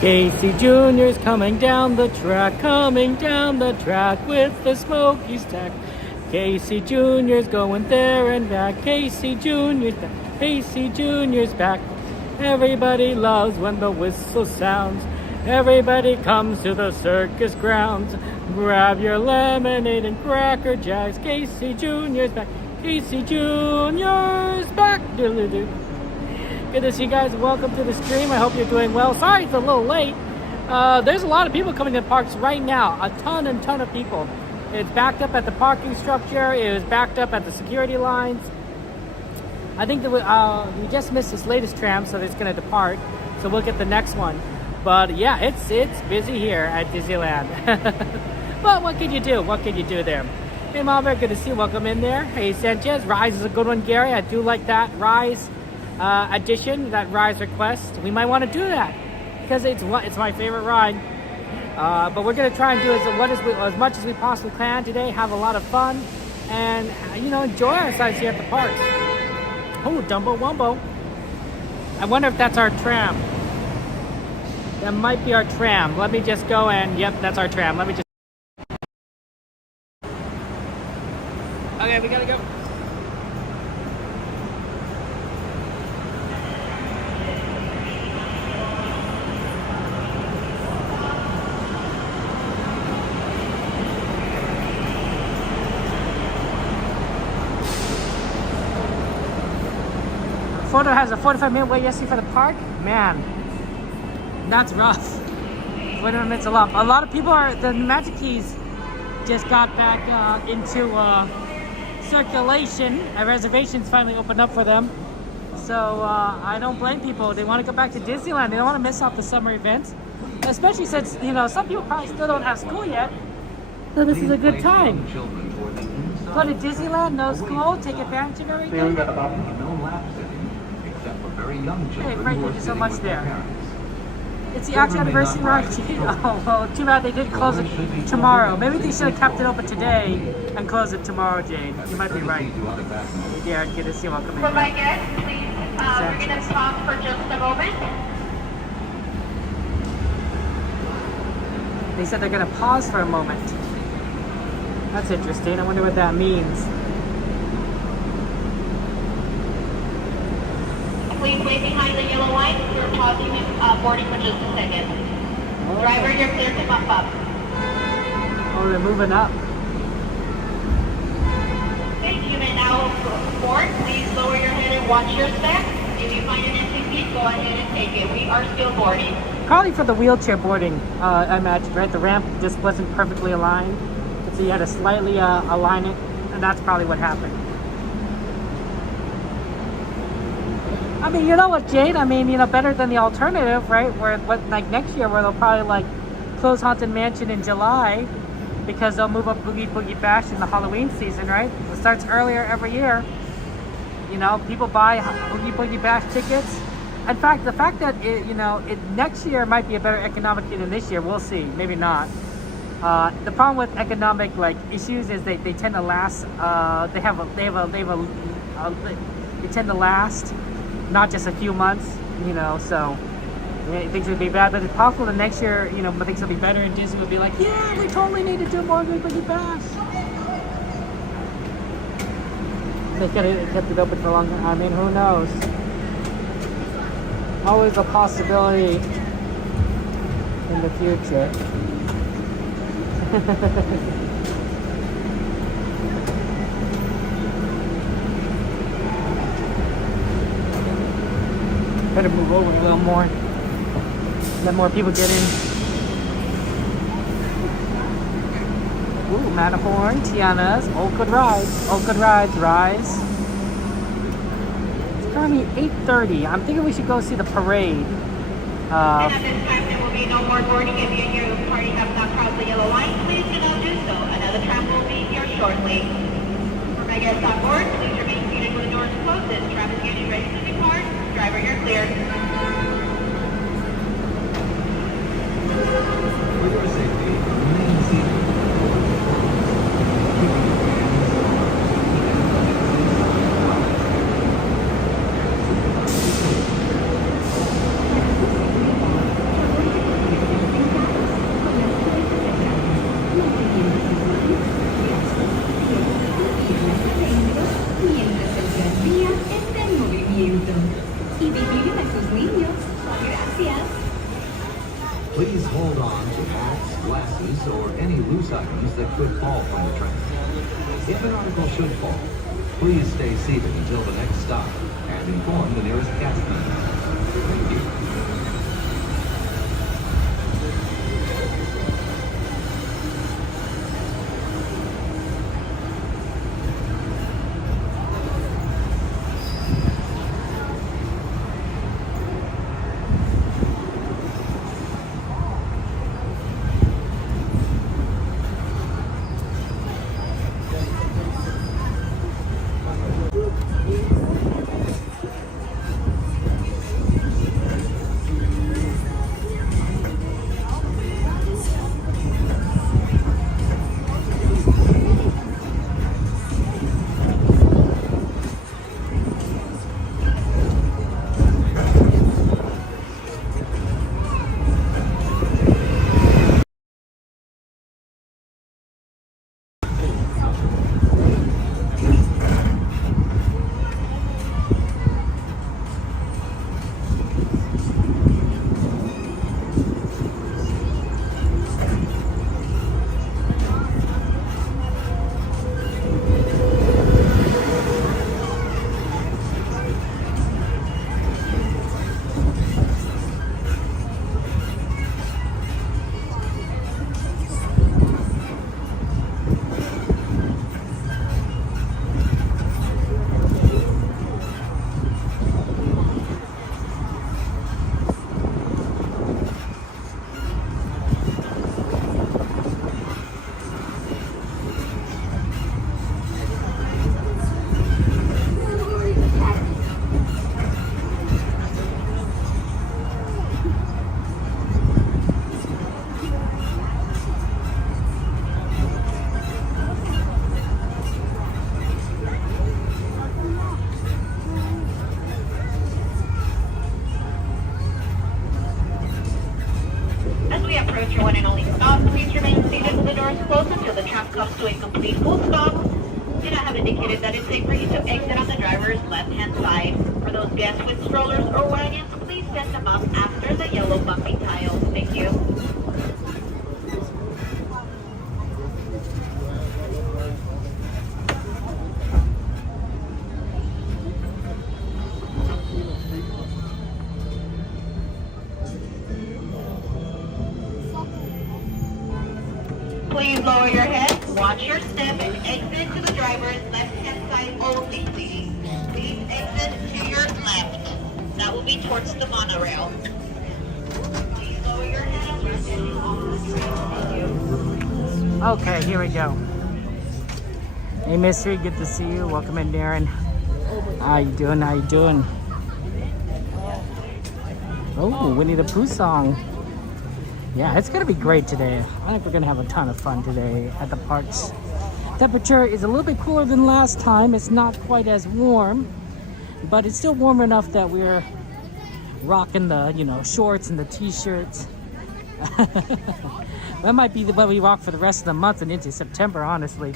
Casey Jr.'s coming down the track with the smoky stack. Casey Jr.'s going there and back. Casey Jr.'s back. Casey Jr.'s back. Everybody loves when the whistle sounds. Everybody comes to the circus grounds. Grab your lemonade and Cracker Jacks. Casey Jr.'s back. Casey Jr.'s back. Doodle-doo. Good to see you guys. Welcome to the stream. I hope you're doing well. Sorry it's a little late. There's a lot of people coming to the parks right now. A ton of people. It's backed up at the parking structure. It was backed up at the security lines. I think that we just missed this latest tram, so it's going to depart. So we'll get the next one. But yeah, it's busy here at Disneyland. But what can you do? What can you do there? Hey, Mom, very good to see you. Welcome in there. Hey, Sanchez. Rise is a good one, Gary. I do like that Rise addition, that Rise request. We might want to do that because it's my favorite ride. But we're going to try and do as much as we possibly can today. Have a lot of fun and, enjoy ourselves here at the parks. Oh, Dumbo Wumbo. I wonder if that's our tram. That might be our tram. Let me just go and, yep, that's our tram. Let me just... Okay, we gotta go. Photo has a 45-minute wait yesterday for the park. Man, that's rough. 45 minutes a lot. A lot of people the Magic Keys just got back into circulation. Reservations finally opened up for them. So I don't blame people. They want to go back to Disneyland. They don't want to miss off the summer events. Especially since, some people probably still don't have school yet. So this is a good time. Go to Disneyland, no school, take advantage of everything. Hey, Frank, thank you so much there. It's the actual anniversary ride. Oh, well, too bad they did close it tomorrow. Maybe they should have kept it open today and close it tomorrow, Jade. You might be right. Hey, Darren, good to see you. Welcome in. For my guests, please, we're going to stop for just a moment. They said they're going to pause for a moment. That's interesting. I wonder what that means. Please wait behind the yellow line. We're pausing and boarding for just a second. Okay. Driver, you're clear to bump up. Oh, they're moving up. Thank you. And now board. Please lower your head and watch your step. If you find an empty seat, go ahead and take it. We are still boarding. Probably for the wheelchair boarding, I imagine, right? The ramp just wasn't perfectly aligned. So you had to slightly align it, and that's probably what happened. I mean, you know what, Jade? I mean, better than the alternative, right? Like next year, where they'll probably close Haunted Mansion in July because they'll move up Boogie Boogie Bash in the Halloween season, right? It starts earlier every year. People buy Boogie Boogie Bash tickets. In fact, the fact that next year might be a better economic year than this year, we'll see. Maybe not. The problem with economic issues is they tend to last. They tend to last. Not just a few months, so things would be bad. But it's possible that next year, things will be better and Disney will be like, yeah, we totally need to do more Boogie Boogie Bash. They kept it open for longer. I mean, who knows? Always a possibility in the future. Better move over a little more. Let more people get in. Ooh, Matterhorn, Tiana's, Oakwood Rides, Rise. It's currently 8:30. I'm thinking we should go see the parade. And at this time, there will be no more boarding. If you and your party have not crossed the yellow line, please do not do so. Another tram will be here shortly. For my guests on board, please remain seated when the doors close. This tram is getting ready to depart. Driver, you're cleared. For your safety, remain seated. Gracias. Please hold on to hats, glasses, or any loose items that could fall from the train. If an article should fall, please stay seated until the next stop and inform the nearest cast member. Thank you. Approach your one and only stop. Please remain seated with the doors closed until the tram comes to a complete full stop. Did I have indicated that it's safe for you to exit on the driver's left-hand side. For those guests with strollers or wagons, please set them up after the yellow bumpy tiles. Thank you. Please lower your head, watch your step, and exit to the driver's left-hand side only, please. Please exit to your left. That will be towards the monorail. Please lower your head as you're getting off the train. Thank you. Okay, here we go. Hey, Mystery, good to see you. Welcome in, Darren. How you doing? How you doing? Oh, Winnie the Pooh song. Yeah, it's gonna be great today. I think we're gonna have a ton of fun today at the parks. Temperature is a little bit cooler than last time. It's not quite as warm, but it's still warm enough that we're rocking the, shorts and the t-shirts. That might be what we rock for the rest of the month and into September, honestly.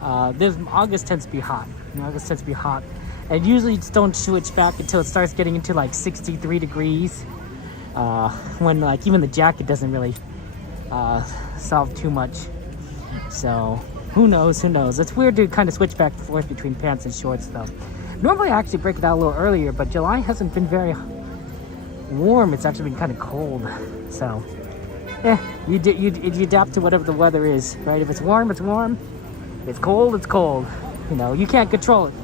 August tends to be hot. August tends to be hot. And usually just don't switch back until it starts getting into like 63 degrees. When like even the jacket doesn't really solve too much. So who knows? It's weird to kind of switch back and forth between pants and shorts though. Normally I actually break it out a little earlier, but July hasn't been very warm. It's actually been kind of cold. So you adapt to whatever the weather is, right? If it's warm, it's warm. If it's cold, it's cold. You can't control it.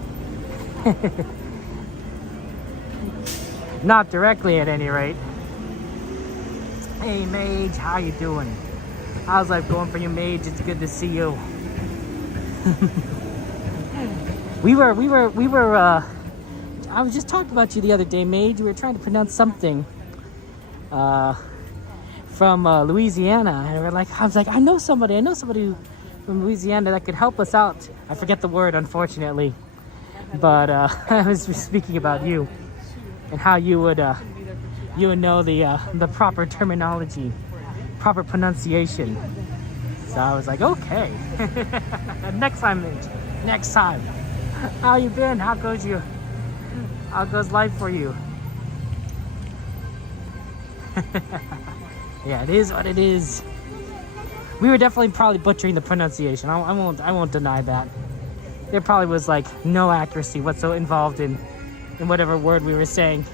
Not directly at any rate. Hey Mage, how you doing? How's life going for you, Mage? It's good to see you. I was just talking about you the other day, Mage. We were trying to pronounce something from Louisiana, and I was like, I know somebody from Louisiana that could help us out. I forget the word, unfortunately, but I was speaking about you and how you would know the proper terminology, proper pronunciation. So I was like, okay. Next time, Mitch. Next time. How you been? How goes life for you? Yeah, it is what it is. We were definitely probably butchering the pronunciation. I won't deny that. There probably was like no accuracy whatsoever involved in whatever word we were saying.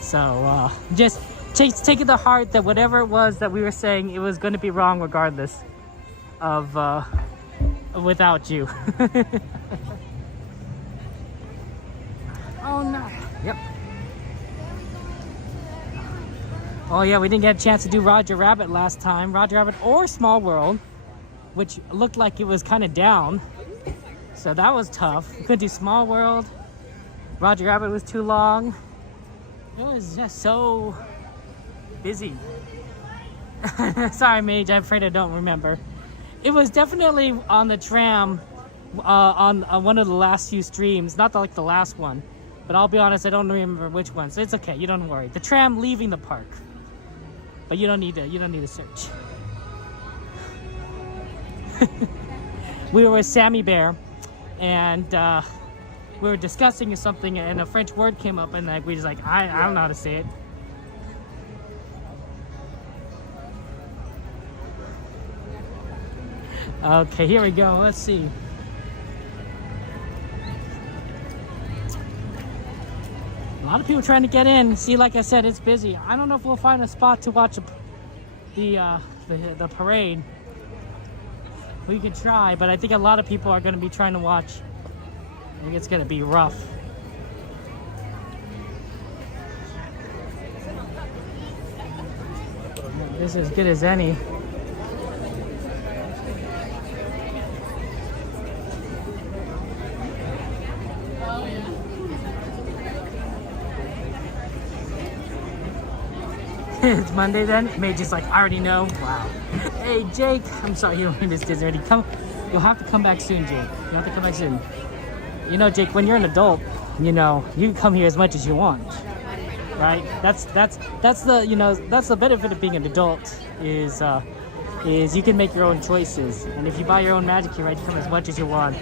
So just take it to heart that whatever it was that we were saying, it was going to be wrong regardless of without you. Oh no. Yep. Oh yeah, we didn't get a chance to do Roger Rabbit last time. Roger Rabbit or Small World, which looked like it was kind of down. So that was tough. We couldn't do Small World. Roger Rabbit was too long. It was just so busy. Sorry, Mage, I'm afraid I don't remember. It was definitely on the tram on one of the last few streams. Not like the last one. But I'll be honest, I don't remember which one. So it's okay, you don't worry. The tram leaving the park. But you don't need to search. We were with Sammy Bear, and we were discussing something, and a French word came up, and like we just like I don't know how to say it. Okay, here we go. Let's see. A lot of people trying to get in. See, like I said, it's busy. I don't know if we'll find a spot to watch the parade. We could try, but I think a lot of people are going to be trying to watch. I think it's going to be rough. This is as good as any. It's Monday then? May just like, I already know. Wow. Hey Jake, I'm sorry you don't miss Disney already. You'll have to come back soon, Jake. You'll have to come back soon. You know, Jake, when you're an adult, you know, you can come here as much as you want. Right? That's the benefit of being an adult is you can make your own choices. And if you buy your own magic, you're right to come as much as you want.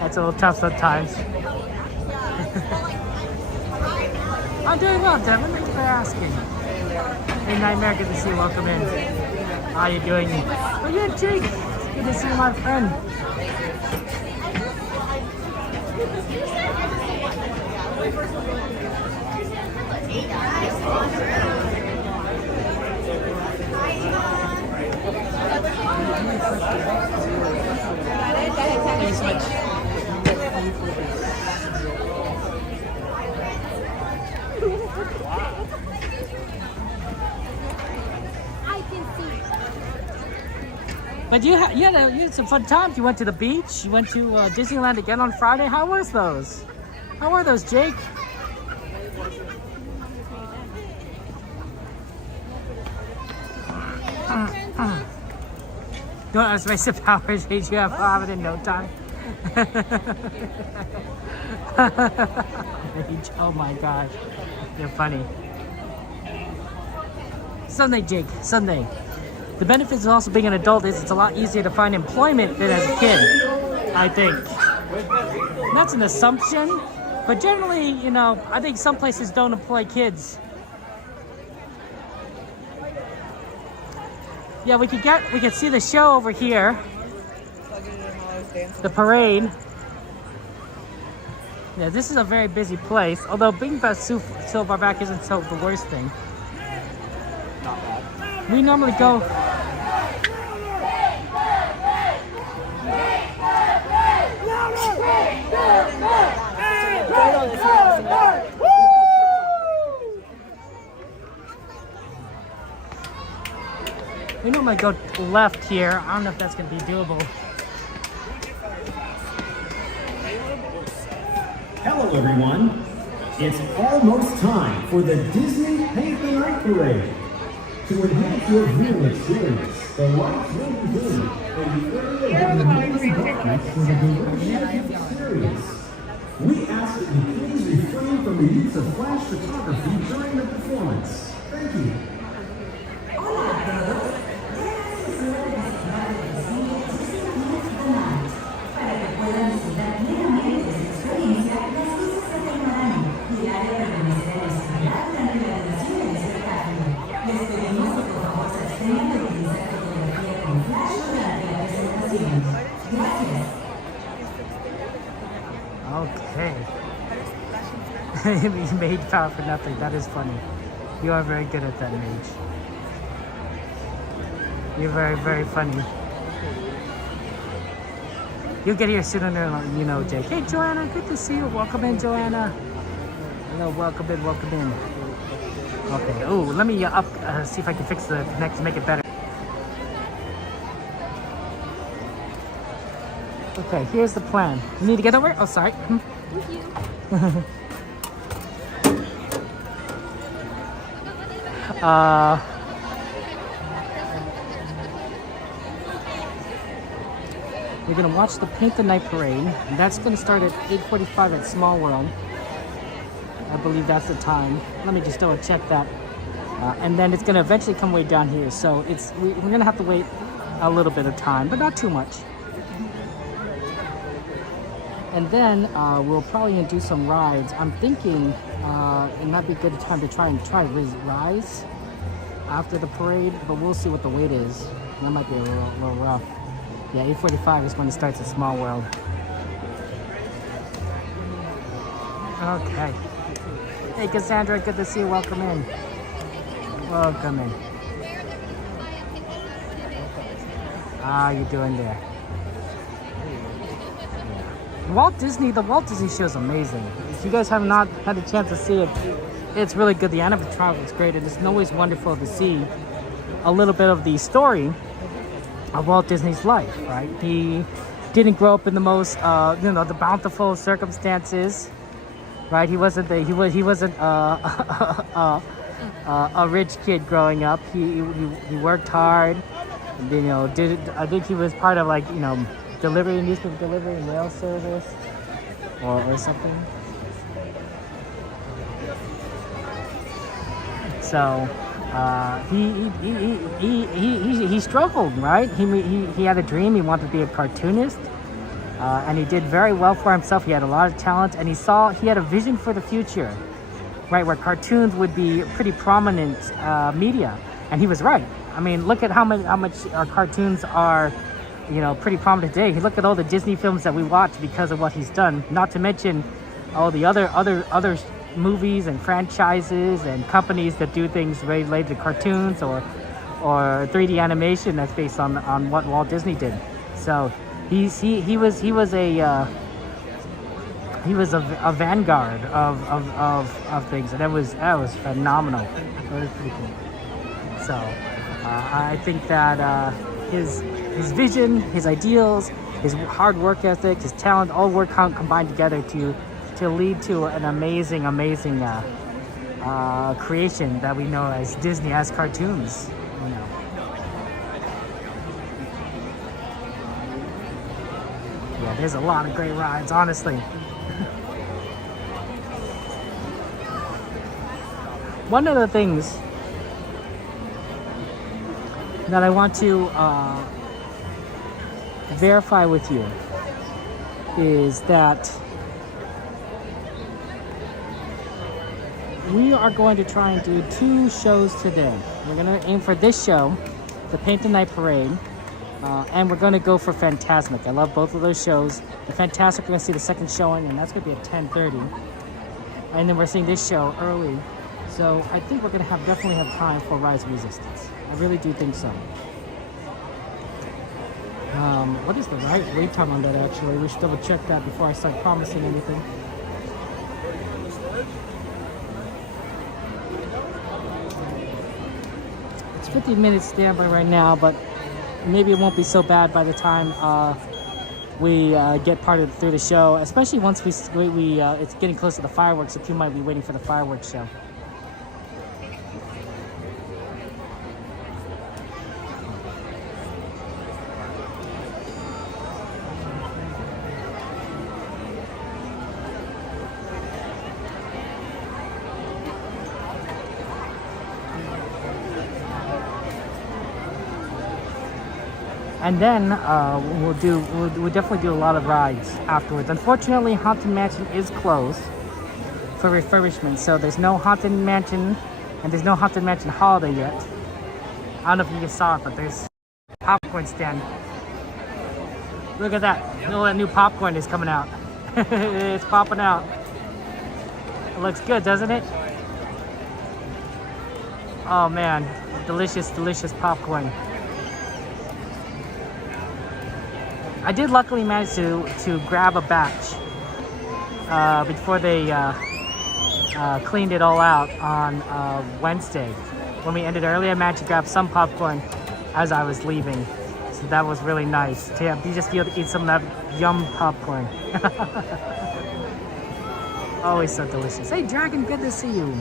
That's a little tough sometimes. I'm doing well, Devin. Thanks for asking. Hey, Nightmare, good to see you. Welcome in. How are you doing? Oh yeah, Jake. It's good to see you, my friend. Thank you so much. But you had some fun times. You went to the beach. You went to Disneyland again on Friday. How was those? How were those, Jake? Don't underestimate the powers you have it in no time. Oh my gosh. You're funny. Sunday, Jake. Sunday. The benefits of also being an adult is it's a lot easier to find employment than as a kid, I think. And that's an assumption, but generally, you know, I think some places don't employ kids. Yeah, we could see the show over here. The parade. Yeah, this is a very busy place, although being so far back isn't so the worst thing. Not bad. We normally go. We normally go left here. I don't know if that's going to be doable. Hello, everyone. It's almost time for the Disney Paint the Night Parade. To enhance your viewing experience, the lights will be dim, and the area will be mostly darkness for the duration of the experience. We ask that you please refrain from the use of flash photography during the performance. Thank you. You made power for nothing. That is funny. You are very good at that, Mage. You're very, very funny. You'll get here sooner than you know, Jake. Hey, Joanna, good to see you. Welcome in, Joanna. Hello, welcome in, welcome in. Okay, oh, let me see if I can fix the next to make it better. Okay, here's the plan. You need to get over? Oh, sorry. Thank you. We're gonna watch the Paint the Night Parade. And that's gonna start at 8:45 at Small World. I believe that's the time. Let me just double check that. And then it's gonna eventually come way down here. So we're gonna have to wait a little bit of time, but not too much. And then we'll probably do some rides. I'm thinking it might be a good time to try Rise after the parade, but we'll see what the wait is. That might be a little rough. Yeah, 8:45 is when it starts at Small World. Okay. Hey, Cassandra, good to see you. Welcome in. Welcome in. How you doing there? The Walt Disney show is amazing. If you guys have not had a chance to see it, it's really good. The animatronic is great, and it's always wonderful to see a little bit of the story of Walt Disney's life, right? He didn't grow up in the most, the bountiful circumstances, right? He wasn't a rich kid growing up. He worked hard. I think he was part of newspaper delivery and rail service, or something. So. He struggled, right? He had a dream. He wanted to be a cartoonist, and he did very well for himself. He had a lot of talent, and he had a vision for the future, right, where cartoons would be pretty prominent media. And he was right. I mean, look at how much our cartoons are, pretty prominent today. Look at all the Disney films that we watch because of what he's done. Not to mention all the other movies and franchises and companies that do things related to cartoons or 3D animation that's based on what Walt Disney did. So he was a vanguard of things, and that was phenomenal. It was pretty cool. So I think that his vision, his ideals, his hard work ethic, his talent, all work combined together to lead to an amazing creation that we know as Disney, as cartoons. Yeah, there's a lot of great rides, honestly. One of the things that I want to verify with you is that we are going to try and do 2 shows today. We're going to aim for this show, the Paint the Night Parade, and we're going to go for Fantasmic. I love both of those shows. The Fantasmic, we're going to see the second showing, and that's going to be at 10:30. And then we're seeing this show early. So I think we're going to definitely have time for Rise of Resistance. I really do think so. What is the right wait time on that, actually? We should double check that before I start promising anything. It's 15 minutes standby right now, but maybe it won't be so bad by the time we get through the show, especially once it's getting close to the fireworks, so you might be waiting for the fireworks show. And then we'll definitely do a lot of rides afterwards. Unfortunately, Haunted Mansion is closed for refurbishment, so there's no Haunted Mansion, and there's no Haunted Mansion Holiday yet. I don't know if you just saw it, but there's a popcorn stand. Look at that! All that new popcorn is coming out. It's popping out. Looks good, doesn't it? Oh man, delicious, delicious popcorn. I did luckily manage to grab a batch before they cleaned it all out on Wednesday. When we ended early, I managed to grab some popcorn as I was leaving. So that was really nice to you just be able to eat some of that yum popcorn. Always so delicious. Hey Dragon, good to see you.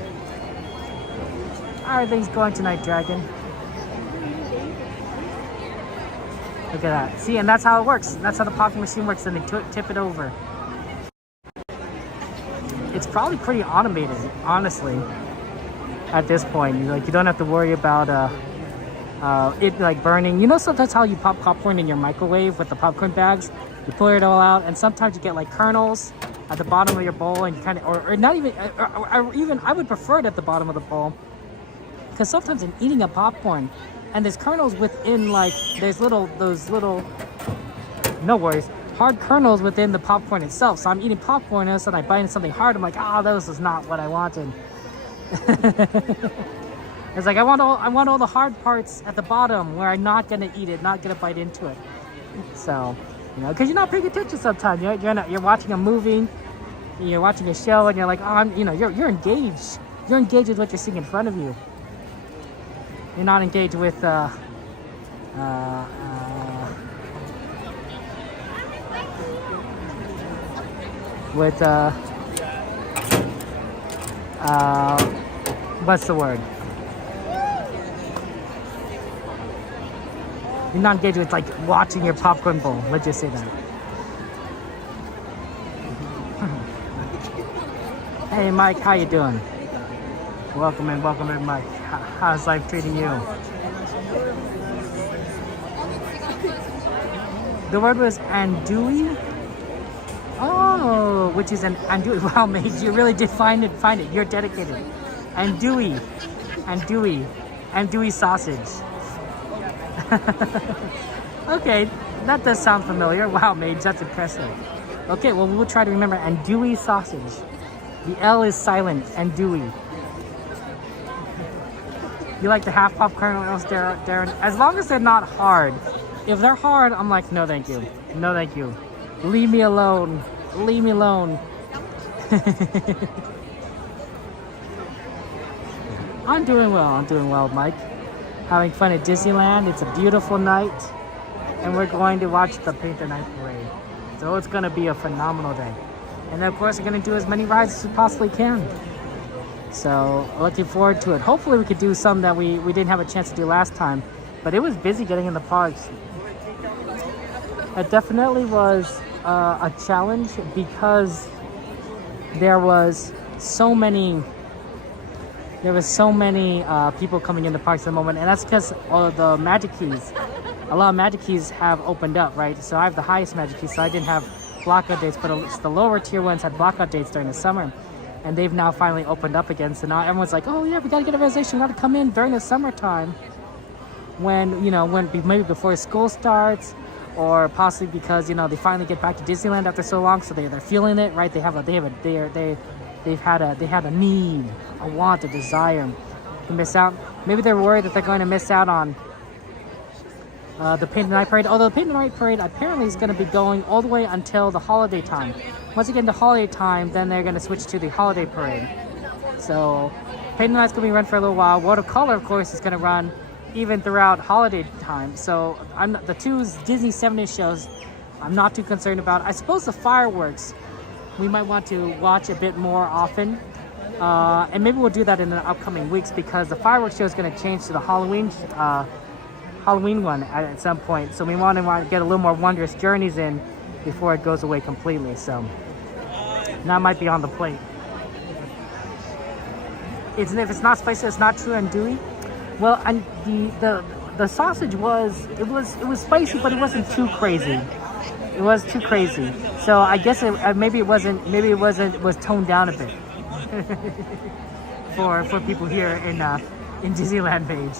How are things going tonight, Dragon? Look at that. See, and that's how it works. That's how the popcorn machine works. Then they tip it over. It's probably pretty automated, honestly. At this point, like you don't have to worry about it like burning. You know, sometimes how you pop popcorn in your microwave with the popcorn bags. You pull it all out, and sometimes you get like kernels at the bottom of your bowl, and you kind of, or not even, or even I would prefer it at the bottom of the bowl, because sometimes in eating a popcorn, and there's kernels within, like there's those little, no worries, hard kernels within the popcorn itself. So I'm eating popcorn, and all of a sudden I bite into something hard. I'm like, oh, this is not what I wanted. It's like I want all the hard parts at the bottom where I'm not gonna eat it, not gonna bite into it. So, you know, because you're not paying attention sometimes. You're watching a movie, you're watching a show, and you're like, oh, you're engaged. You're engaged with what you're seeing in front of you. You're not engaged with what's the word? You're not engaged with like watching your popcorn bowl. Let's just say that. Hey Mike, how you doing? Welcome in, Mike. How's life treating you? The word was andouille. Oh, which is an andouille. Wow, mate, you really did find it. You're dedicated. Andouille sausage. Okay, that does sound familiar. Wow, mate, that's impressive. Okay, well, we'll try to remember andouille sausage. The L is silent, andouille. You like the half pop kernels, Darren? As long as they're not hard. If they're hard, I'm like, no, thank you. No, thank you. Leave me alone. Leave me alone. I'm doing well, Mike. Having fun at Disneyland. It's a beautiful night. And we're going to watch the Paint the Night Parade. So it's going to be a phenomenal day. And then, of course, we're going to do as many rides as we possibly can. So, looking forward to it. Hopefully we could do some that we didn't have a chance to do last time. But it was busy getting in the parks. It definitely was a challenge because there was so many people coming in the parks at the moment, and that's because all of the Magic Keys, a lot of Magic Keys have opened up, right? So I have the highest Magic Keys, so I didn't have blockout dates, but the lower tier ones had blockout dates during the summer, and they've now finally opened up again. So now everyone's like, oh yeah, we gotta get a reservation, we gotta come in during the summertime, when maybe before school starts, or possibly because they finally get back to Disneyland after so long, so they're feeling it, right? They've had a need, a want, a desire to miss out. Maybe they're worried that they're going to miss out on the Paint the Night Parade. Although the Paint the Night Parade apparently is going to be going all the way until the holiday time. Once you get into holiday time, then they're going to switch to the holiday parade. So Paint the Night's going to be run for a little while. World of Color, of course, is going to run even throughout holiday time. So the two Disney 70s shows I'm not too concerned about. I suppose the fireworks we might want to watch a bit more often, and maybe we'll do that in the upcoming weeks, because the fireworks show is going to change to the Halloween one at some point. So we want to get a little more Wondrous Journeys in before it goes away completely. So that might be on the plate. If it's not spicy, it's not true andouille. Well, and the sausage was spicy, but it wasn't too crazy. It was too crazy. So I guess it was toned down a bit for people here in Disneyland page.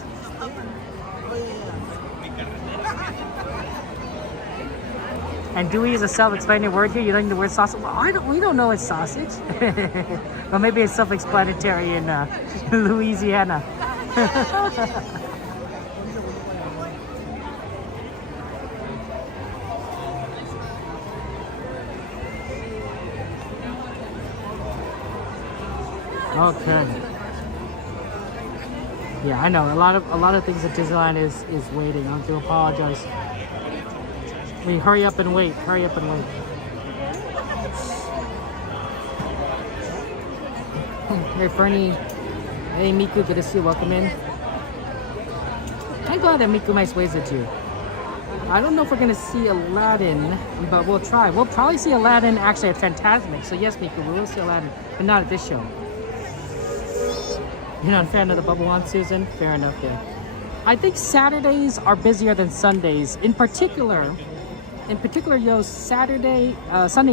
And Dewey is a self-explanatory word here. You don't need the word sausage. Well, we don't know it's sausage. Well, maybe it's self-explanatory in Louisiana. Okay. Yeah, I know a lot of things at Disneyland is waiting. I do apologize. I mean, hurry up and wait. Hurry up and wait. Hey, Fernie. Hey, Miku. Good to see you. Welcome in. I'm glad that Miku might ways at you. I don't know if we're gonna see Aladdin, but we'll try. We'll probably see Aladdin actually at Fantasmic. So yes, Miku, we will see Aladdin, but not at this show. You're not a fan of the Bubble Wand, Susan? Fair enough, yeah. I think Saturdays are busier than Sundays. In particular, Sunday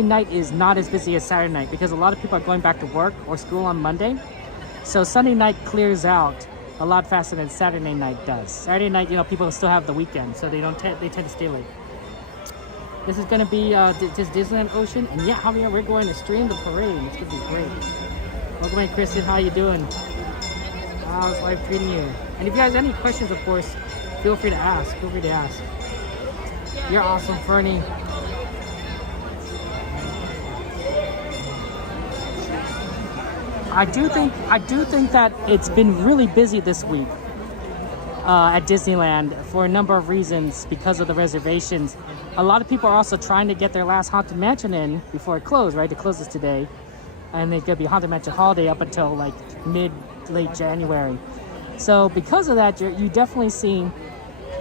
night is not as busy as Saturday night because a lot of people are going back to work or school on Monday. So Sunday night clears out a lot faster than Saturday night does. Saturday night, people still have the weekend, so they tend to stay late. This is gonna be this Disneyland Ocean, and yeah, Javier, we're going to stream the parade. It's gonna be great. Welcome in, Kristen. How you doing? How's life treating you? And if you guys have any questions, of course, feel free to ask. You're awesome, Fernie. I do think that it's been really busy this week at Disneyland for a number of reasons because of the reservations. A lot of people are also trying to get their last Haunted Mansion in before it closed, right? It closes today. And there's gonna be Haunted Mansion holiday up until like late January. So because of that, you definitely see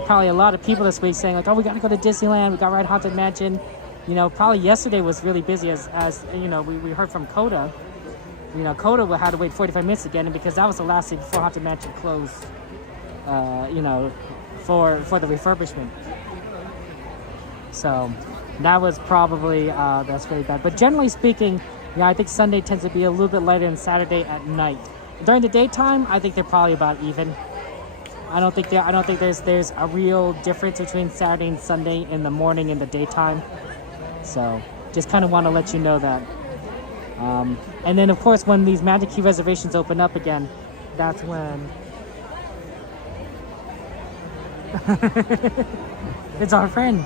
probably a lot of people this week saying like, oh, we gotta go to Disneyland, we gotta ride Haunted Mansion. Probably yesterday was really busy as we heard from Coda. Coda had to wait 45 minutes again, and because that was the last day before Haunted Mansion closed, for the refurbishment. So that was probably, that's very bad. But generally speaking, yeah, I think Sunday tends to be a little bit lighter than Saturday at night. During the daytime, I think they're probably about even. I don't think there's a real difference between Saturday and Sunday in the morning and the daytime. So just kind of want to let you know that. And then of course when these Magic Key reservations open up again, that's when it's our friend.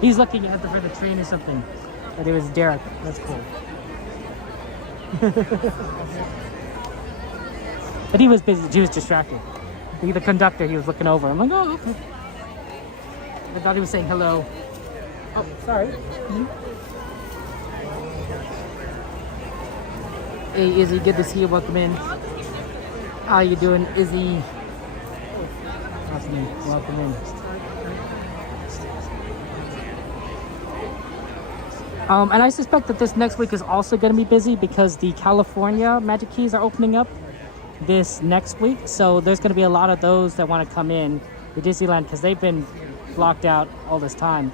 He's looking at for the train or something. But it was Derek. That's cool. But he was busy. He was distracted. The conductor, he was looking over. I'm like, oh, okay. I thought he was saying hello. Oh, sorry. Mm-hmm. Hey, Izzy, good to see you. Welcome in. How you doing, Izzy? Awesome. Welcome in. And I suspect that this next week is also going to be busy because the California Magic Keys are opening up this next week. So there's going to be a lot of those that want to come in to Disneyland because they've been blocked out all this time.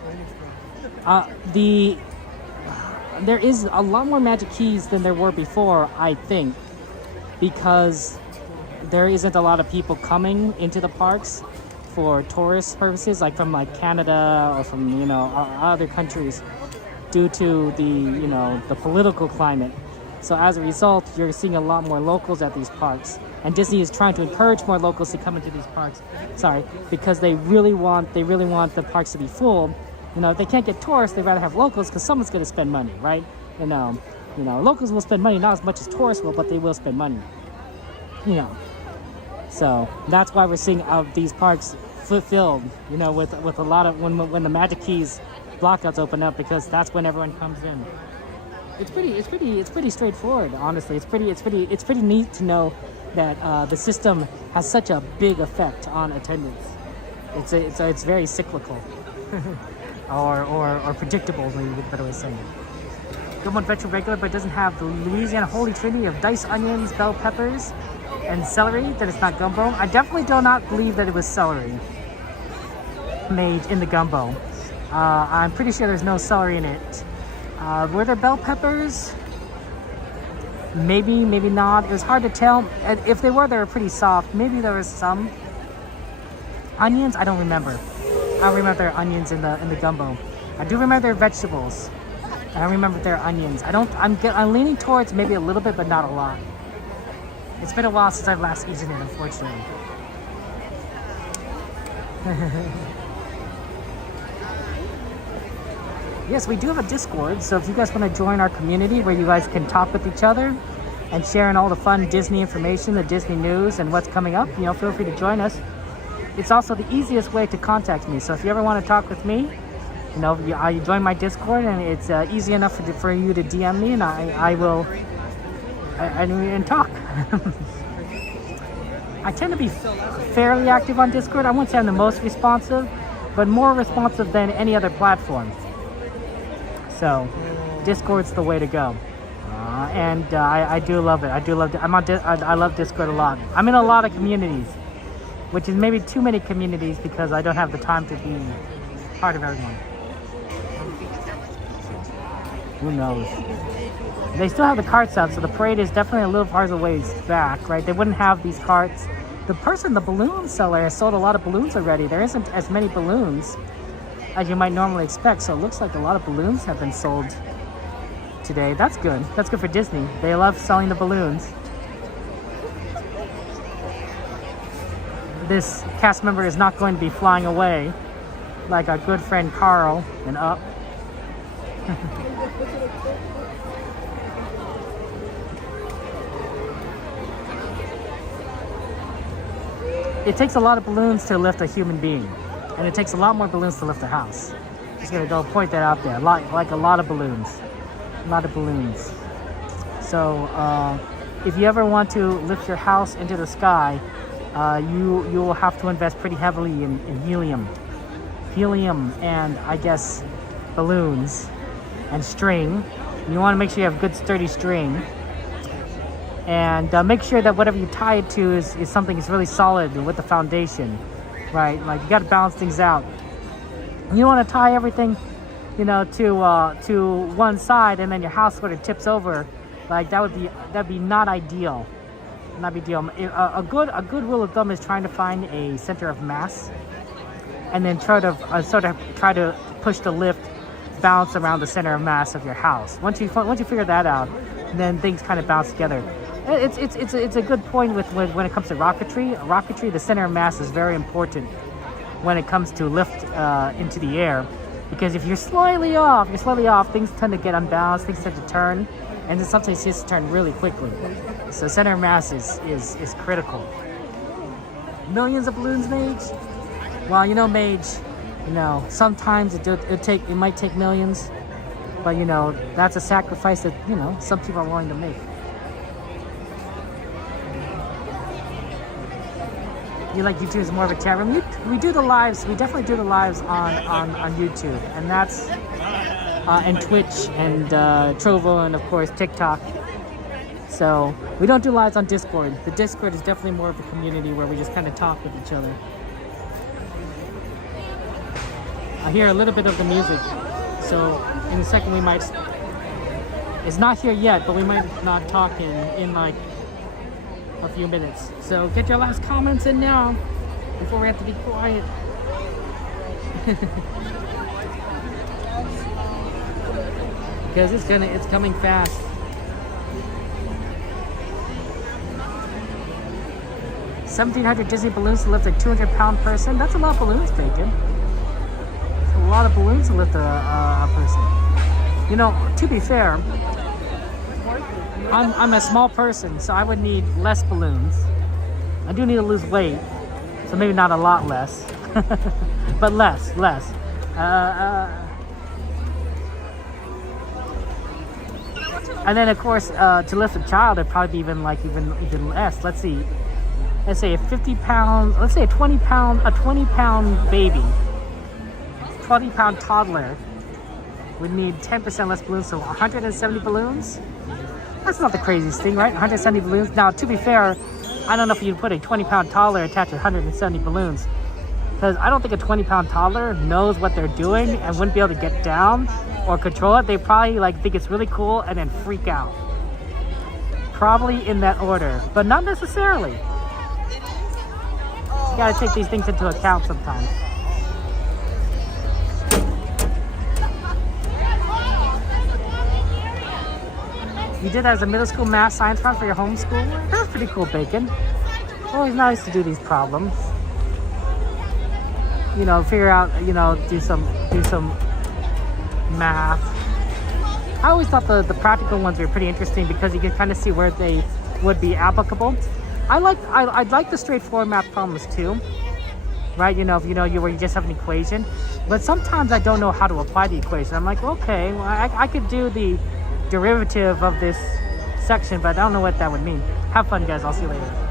There is a lot more Magic Keys than there were before, I think, because there isn't a lot of people coming into the parks for tourist purposes, like from Canada or from other countries, due to the political climate. So as a result, you're seeing a lot more locals at these parks, and Disney is trying to encourage more locals to come into these parks. Because they really want the parks to be full. If they can't get tourists, they'd rather have locals because someone's going to spend money, right? Locals will spend money, not as much as tourists will, but they will spend money. So that's why we're seeing these parks filled, with a lot of when the Magic Keys blockouts open up, because that's when everyone comes in. It's pretty straightforward, honestly. It's pretty neat to know that the system has such a big effect on attendance. It's very cyclical. or predictable, maybe a better way of saying it. Gumbo Adventure regular, but it doesn't have the Louisiana Holy Trinity of diced onions, bell peppers, and celery. That it's not gumbo. I definitely do not believe that it was celery made in the gumbo. I'm pretty sure there's no celery in it. Were there bell peppers? Maybe, maybe not. It was hard to tell. If they were pretty soft. Maybe there was some. Onions? I don't remember. I don't remember there are onions in the gumbo. I do remember their vegetables. I don't remember their onions. I'm leaning towards maybe a little bit, but not a lot. It's been a while since I've last eaten it, unfortunately. Yes, we do have a Discord, so if you guys want to join our community where you guys can talk with each other and sharing all the fun Disney information, the Disney news, and what's coming up, feel free to join us. It's also the easiest way to contact me, so if you ever want to talk with me, you join my Discord, and it's easy enough for you to DM me, and I will talk. I tend to be fairly active on Discord. I wouldn't say I'm the most responsive, but more responsive than any other platform. So, Discord's the way to go, and I do love it. I love Discord a lot. I'm in a lot of communities, which is maybe too many communities because I don't have the time to be part of everyone. Who knows? They still have the carts out, so the parade is definitely a little farther ways back, right? They wouldn't have these carts. The balloon seller, has sold a lot of balloons already. There isn't as many balloons as you might normally expect, so it looks like a lot of balloons have been sold today. That's good. That's good for Disney. They love selling the balloons. This cast member is not going to be flying away like our good friend Carl and Up. It takes a lot of balloons to lift a human being, and it takes a lot more balloons to lift a house. Just gonna go point that out there. A lot of balloons. A lot of balloons. So if you ever want to lift your house into the sky, you will have to invest pretty heavily in helium and I guess balloons and string. You want to make sure you have good sturdy string, and make sure that whatever you tie it to is something that's really solid with the foundation, right? Like, you got to balance things out. You don't want to tie everything, to one side, and then your house sort of tips over. Like, that'd be not ideal. Not ideal. A good rule of thumb is trying to find a center of mass, and then try to push the lift bounce around the center of mass of your house. Once you figure that out, then things kind of bounce together. It's a good point when it comes to rocketry. Rocketry, the center of mass is very important when it comes to lift into the air, because if you're slightly off, things tend to get unbalanced, things tend to turn, and then sometimes it just turn really quickly. So center of mass is critical. Millions of balloons, Mage? Well, Mage, sometimes it might take millions, but that's a sacrifice that some people are willing to make. You like YouTube is more of a chat room. We do the lives. We definitely do the lives on YouTube, and that's and Twitch and Trovo, and of course TikTok. So we don't do lives on Discord. The Discord is definitely more of a community where we just kind of talk with each other. I hear a little bit of the music, so in a second we might. It's not here yet, but we might not talk in like a few minutes. So get your last comments in now before we have to be quiet. Because it's coming fast. $1,700 Disney balloons to lift a 200-pound person. That's a lot of balloons, Bacon. That's a lot of balloons to lift a person. To be fair, I'm a small person, so I would need less balloons. I do need to lose weight, so maybe not a lot less, but less. And then of course, to lift a child, it'd probably be even less. Let's see. Let's say a 50-pound. Let's say a 20-pound baby, 20-pound toddler would need 10% less balloons, so 170 balloons. That's not the craziest thing, right? 170 balloons. Now, to be fair, I don't know if you'd put a 20-pound toddler attached to 170 balloons, because I don't think a 20-pound toddler knows what they're doing and wouldn't be able to get down or control it. They probably think it's really cool and then freak out. Probably in that order, but not necessarily. You gotta take these things into account sometimes. You did that as a middle school math science problem for your homeschool? That's pretty cool, Bacon. Always nice to do these problems. You know, figure out, you know, do some math. I always thought the practical ones were pretty interesting because you can kind of see where they would be applicable. I like the straightforward math problems too, right? You know, if where you just have an equation, but sometimes I don't know how to apply the equation. I'm like, okay, well, I could do the derivative of this section, but I don't know what that would mean. Have fun, guys. I'll see you later.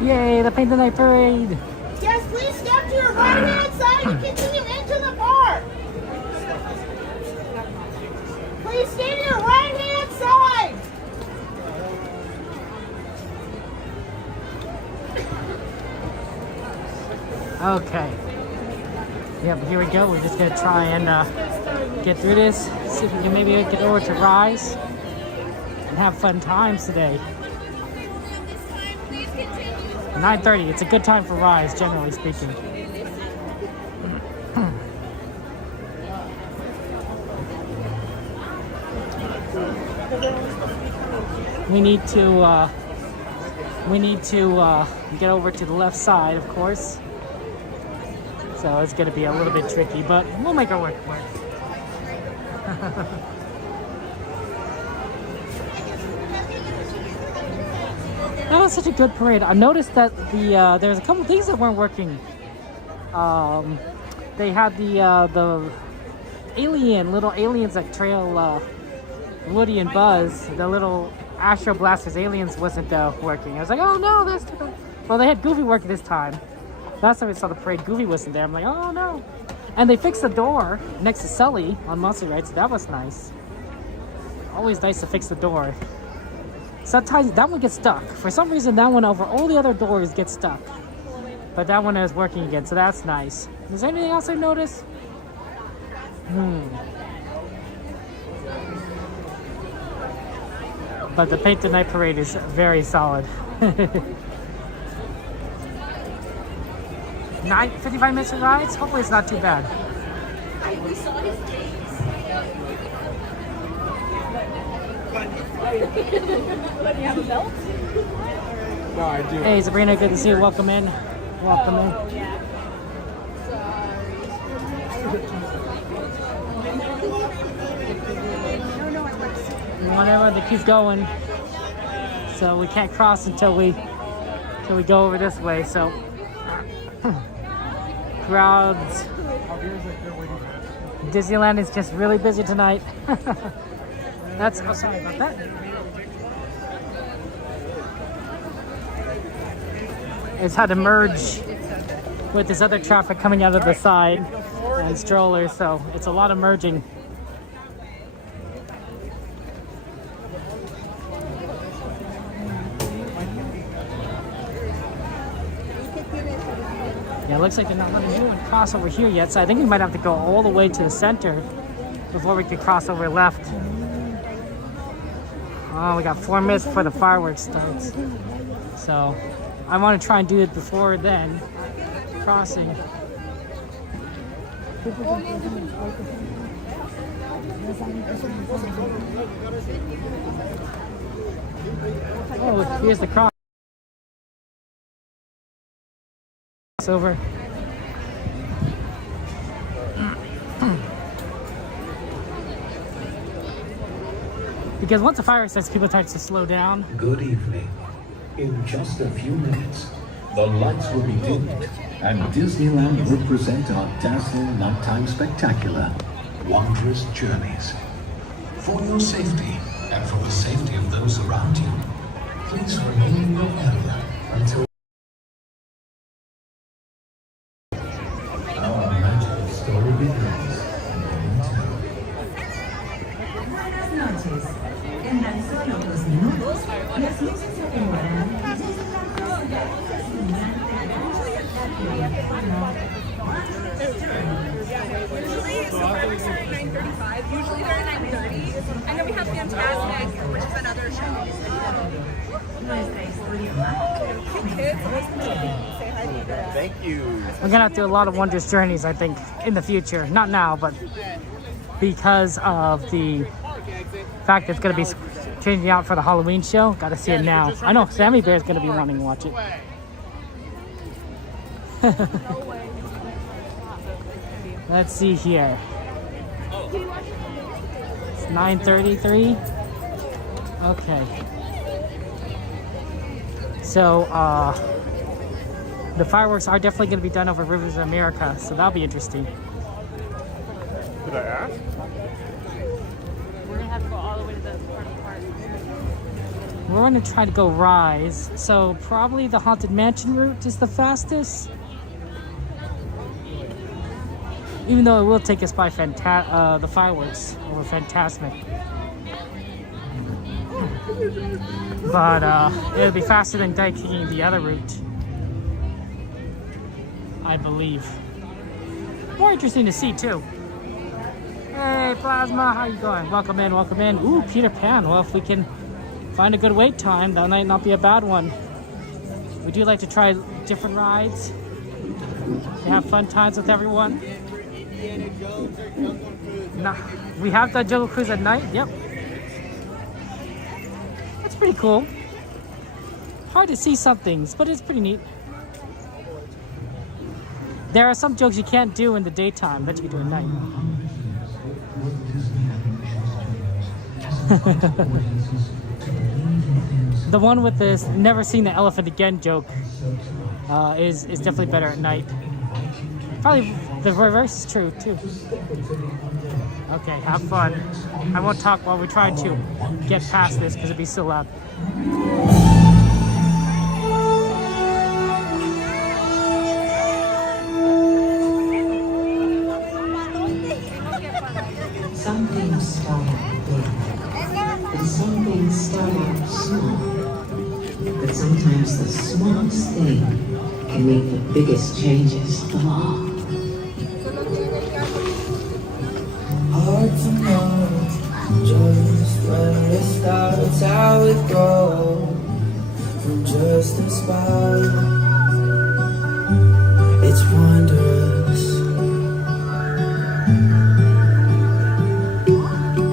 Yay, the Paint the Night Parade. Yes, please step to your right-hand side and continue into the park. Please stay to your right-hand side. Okay. Yep, here we go. We're just gonna try and get through this. See if we can maybe get over to Rise and have fun times today. 9:30. It's a good time for Rise, generally speaking. We need to get over to the left side, of course. So it's going to be a little bit tricky, but we'll make our work for it. That was such a good parade. I noticed that there's a couple things that weren't working. They had the little aliens that trail Woody and Buzz. The little Astro Blasters aliens wasn't working. I was like, oh no, that's too bad. Well, they had Goofy working this time. Last time we saw the parade, Goofy wasn't there. I'm like, oh no. And they fixed the door next to Sully on Monster Ride, so that was nice. Always nice to fix the door. Sometimes that one gets stuck. For some reason, that one over all the other doors gets stuck. But that one is working again, so that's nice. Is there anything else I noticed? But the Paint the Night Parade is very solid. 55 minutes of rides? Hopefully it's not too bad. We saw his face. But you have a belt? No, I do. Hey Sabrina, good to see you. Welcome in. Welcome in. Whatever, they keep going. So we can't cross until we go over this way. So crowds. Disneyland is just really busy tonight. That's oh, sorry about that. It's had to merge with this other traffic coming out of the side and strollers, so it's a lot of merging. Yeah, it looks like they're not letting anyone cross over here yet, so I think we might have to go all the way to the center before we can cross over left. Oh, we got 4 minutes before the fireworks starts. So I want to try and do it before then, crossing. Oh, here's the cross. Over. Because once the fire starts, people start to slow down. Good evening. In just a few minutes, the lights will be dimmed and Disneyland will present our dazzling nighttime spectacular, Wondrous Journeys. For your safety and for the safety of those around you, please remain in your area until our magical story begins momentarily. Buenas noches. En tan solo 2 minutos, las luces se activarán y Disneyland presentará un fascinante gran espectáculo llamado Wondrous Journeys. Usually, so fireworks are at 9:35. Usually they're at 9:30. And then we have Fantasmic, which is another show. Nuestra historia mágica Say hi to you guys. Thank you. We're gonna have to do a lot of Wondrous Journeys, I think, in the future. Not now, but because of the fact that it's gonna be changing out for the Halloween show. Gotta see it now. I know Sammy Bear's gonna be wanting to watch it. Let's see here. It's 9:33. Okay. So, the fireworks are definitely going to be done over Rivers of America, so that'll be interesting. Did I ask? We're gonna have to go all the way to the front of the park. We're going to try to go Rise, so probably the Haunted Mansion route is the fastest. Even though it will take us by the fireworks over Fantasmic. But it'll be faster than taking the other route, I believe. More interesting to see too. Hey Plasma, how you going? Welcome in, welcome in. Ooh, Peter Pan. Well, if we can find a good wait time, that might not be a bad one. We do like to try different rides, to have fun times with everyone. Nah, we have the Jungle Cruise at night. Yep. That's pretty cool. Hard to see some things, but it's pretty neat. There are some jokes you can't do in the daytime that you can do at night. The one with this never seen the elephant again joke is definitely better at night. Probably the reverse is true too. Okay, have fun. I won't talk while we try to get past this because it'd be so loud. Some things start out big, and some things start out small. But sometimes the smallest thing can make the biggest changes of all. Hard to know just when it starts, how it goes. From just a spark, it's wondrous.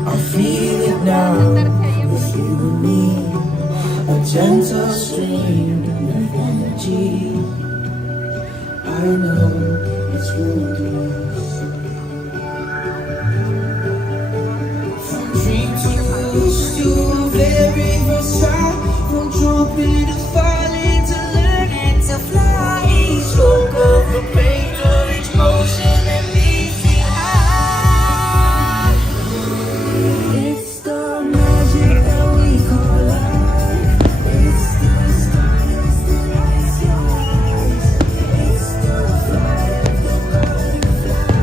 I feel it now with you and me, a gentle stream of energy. I know it's wondrous. To very first try, from jumping to falling to learning to fly. Each stroke of the paint or each motion that leads me high. It's the magic that we call life. It's the stardust that lights your eyes. It's the fire of the butterfly.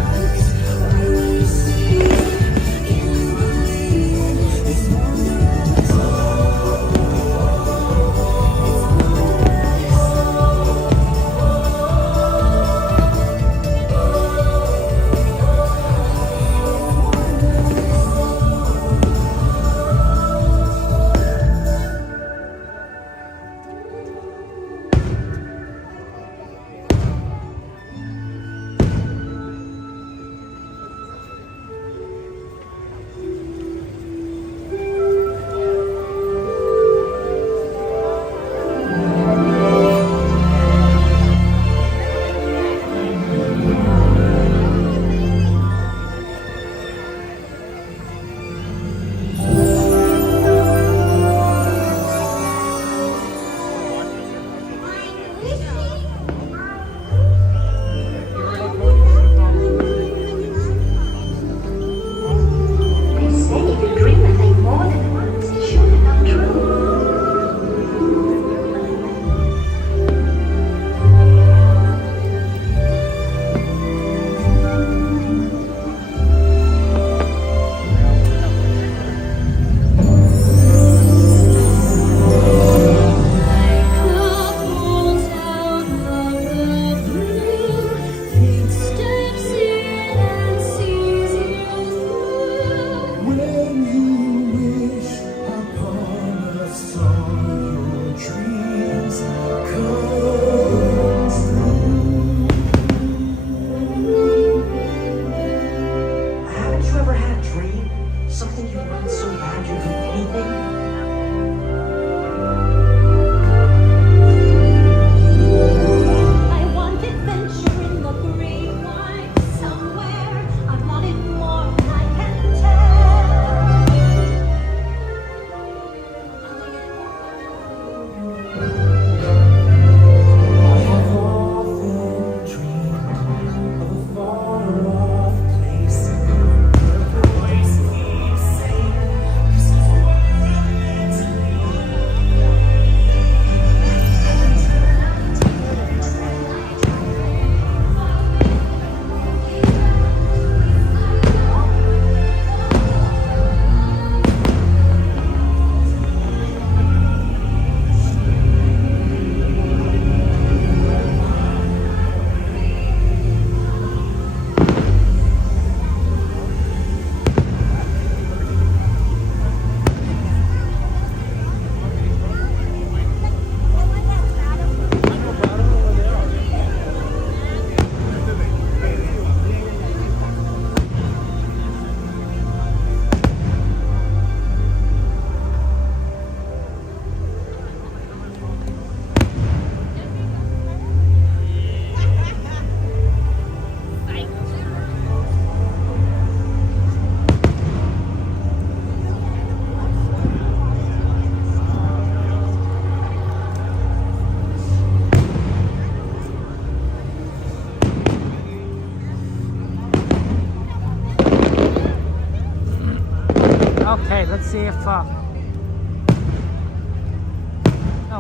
see if, oh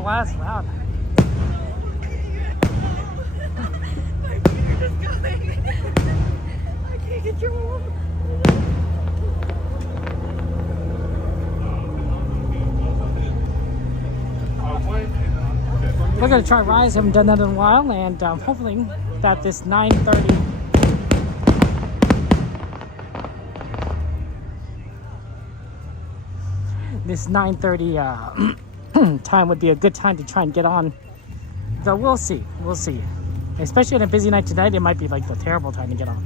wow, that's loud. My feet are just going. I can't control them. We're gonna try Rise. Haven't done that in a while, and hopefully that this 9:30 time would be a good time to try and get on. Though we'll see. We'll see. Especially on a busy night tonight, it might be like the terrible time to get on.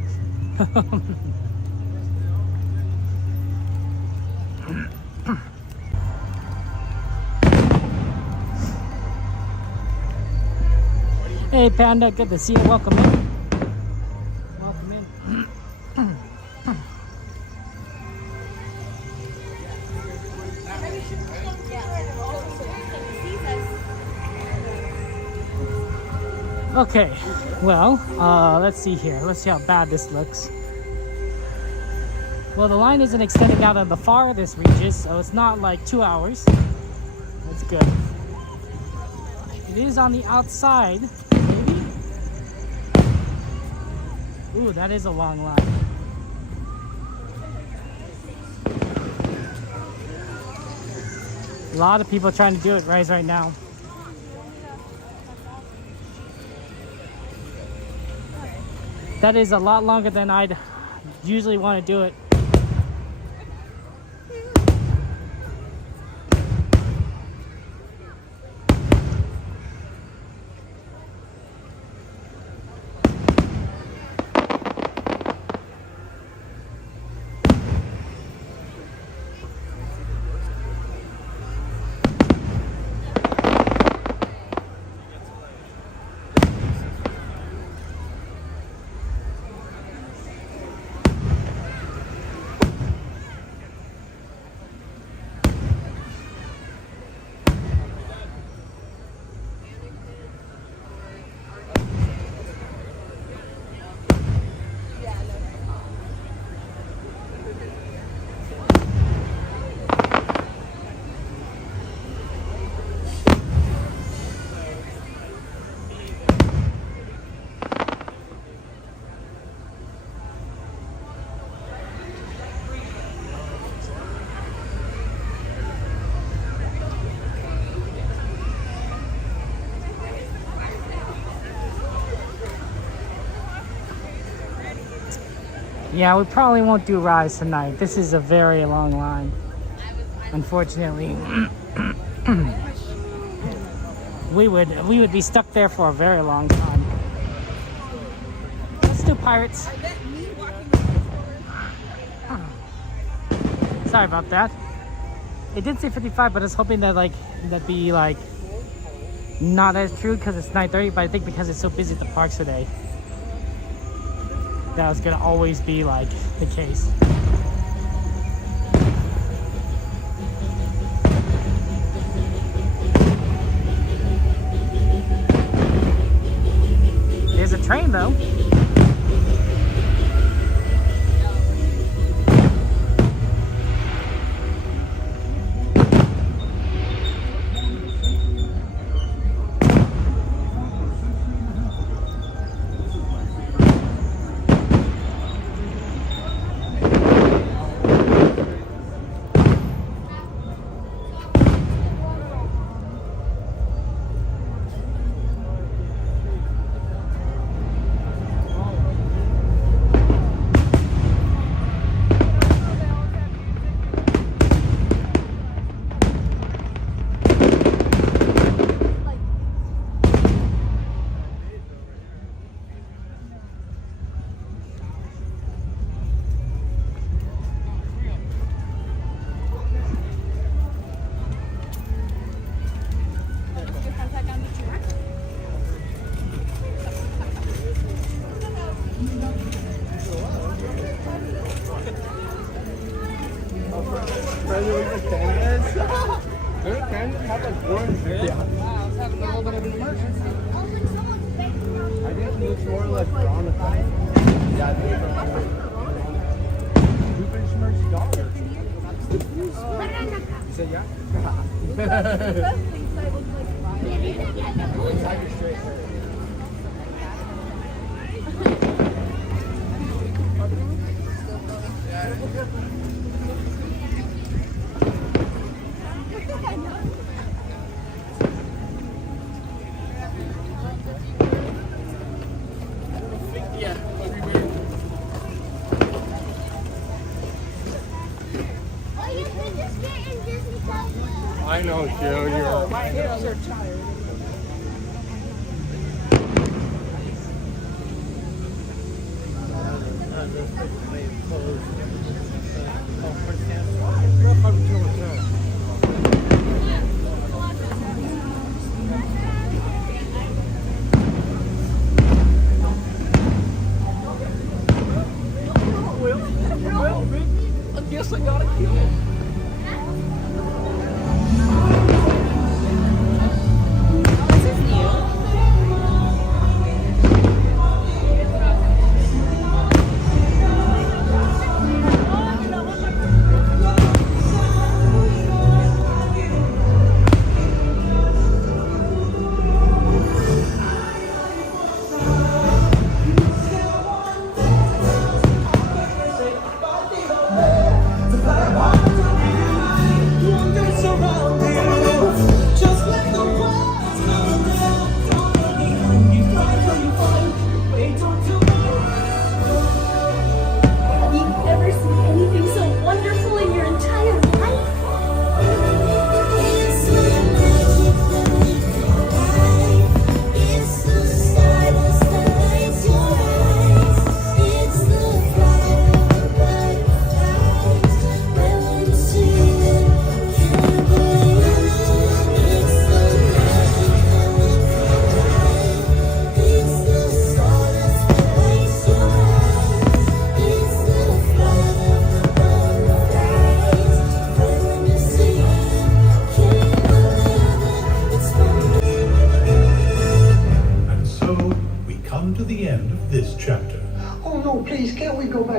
Hey Panda, good to see you. Welcome in. Welcome in. Okay, well, let's see here. Let's see how bad this looks. Well, the line isn't extending out on the farthest reaches, so it's not like 2 hours. That's good. It is on the outside, maybe? Ooh, that is a long line. A lot of people trying to do it right now. That is a lot longer than I'd usually want to do it. Yeah, we probably won't do Rise tonight. This is a very long line, unfortunately. we would be stuck there for a very long time. Let's do Pirates. Sorry about that. It did say 55, but I was hoping that that'd be like not as true because it's 9:30. But I think because it's so busy at the parks today, that was gonna always be like the case. There's a train though. I know, Joe. You're. My hips are tired. Well, I guess I gotta kill it.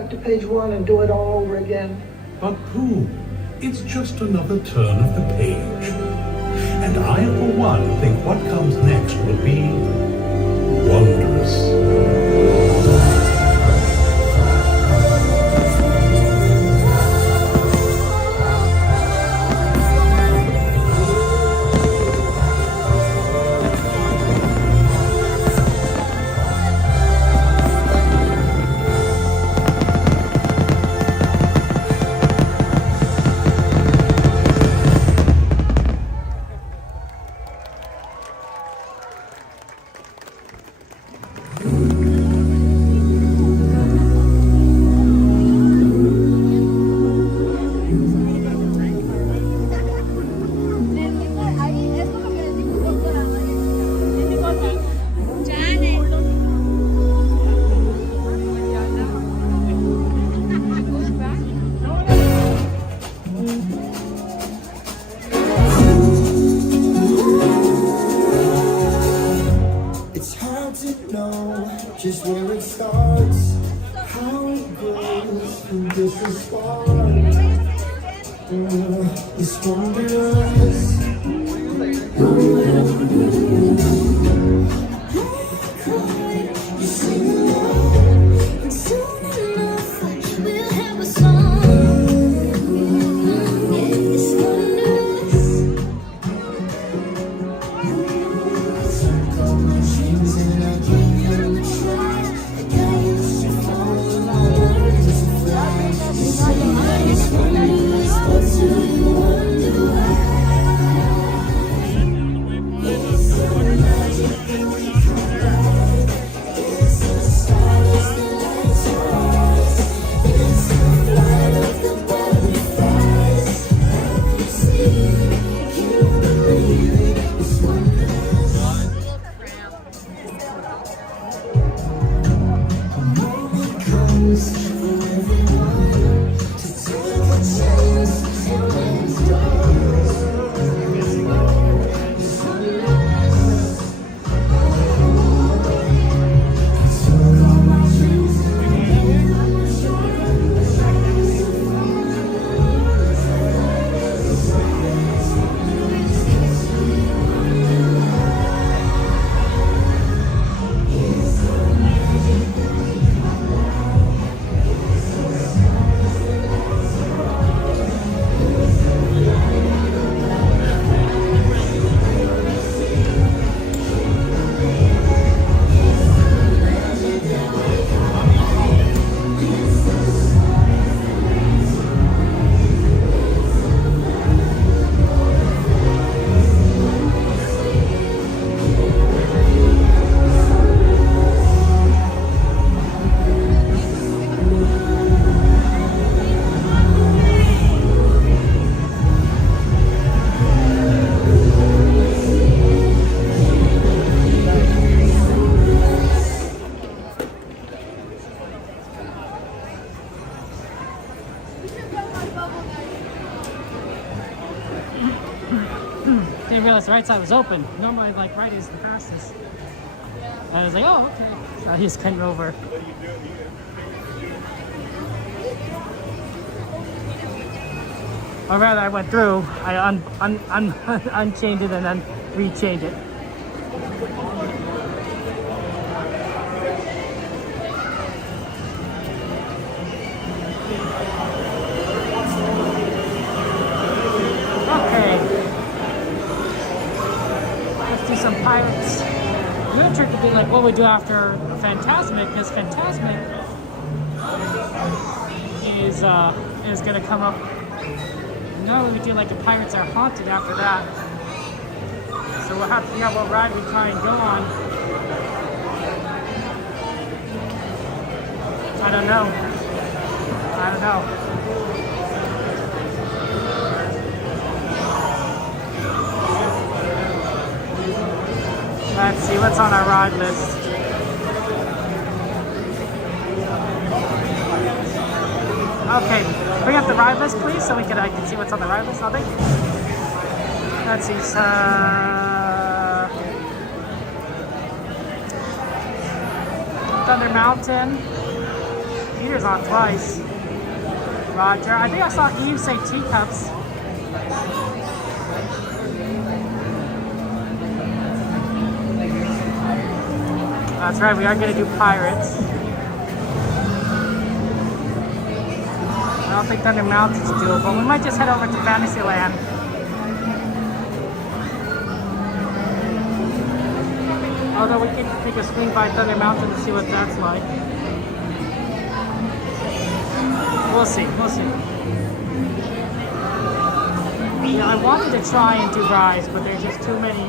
To page 1 and do it all over again. But Pooh, it's just another turn of the page. And I, for one, think what comes next will be wondrous. Just where it starts, how it grows from just a spark. It's wondrous. You sing along, and soon enough we'll have a song. It's wondrous. Circle my dreams and I give them a try. The guy used to fall in love just to fly. You say it's wondrous, but do you wonder why? It's the magic in the crowd. It's the stars that light your eyes. It's the flight of the butterflies. You see, you can't believe it. It's wondrous. A moment comes for everyone to take a chance and when it's done. It's wondrous. Took all my dreams and made them true. the right side was open. Normally, like, right is the fastest. And I was like, oh, okay. So I just came over. Or rather, I went through. I unchained it and then rechained it. Some pirates. The other trick would be like what we do after Fantasmic, because Fantasmic is gonna come up. Normally we do like the Pirates Are Haunted after that. So we'll have to figure out what ride we try and go on. I don't know. Let's see what's on our ride list. Okay, bring up the ride list, please, so I can see what's on the ride list. Oh, thank you. Let's see. Thunder Mountain. Peter's on twice. Roger. I think I saw Eve say teacups. That's right, we are going to do Pirates. I don't think Thunder Mountain's doable. We might just head over to Fantasyland. Although we can take a swing by Thunder Mountain to see what that's like. We'll see. Yeah, I wanted to try and do Rise, but there's just too many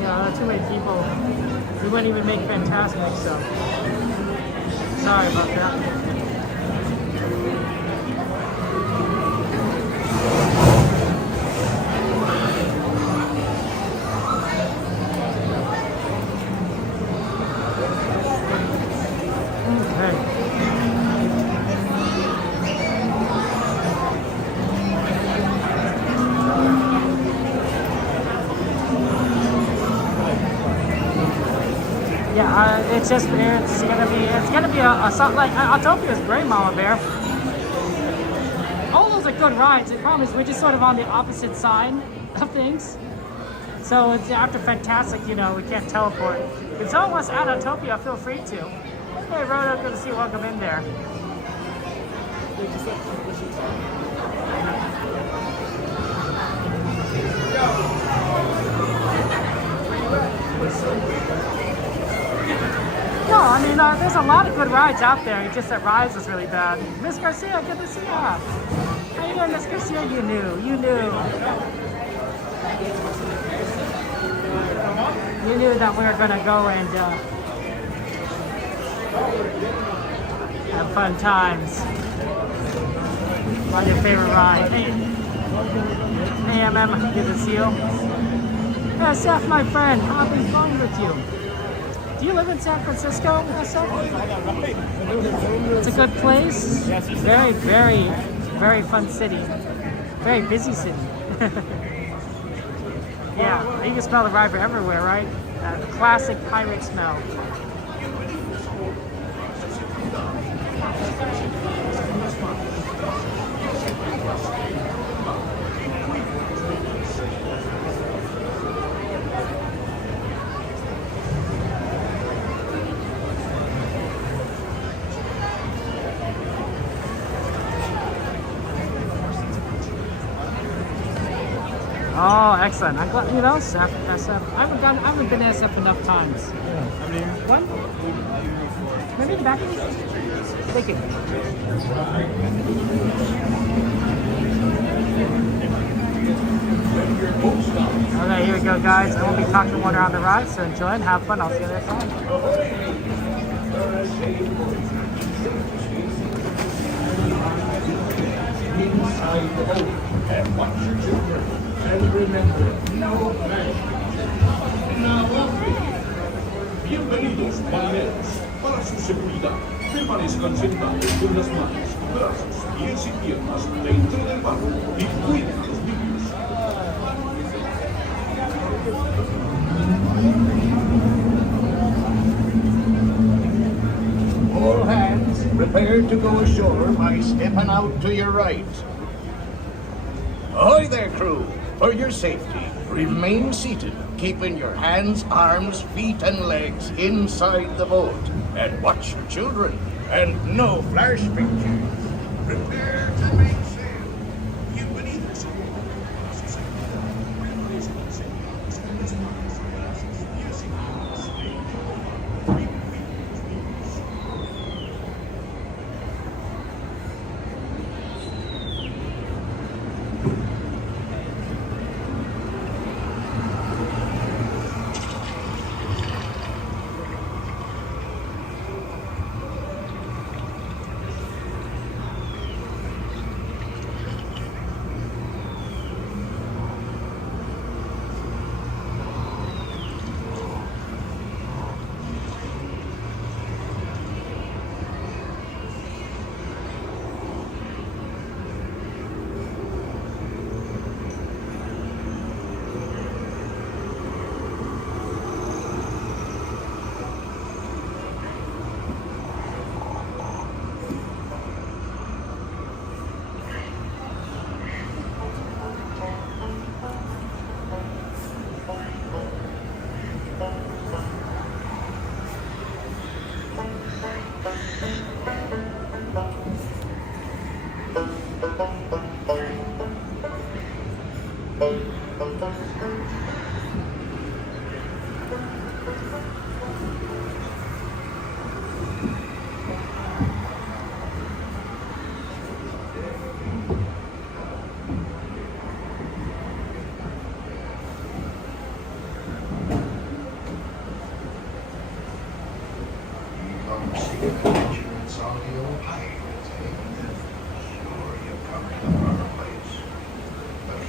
people. We wouldn't even make Fantasmic, so sorry about that. It's gonna be a something like Autopia's great, Mama Bear. All those are good rides. The problem is we're just sort of on the opposite side of things. So it's after Fantastic, we can't teleport. If someone wants to add Autopia, feel free to. Hey, Rhoda, good to see you. Welcome in there. No, I mean, there's a lot of good rides out there. It's just that Rise was really bad. Miss Garcia, good to see you. How you doing, Miss Garcia? You knew. You knew that we were going to go and have fun times. What's your favorite ride? Hey, MM, good to see you. Yeah, Seth, my friend, happy fun with you. Do you live in San Francisco, Seth? It's a good place. Very, very, very fun city. Very busy city. Yeah, you can smell the ride everywhere, right? That classic pirate smell. Oh, excellent. I'm glad, SF. I haven't been to SF enough times. One? Maybe in the back? Thank you. Okay, here we go, guys. I won't be talking more around the ride, so enjoy and have fun. I'll see you next time. And watch your children. And remember, no man. Bienvenidos, marineros. Para su seguridad, permanezcan sentados con las manos, brazos, pies y piernas dentro del barco y cuiden a los niños. to go ashore by stepping out to your right. Ahoy there, crew. For your safety, remain seated, keeping your hands, arms, feet, and legs inside the boat. And watch your children. And no flash pictures. Prepare to make sail. You can either see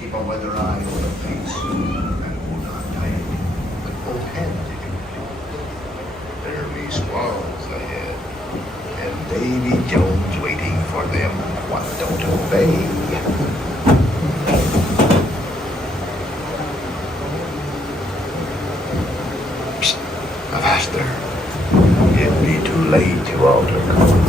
keep a weather eye on the face and will not panic, but both hands if you will. There be squalls ahead, and Davy Jones waiting for them what don't obey. Psst, faster. It'd be too late to alter course.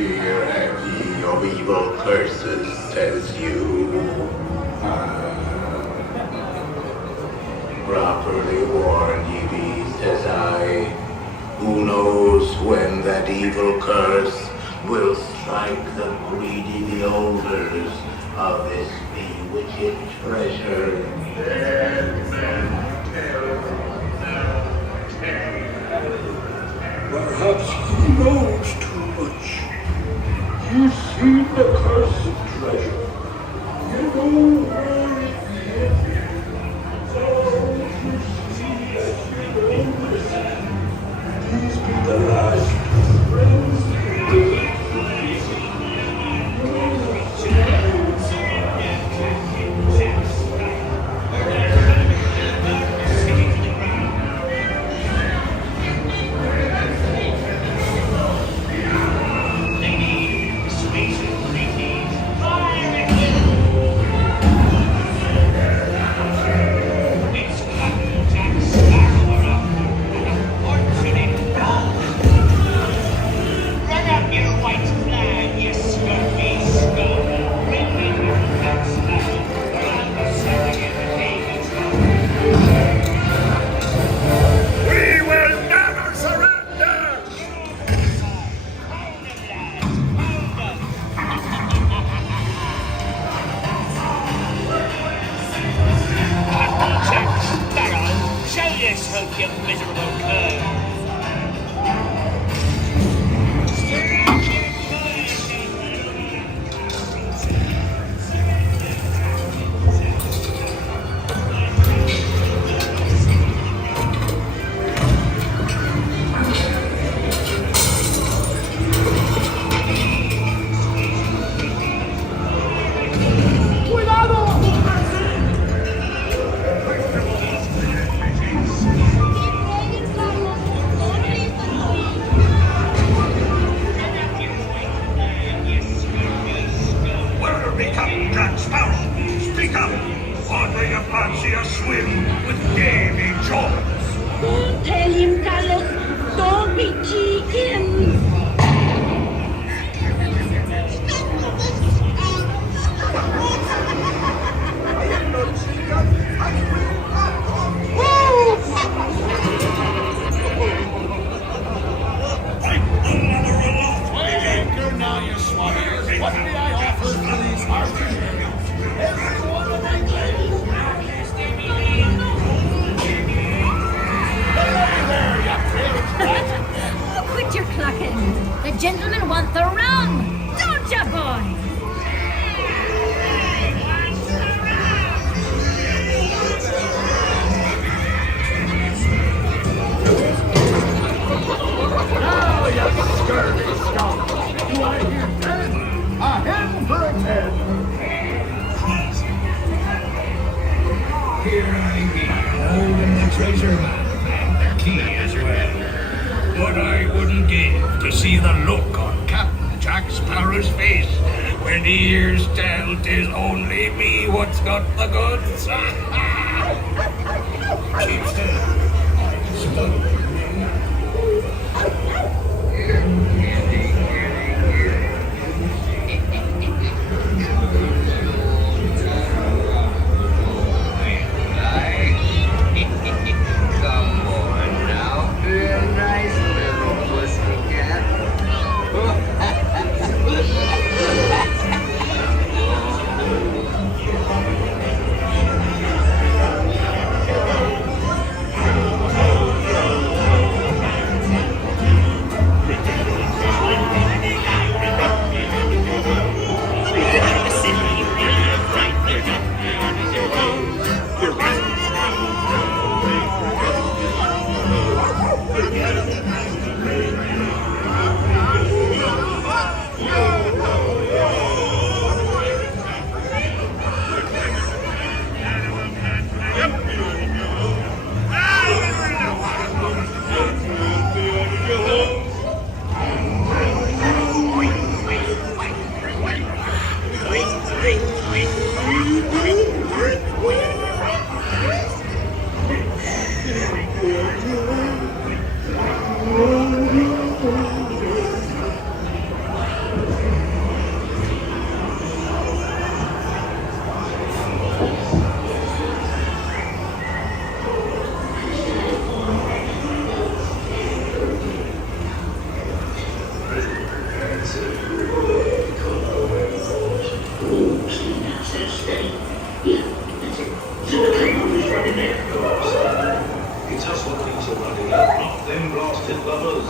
fear have ye of evil curses, says you. Properly warned ye be, says I. Who knows when that evil curse will strike the greedy beholders of this bewitched treasure. Perhaps he knows too much. He's seen the cursed treasure. You know where it is. So you see that you know this. These be the last friends.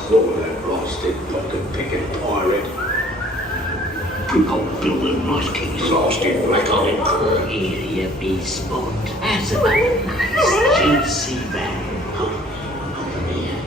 saw that blasted pocket-picking pirate. Oh, Billy Muskie's Blasted black-eyed. Here you be, Spot. That's about a nice juicy bag. Over here.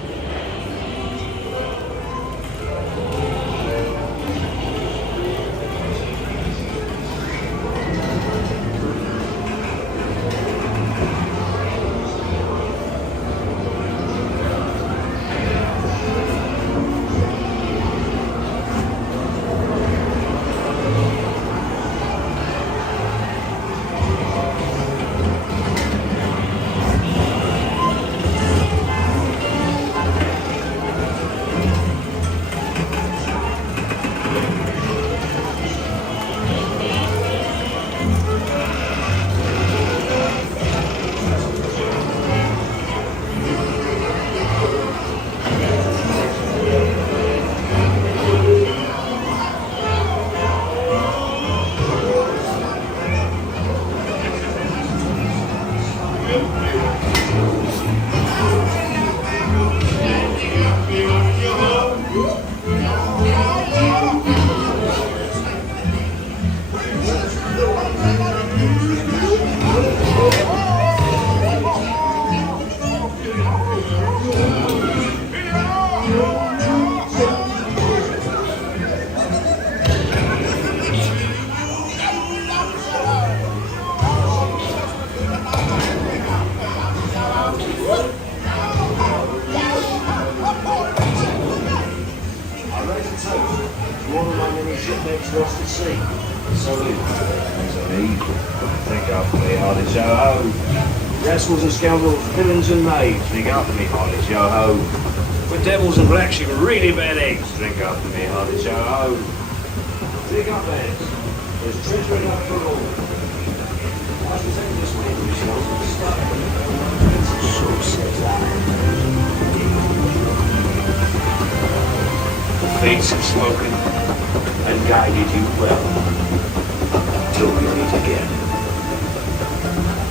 Rascals and scoundrels, villains and knaves, drink after me, hearty yo-ho. With devils and blacks, you really bad eggs, drink after me, hearty yo-ho. Dig up, lads. There's treasure enough for all. I shall take this way to the start. So says The fates have spoken and guided you well. Till we meet again.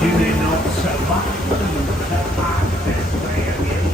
Do they not survive the fastest way again?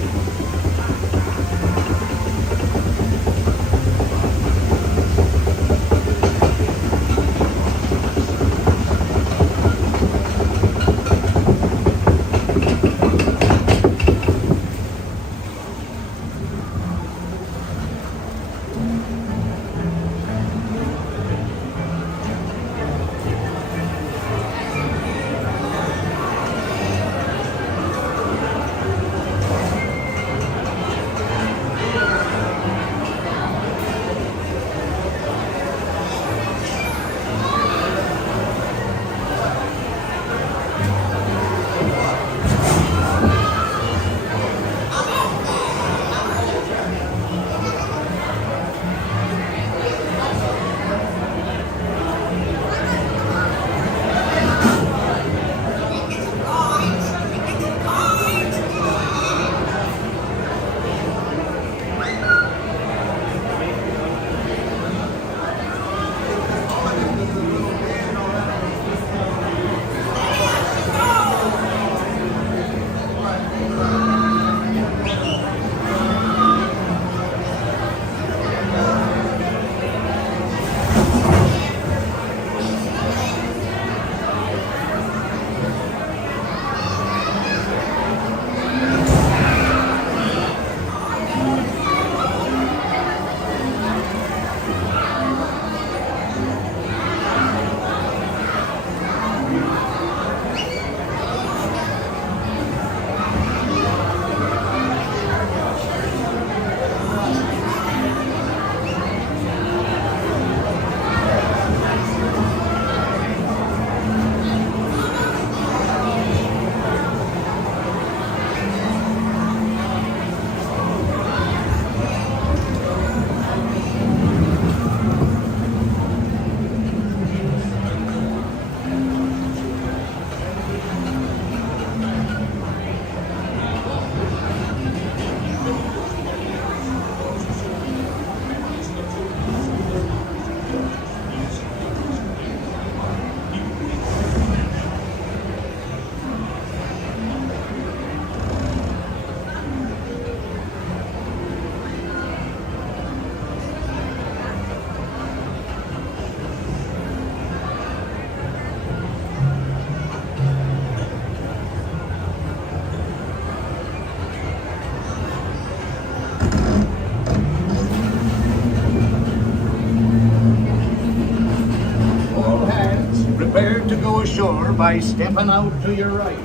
shore by stepping out to your right.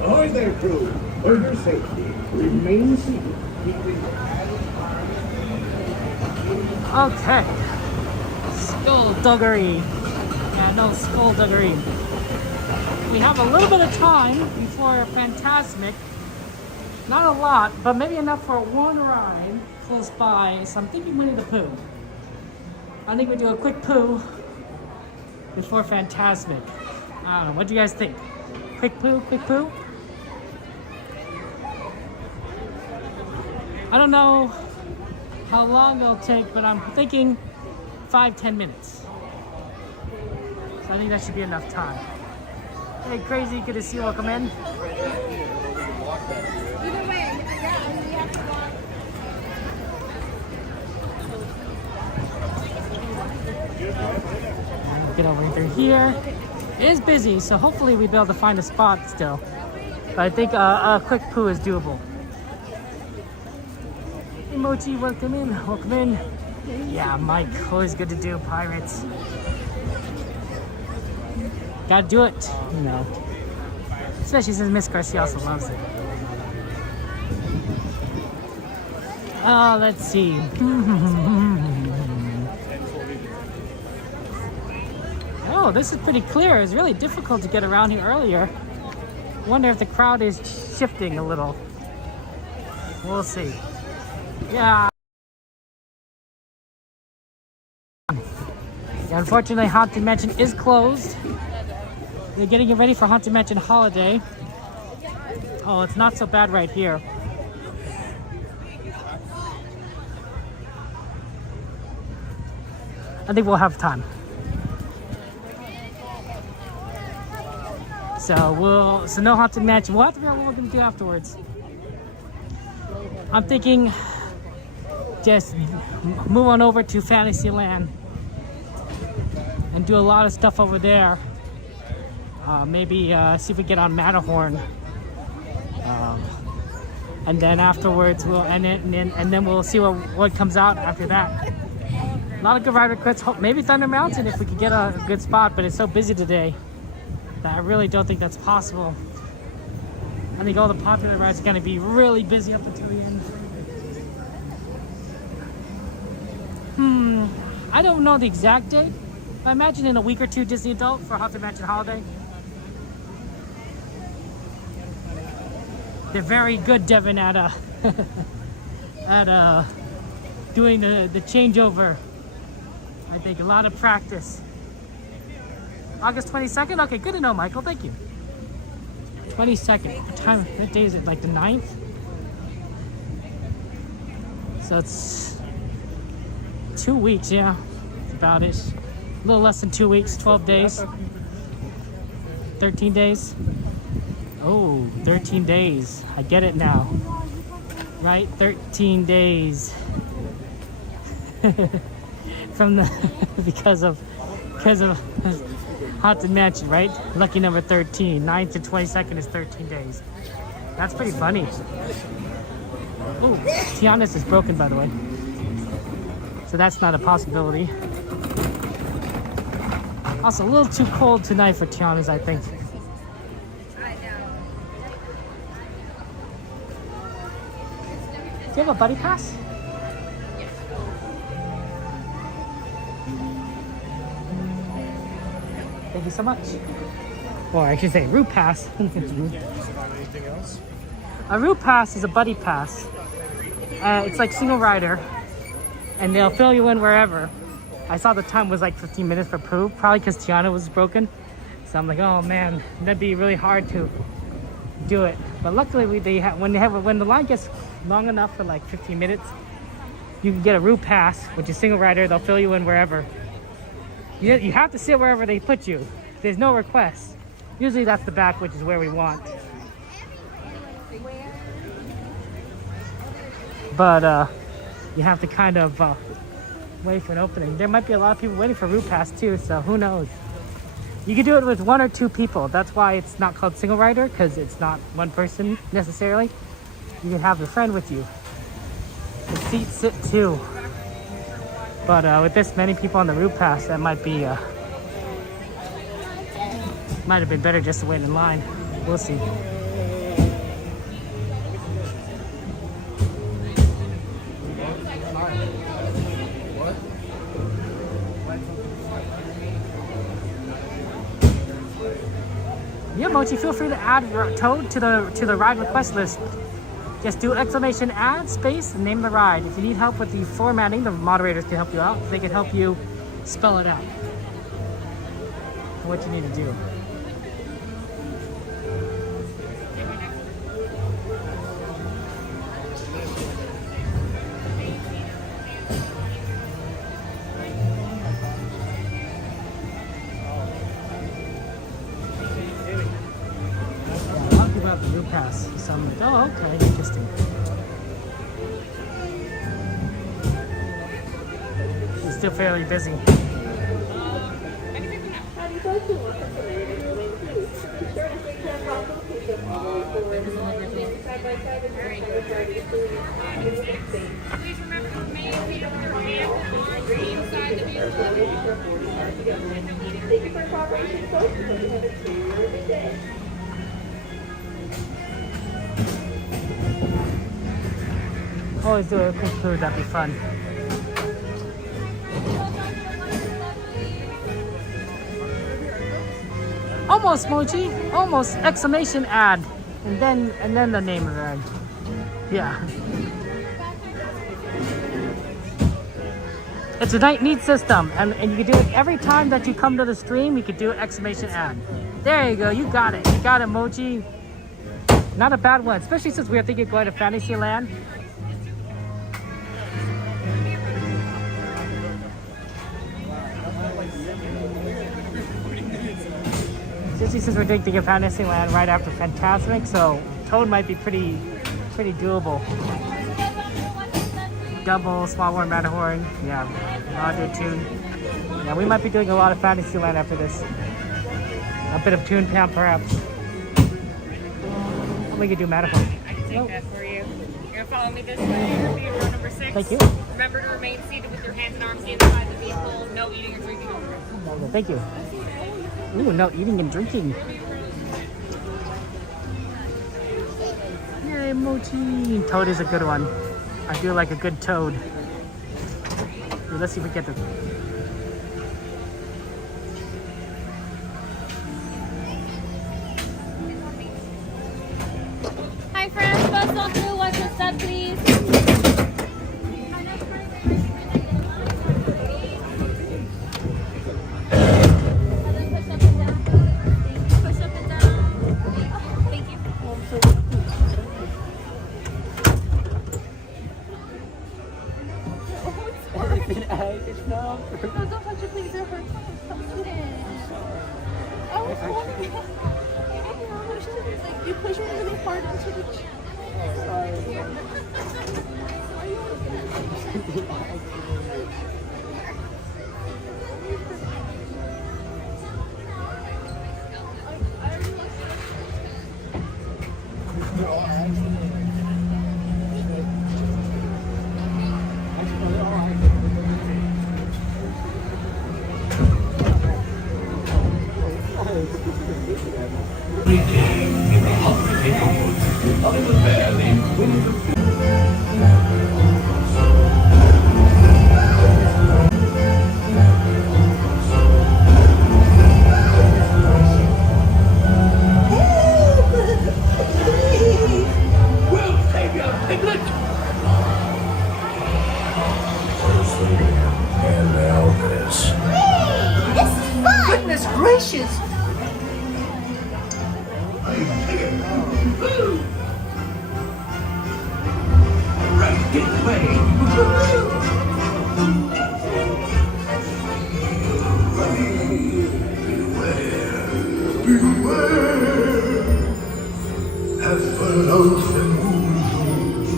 Ahoy there, crew. For your safety, remain seated. Keeping your hands Okay. Skullduggery. Yeah, no skullduggery. We have a little bit of time before Fantasmic. Not a lot, but maybe enough for one ride close by. So I'm thinking Winnie the Pooh. I think we do a quick Pooh before Fantasmic. I don't know. What do you guys think? Quick Pooh? Quick Pooh? I don't know how long it'll take, but I'm thinking 5-10 minutes. So I think that should be enough time. Hey, Crazy, good to see you. Welcome in. Either way, yeah, we have to walk. Get over through here. It is busy, so hopefully we'll be able to find a spot still. But I think a quick Pooh is doable. Hey, Mochi, welcome in. Welcome in. Yeah, Mike, always good to do. Pirates. Gotta do it, you know. Especially since Miss Garcia also loves it. Let's see. Oh, this is pretty clear. It's really difficult to get around here earlier. Wonder if the crowd is shifting a little. We'll see. Yeah. Unfortunately, Haunted Mansion is closed. They're getting it ready for Haunted Mansion Holiday. Oh, it's not so bad right here. I think we'll have time. So no Haunted Mansion. We'll have to figure out what we're gonna do afterwards. I'm thinking just move on over to Fantasyland and do a lot of stuff over there. Maybe see if we get on Matterhorn, and then afterwards we'll end it, and then we'll see what comes out after that. A lot of good ride requests. Maybe Thunder Mountain if we could get a good spot, but it's so busy today that I really don't think that's possible. I think all the popular rides are going to be really busy up until the end. I don't know the exact date. I imagine in a week or two, Disney Adult for Haunted Mansion Holiday. They're very good, Devin, at doing the changeover. I think a lot of practice. August 22nd? Okay, good to know, Michael. Thank you. 22nd. What day is it? Like the 9th? So it's 2 weeks, yeah. That's about it. A little less than 2 weeks, 12 days. 13 days. Oh, 13 days. I get it now. Right? 13 days. From the because of Haunted Mansion, right? Lucky number 13. 9th to 22nd is 13 days. That's pretty funny. Oh, Tiana's is broken, by the way. So that's not a possibility. Also, a little too cold tonight for Tiana's, I think. Do you have a buddy pass? Thank you so much. Or I should say route pass. Anything else? A route pass is a buddy pass. It's like single rider, and they'll fill you in wherever. I saw the time was like 15 minutes for Pooh, probably because Tiana was broken. So I'm like, oh man, that'd be really hard to do it. But luckily, when the line gets long enough for like 15 minutes, you can get a route pass, which is single rider. They'll fill you in wherever. You have to sit wherever they put you. There's no request. Usually that's the back, which is where we want. But you have to kind of wait for an opening. There might be a lot of people waiting for route pass too, so who knows? You can do it with 1 or 2 people. That's why it's not called single rider, because it's not one person necessarily. You can have a friend with you. The seats sit 2. But with this many people on the route pass, that might be Might have been better just to wait in line. We'll see. Yeah, Mochi, feel free to add Toad to the ride request list. Just do exclamation add space and name the ride. If you need help with the formatting, the moderators can help you out. They can help you spell it out. What you need to do. About the new pass, so I'm like, oh, okay, interesting. It's still fairly busy. Please remember to remain seated with your hands and arms inside the vehicle. Thank you for your cooperation, folks. We hope you have a terrific day. Always do a quick food, that'd be fun. Almost, Mochi. Almost. Exclamation add. And then the name of the ride. Yeah. It's a neat system, and you can do it every time that you come to the stream. You could do exclamation add. There you go. You got it. You got it, Mochi. Not a bad one, especially since we are thinking of going to Fantasyland. Especially since we're thinking of Fantasyland right after Fantasmic, so Toad might be pretty doable. Dumbo, Small Horn, Matterhorn, yeah, Roger, Toon. Yeah, we might be doing a lot of Fantasyland after this. A bit of Toon Town, perhaps. We could do Matterhorn. I can take that for you. You're gonna follow me this way. Be row number 6. Thank you. Remember to remain seated with your hands and arms inside the vehicle. No eating or drinking over it. Thank you. Ooh, no eating and drinking. Yay, Mochi. Toad is a good one. I feel like a good Toad. Ooh, let's see if we get the... Hi friends, bus on through, watch your step please. Push up and down. Thank you. No, don't touch it please, it hurts. You push me really hard into the chair. Every day in the hungry neighborhoods, nothing but barely Winnie the Pooh. We'll save you, Piglet! And now this. This is fun! Goodness gracious! Right, get away! Beware! Have balance and woozles,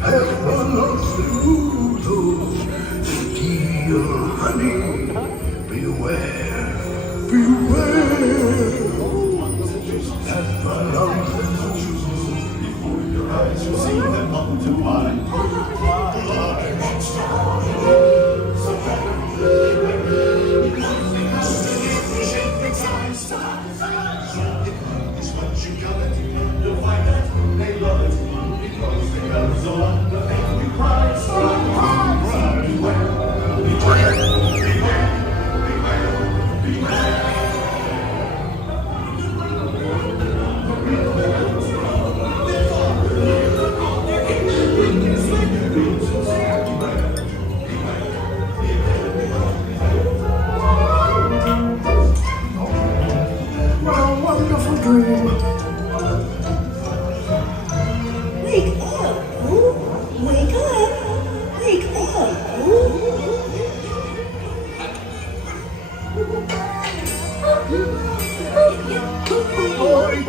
have balance and woozles, steal honey, beware, beware! Have balance and woozles, before your eyes you see them multiply.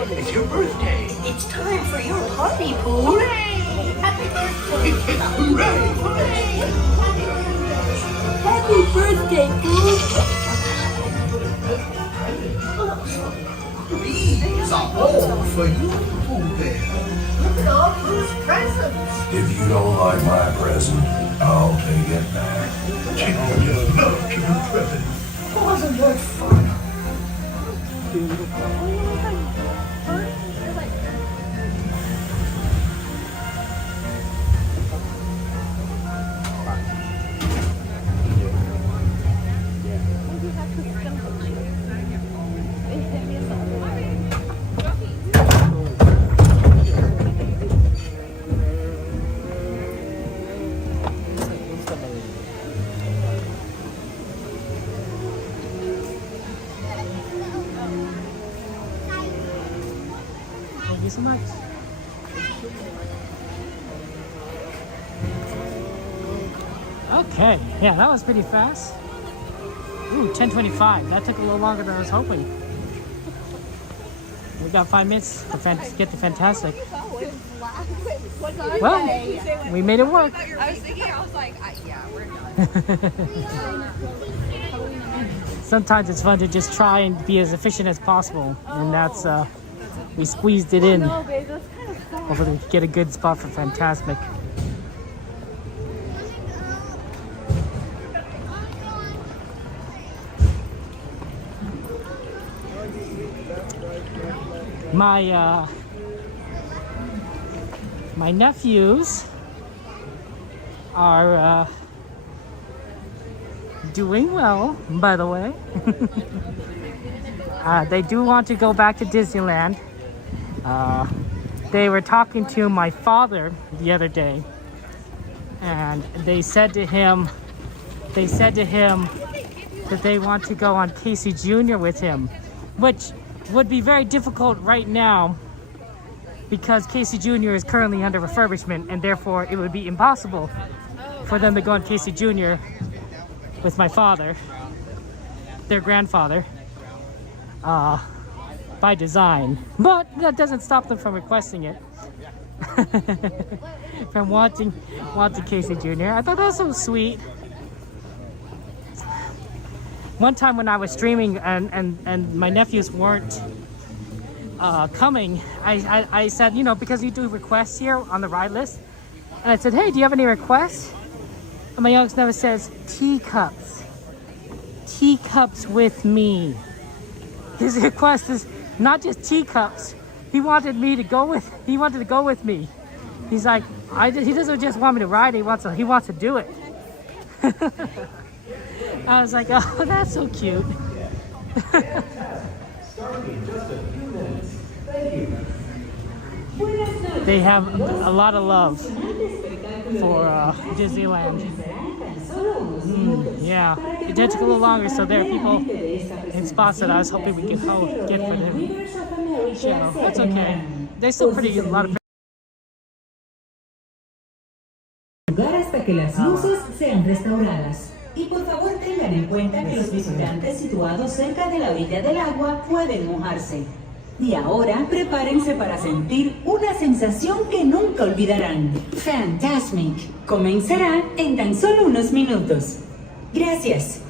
It's your birthday. It's time for your party, Pooh. Hooray! Happy birthday! Hooray! Happy birthday, Pooh! These are all for you, Pooh Bear. Look at all Pooh's presents. If you don't like my present, I'll take it back. Children just love to do presents. Wasn't that fun? Thank you so much. Okay, yeah, that was pretty fast. Ooh, 10:25. That took a little longer than I was hoping. We got 5 minutes to get to Fantasmic. Well, we made it work. I was thinking, I was like, yeah, we're done. Sometimes it's fun to just try and be as efficient as possible, and that's we squeezed it in. Hopefully we can get a good spot for Fantasmic. My nephews are doing well, by the way. They do want to go back to Disneyland. They were talking to my father the other day, and they said to him that they want to go on Casey Jr. with him, which would be very difficult right now because Casey Jr. is currently under refurbishment, and therefore it would be impossible for them to go on Casey Jr. with my father, their grandfather, by design. But that doesn't stop them from requesting it, from wanting Casey Jr. I thought that was so sweet. One time when I was streaming and my nephews weren't coming, I said, you know, because you do requests here on the ride list, and I said, hey, do you have any requests? And my youngest nephew says, teacups. Teacups with me. His request is not just teacups. He wanted to go with me. He's like, he doesn't just want me to ride, he wants to do it. I was like, oh, that's so cute. They have a lot of love for Disneyland. Yeah, it did take a little longer, so there are people in spots that I was hoping we could get for them. So that's okay. They still pretty a lot of. Hasta que las luces sean restauradas. Y por favor tengan en cuenta que los visitantes situados cerca de la orilla del agua pueden mojarse. Y ahora prepárense para sentir una sensación que nunca olvidarán. Fantasmic comenzará en tan solo unos minutos. Gracias.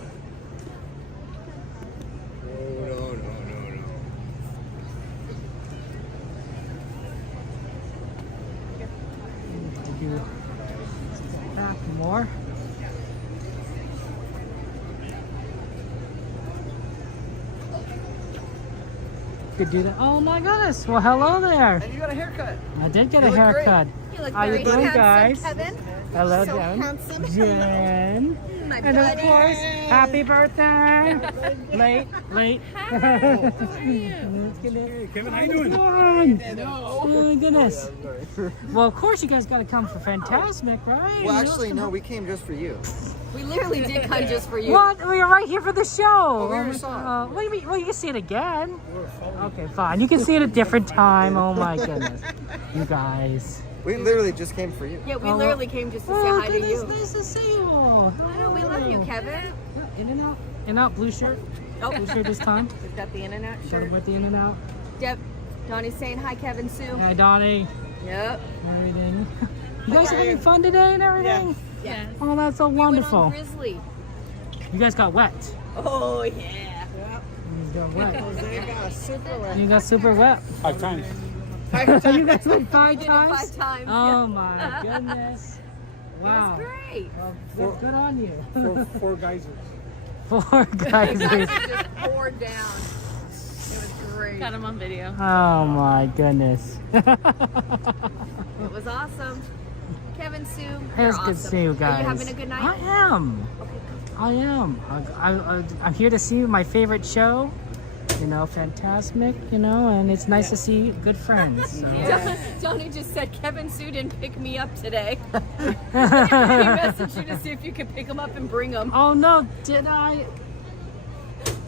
More. Could do that. Oh my goodness! Well, hello there. And you got a haircut. I did get a haircut. How you doing, guys? Kevin. Hello, So Jen. handsome. Jen. My And of buddy. course, happy birthday! Late. Hey, Kevin, how you doing? Oh my goodness. Well, of course you guys got to come for Fantasmic, right? Well, actually, no, we came just for you. We literally did come just for you. What? We were right here for the show. we already saw it. What do you mean? Well, you can see it again. Okay, fine. You can see it a different time. Oh my goodness. You guys. We literally just came for you. Yeah, we literally came just to say hi to you. Nice to see you. I know, we love you, Kevin. In and out. In and out, blue shirt. Oh, blue shirt this time. We've got the In-N-Out Got shirt. with the in and out. Yep. Donnie's saying hi, Kevin Sue. Hi, Donnie. Yep. Everything. You guys having fun today and everything? Yeah. Oh, that's so wonderful. We went on Grizzly. You guys got wet. Oh, yeah. You got wet. Jose got super wet. You got super wet. 5 times. You guys went 5 times? 5 times. Oh my goodness. Wow. It was great. Well, good on you. 4 geysers. 4 guys. Just poured down. It was great. Got him on video. Oh my goodness. It was awesome. Kevin Sue, It you're was awesome. good to see you guys. Are you having a good night? I am. I am. I'm here to see my favorite show, you know, Fantasmic, you know, and it's nice to see good friends. So. Donnie just said Kevin Sue didn't pick me up today. He messaged you to see if you could pick him up and bring him. Oh no, did I?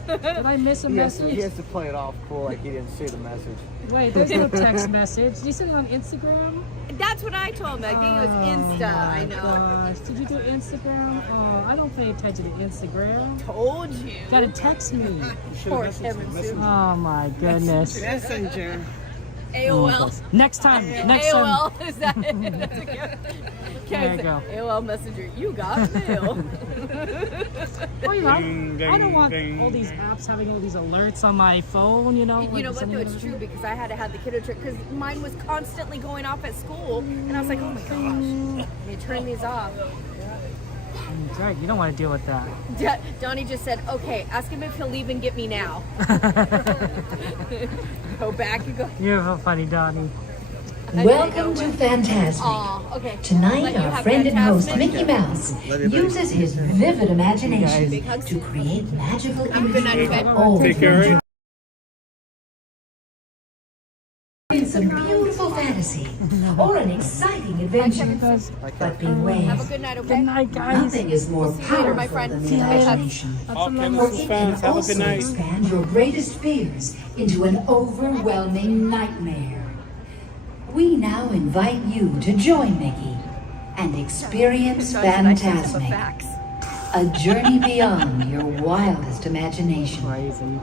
Did I miss a message? He has to play it off cool like he didn't see the message. Wait, there's no text message. Did you send it on Instagram? That's what I told him. I think it was Insta. I know. Gosh, did you do Instagram? Oh, I don't pay attention to Instagram. Told you. Gotta text me. Poor Kevin Sue. Oh my goodness. Messenger. AOL. Next time. Next time. AOL. Is that it? That's a gift. There you go. AOL Messenger. You got mail. Well, you know, I don't want all these apps having all these alerts on my phone, you know. You know what, though, it's true because I had to have the kiddo trick because mine was constantly going off at school and I was like, oh my gosh, you turn these off. That's right, you don't want to deal with that. Donnie just said, okay, ask him if he'll leave and get me now. Go back and go. You're so funny, Donnie. Welcome to Fantasmic. Aw, okay. Tonight, Let you our have friend and host, Fantasmic. Mickey Mouse, uses his vivid imagination to create magical imagery all Take care. It's a beautiful fantasy or an exciting adventure. But beware, Have a good night, okay? Good night, guys. nothing is more See you later, my powerful friend. than See the you later. imagination. All For Kevin's it fans, can have a also good night. expand your greatest fears into an overwhelming nightmare. We now invite you to join Mickey and experience Fantasmic, a journey beyond your wildest imagination. Crazy.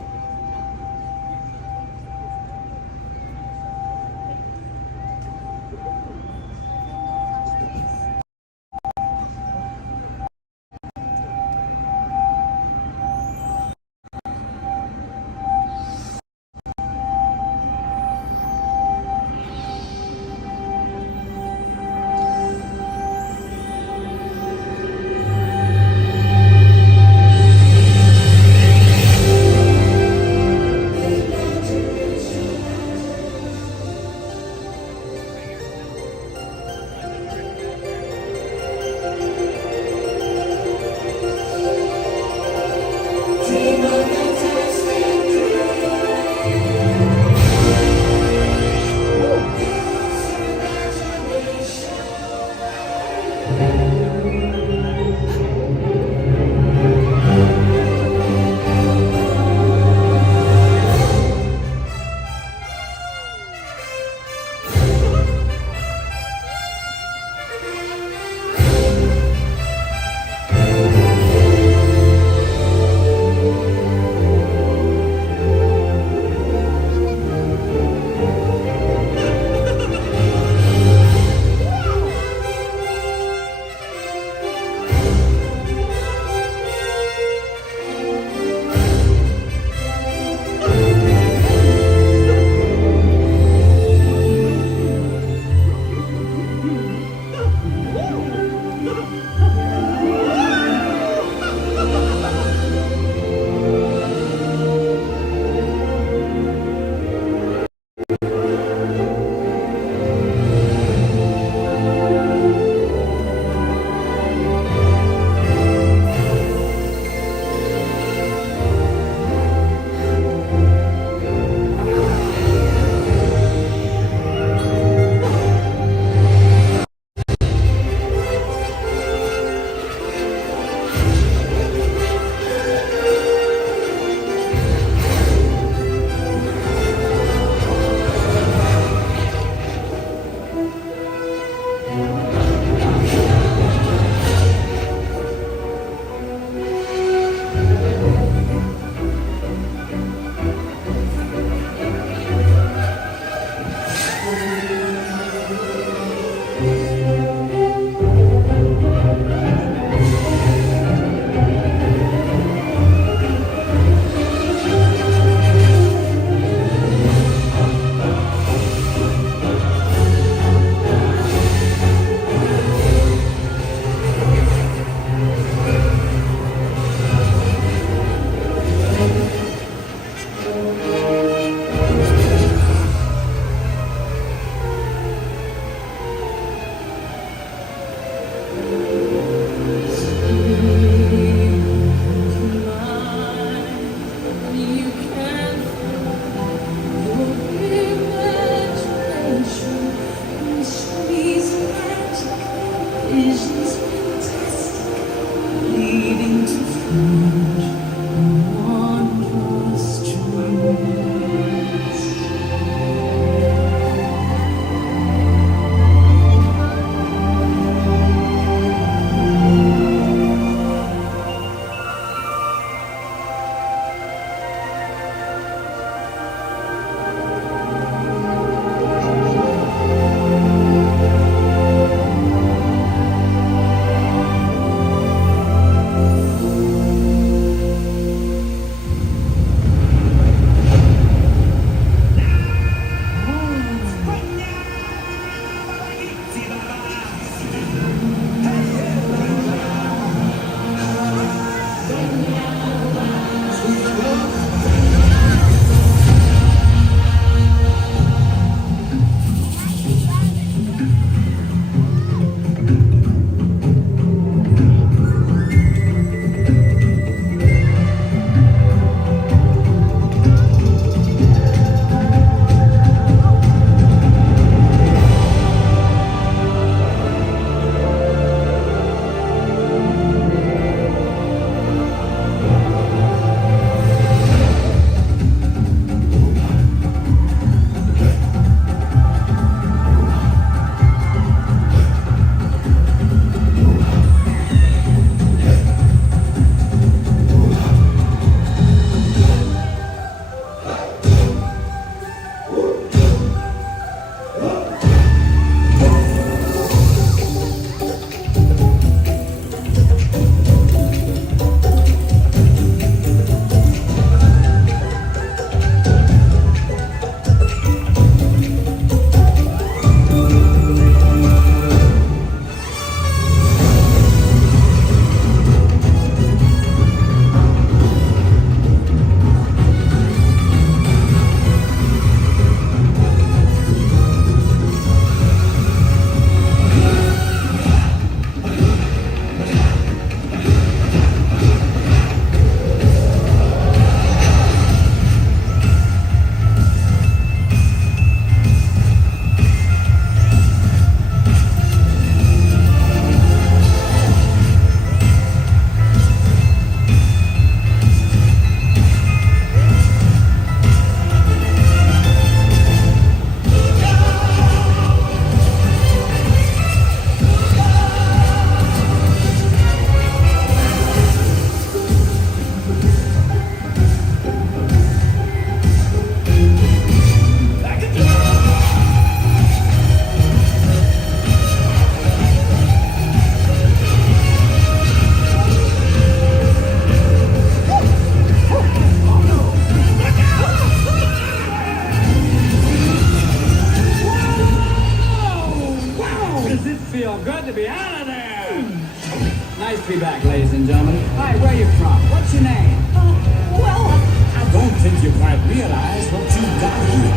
Nice to be back, ladies and gentlemen. Hi, where are you from? What's your name? I don't think you quite realize what you've got here.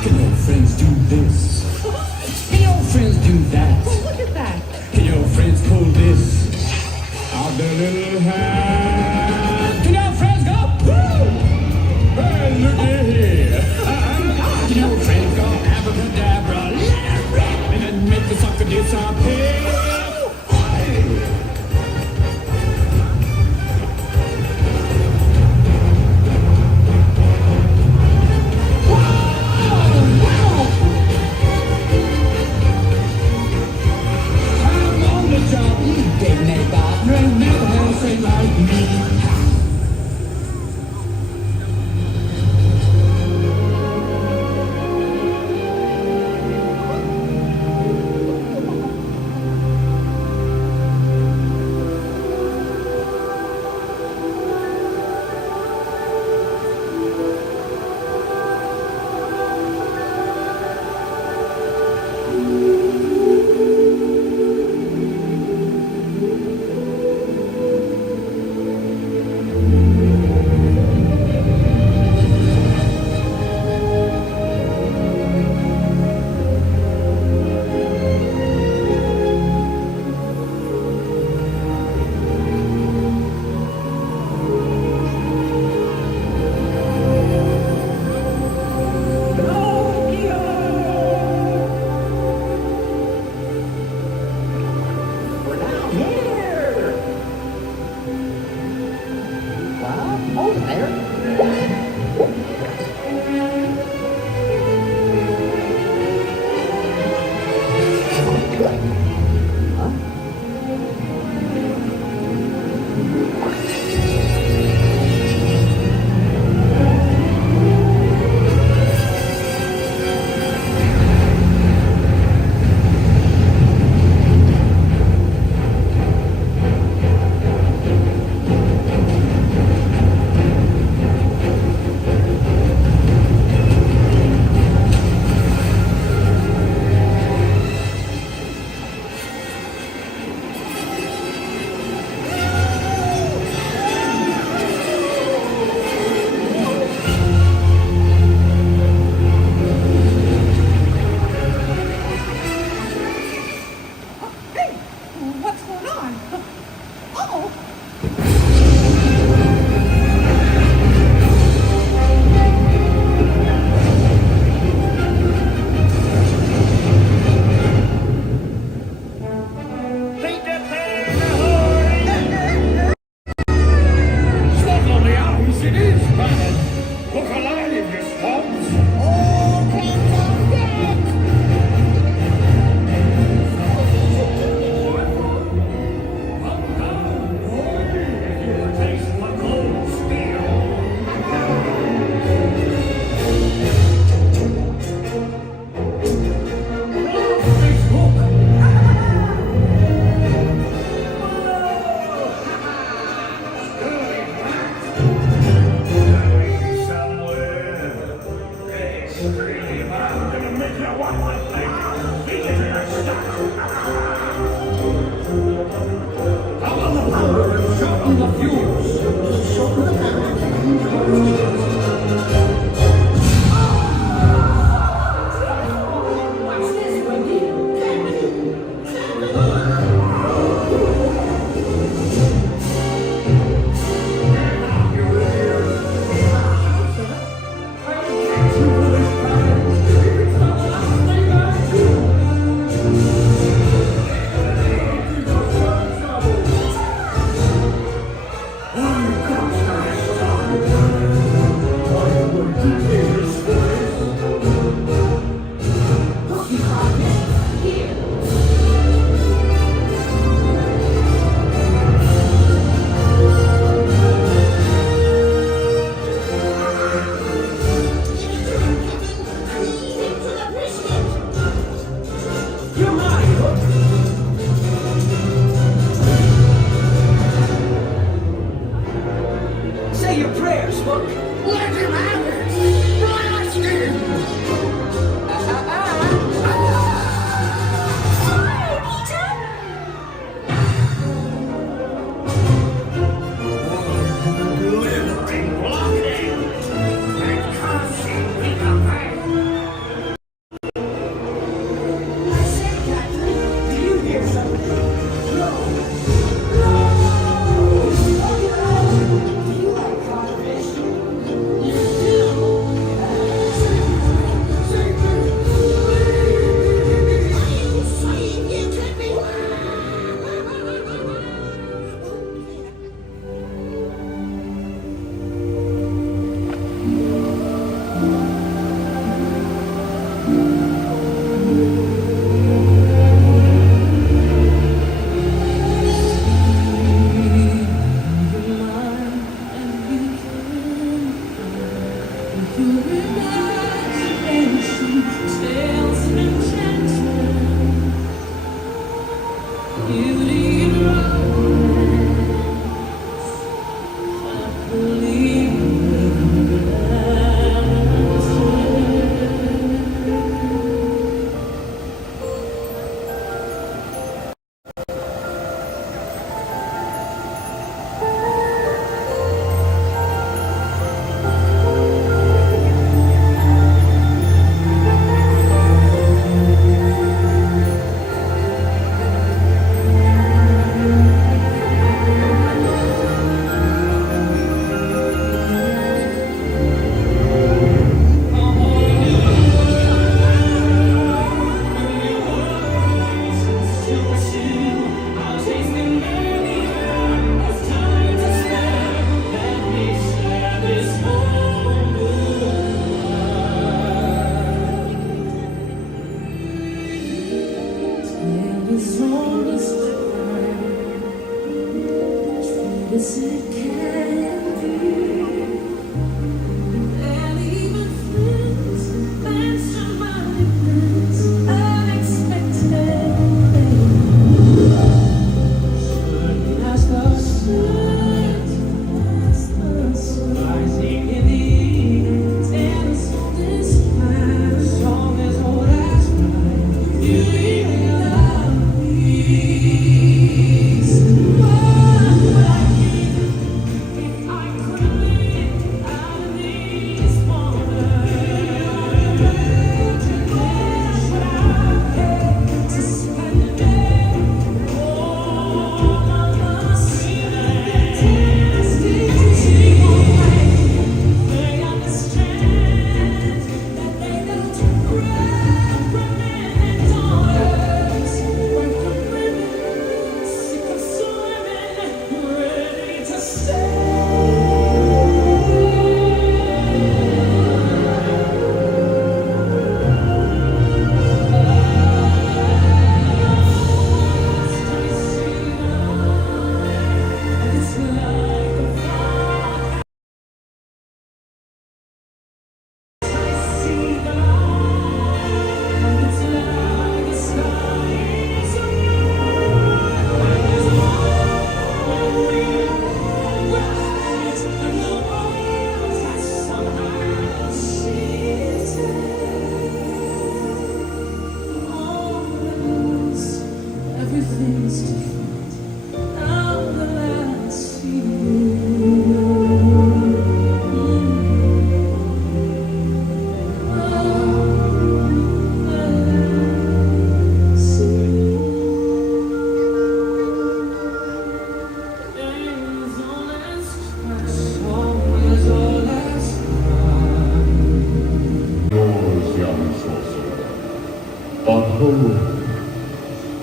Can your friends do this? Can your friends do that? Well, look at that. Can your friends pull this out their little hand? Can your friends go, woo? Hey, looky here. Can your friends go abracadabra, let it rip, and then make the sucker disappear?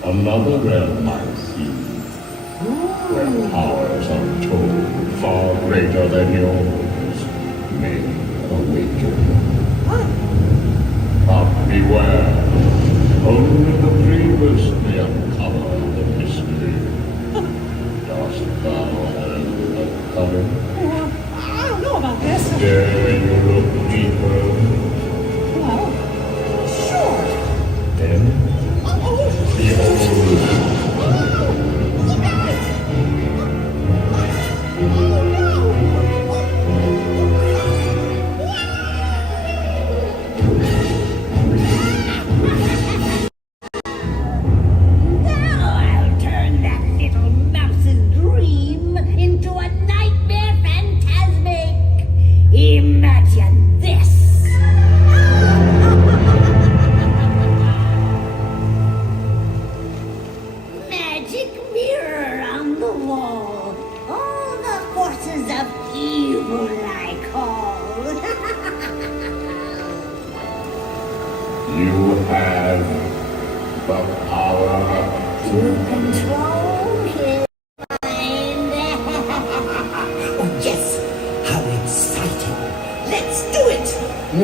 Another realm I see, where powers untold, far greater than yours, may awaken. But beware, only the bravest may uncover the mystery. Dost thou have a cover? I don't know about this. Dare you look deeper? Well, sure. Then, behold. Imagine this! Magic mirror on the wall. All the forces of evil I call. You have the power To control his mind. Oh, yes! How exciting! Let's do it! I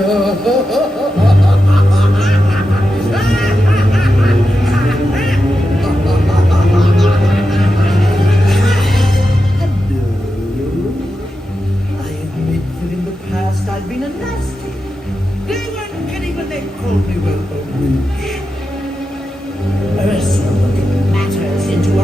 admit that in the past I've been a nasty. They weren't kidding when they called me, well, a witch. Ursula put matters into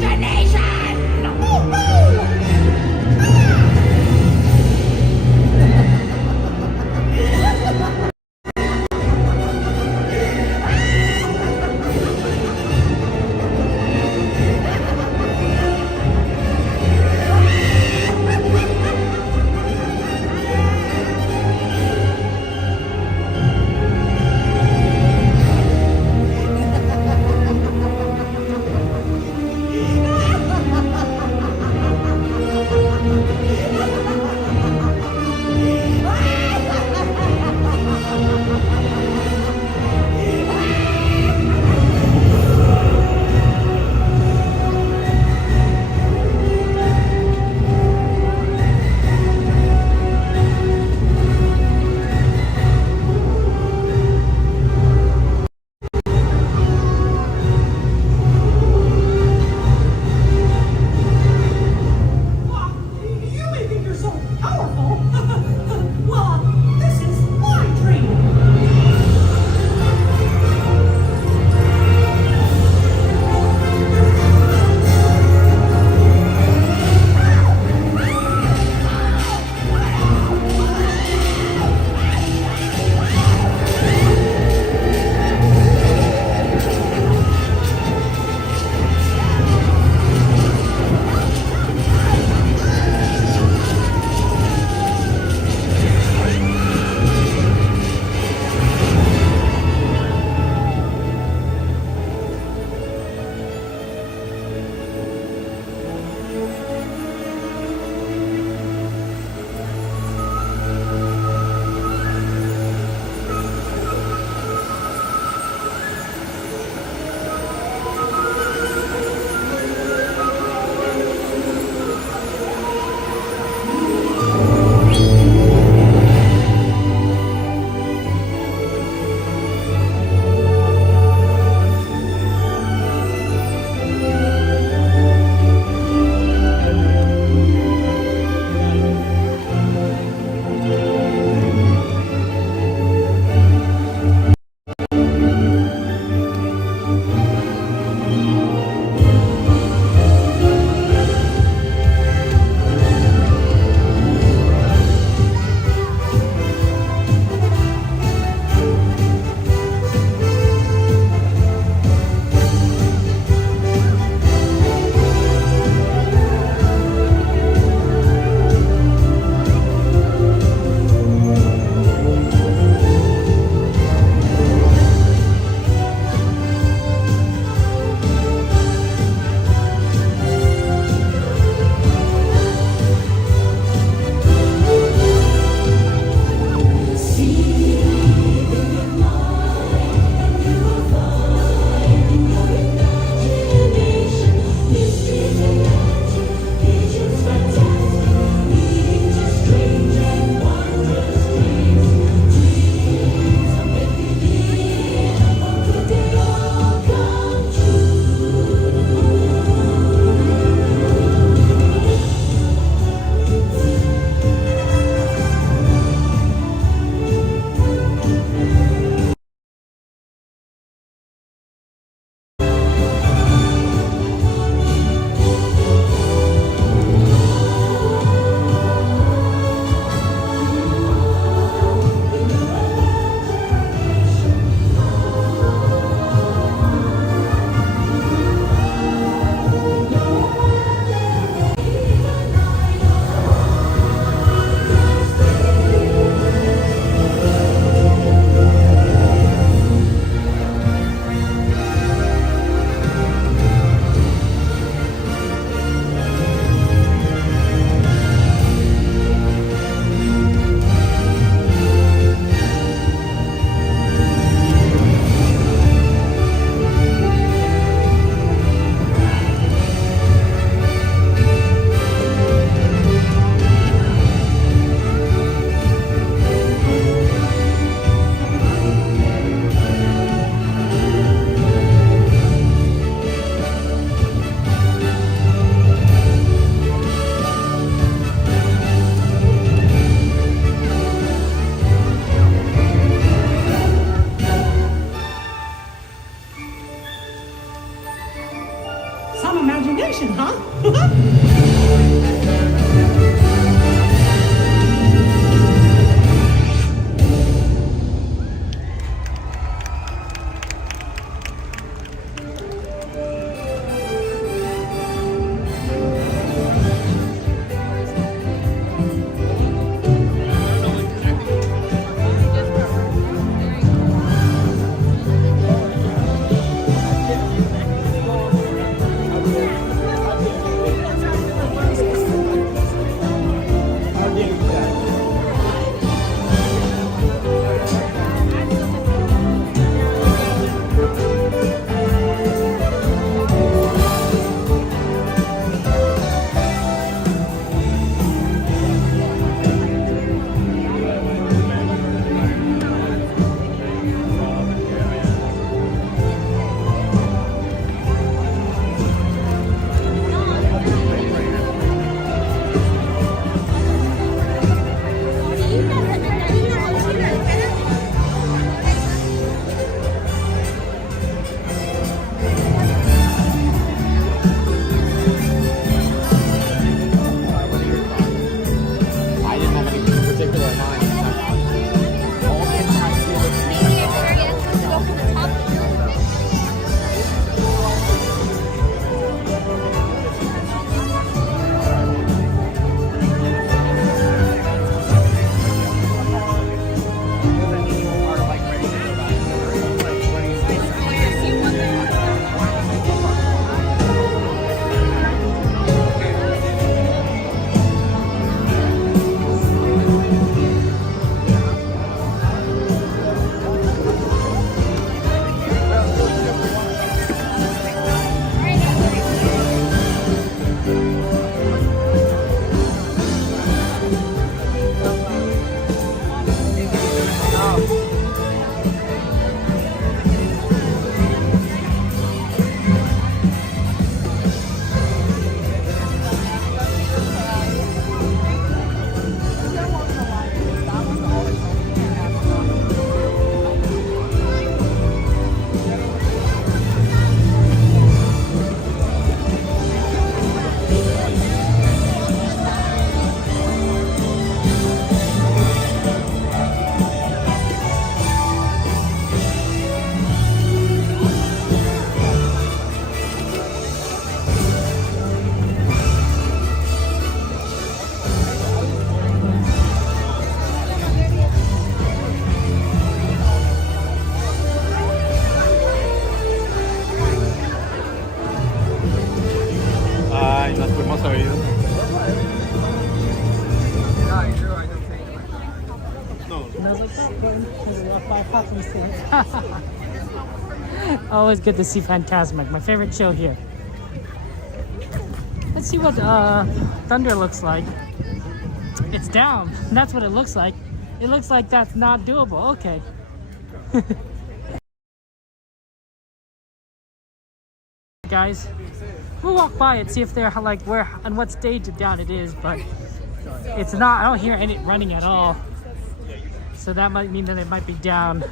imagination! imagination, huh? Always good to see Fantasmic, my favorite show here. Let's see what Thunder looks like. It's down. That's what it looks like. It looks like that's not doable. Okay. Guys, we'll walk by and see if they're like where on what stage down it is, but it's not. I don't hear any running at all. So that might mean that it might be down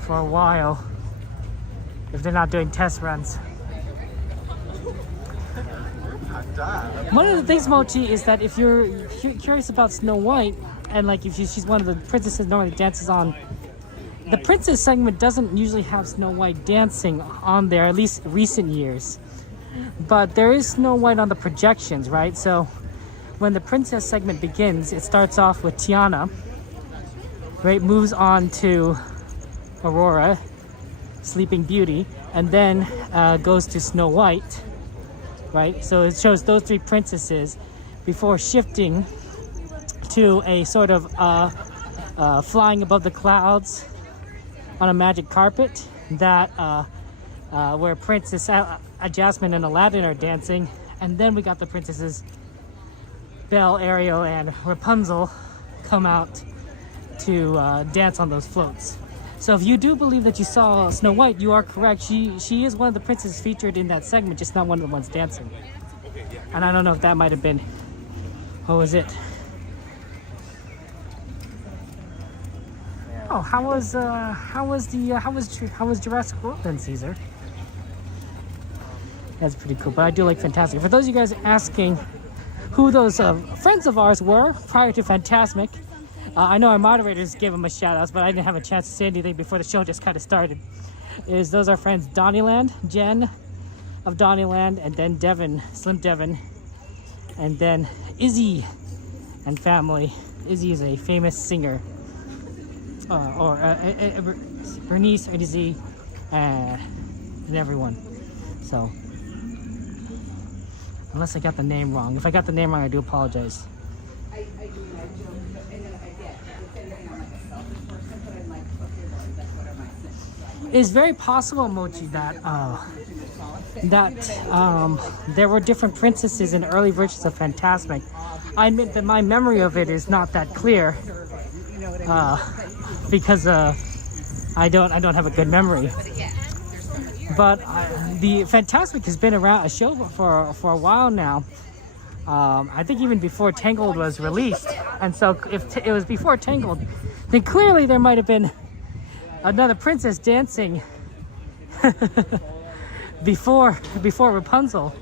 for a while if they're not doing test runs. One of the things, Mochi, is that if you're curious about Snow White, and like if she's one of the princesses normally dances on, the princess segment doesn't usually have Snow White dancing on there, at least recent years. But there is Snow White on the projections, right? So when the princess segment begins, it starts off with Tiana, right? Moves on to Aurora, Sleeping Beauty, and then goes to Snow White, right? So it shows those three princesses before shifting to a sort of flying above the clouds on a magic carpet that where Princess Jasmine and Aladdin are dancing, and then we got the princesses Belle, Ariel, and Rapunzel come out to dance on those floats. So if you do believe that you saw Snow White, you are correct. She is one of the princesses featured in that segment, just not one of the ones dancing. And I don't know if that might have been, what was it? Oh, how was Jurassic World then, Caesar? That's pretty cool. But I do like Fantasmic. For those of you guys asking who those friends of ours were prior to Fantasmic, I know our moderators gave them a shout out, but I didn't have a chance to say anything before the show just kind of started. Those are friends Donnyland, Jen of Donnyland, and then Devin, Slim Devin, and then Izzy and family. Izzy is a famous singer, Bernice, Izzy, and everyone. So, unless I got the name wrong. If I got the name wrong, I do apologize. It's very possible, Mochi, that there were different princesses in early versions of Fantasmic. I admit that my memory of it is not that clear because I don't have a good memory. But the Fantasmic has been around a show for a while now. I think even before Tangled was released, and so if it was before Tangled, then clearly there might have been another princess dancing before Rapunzel,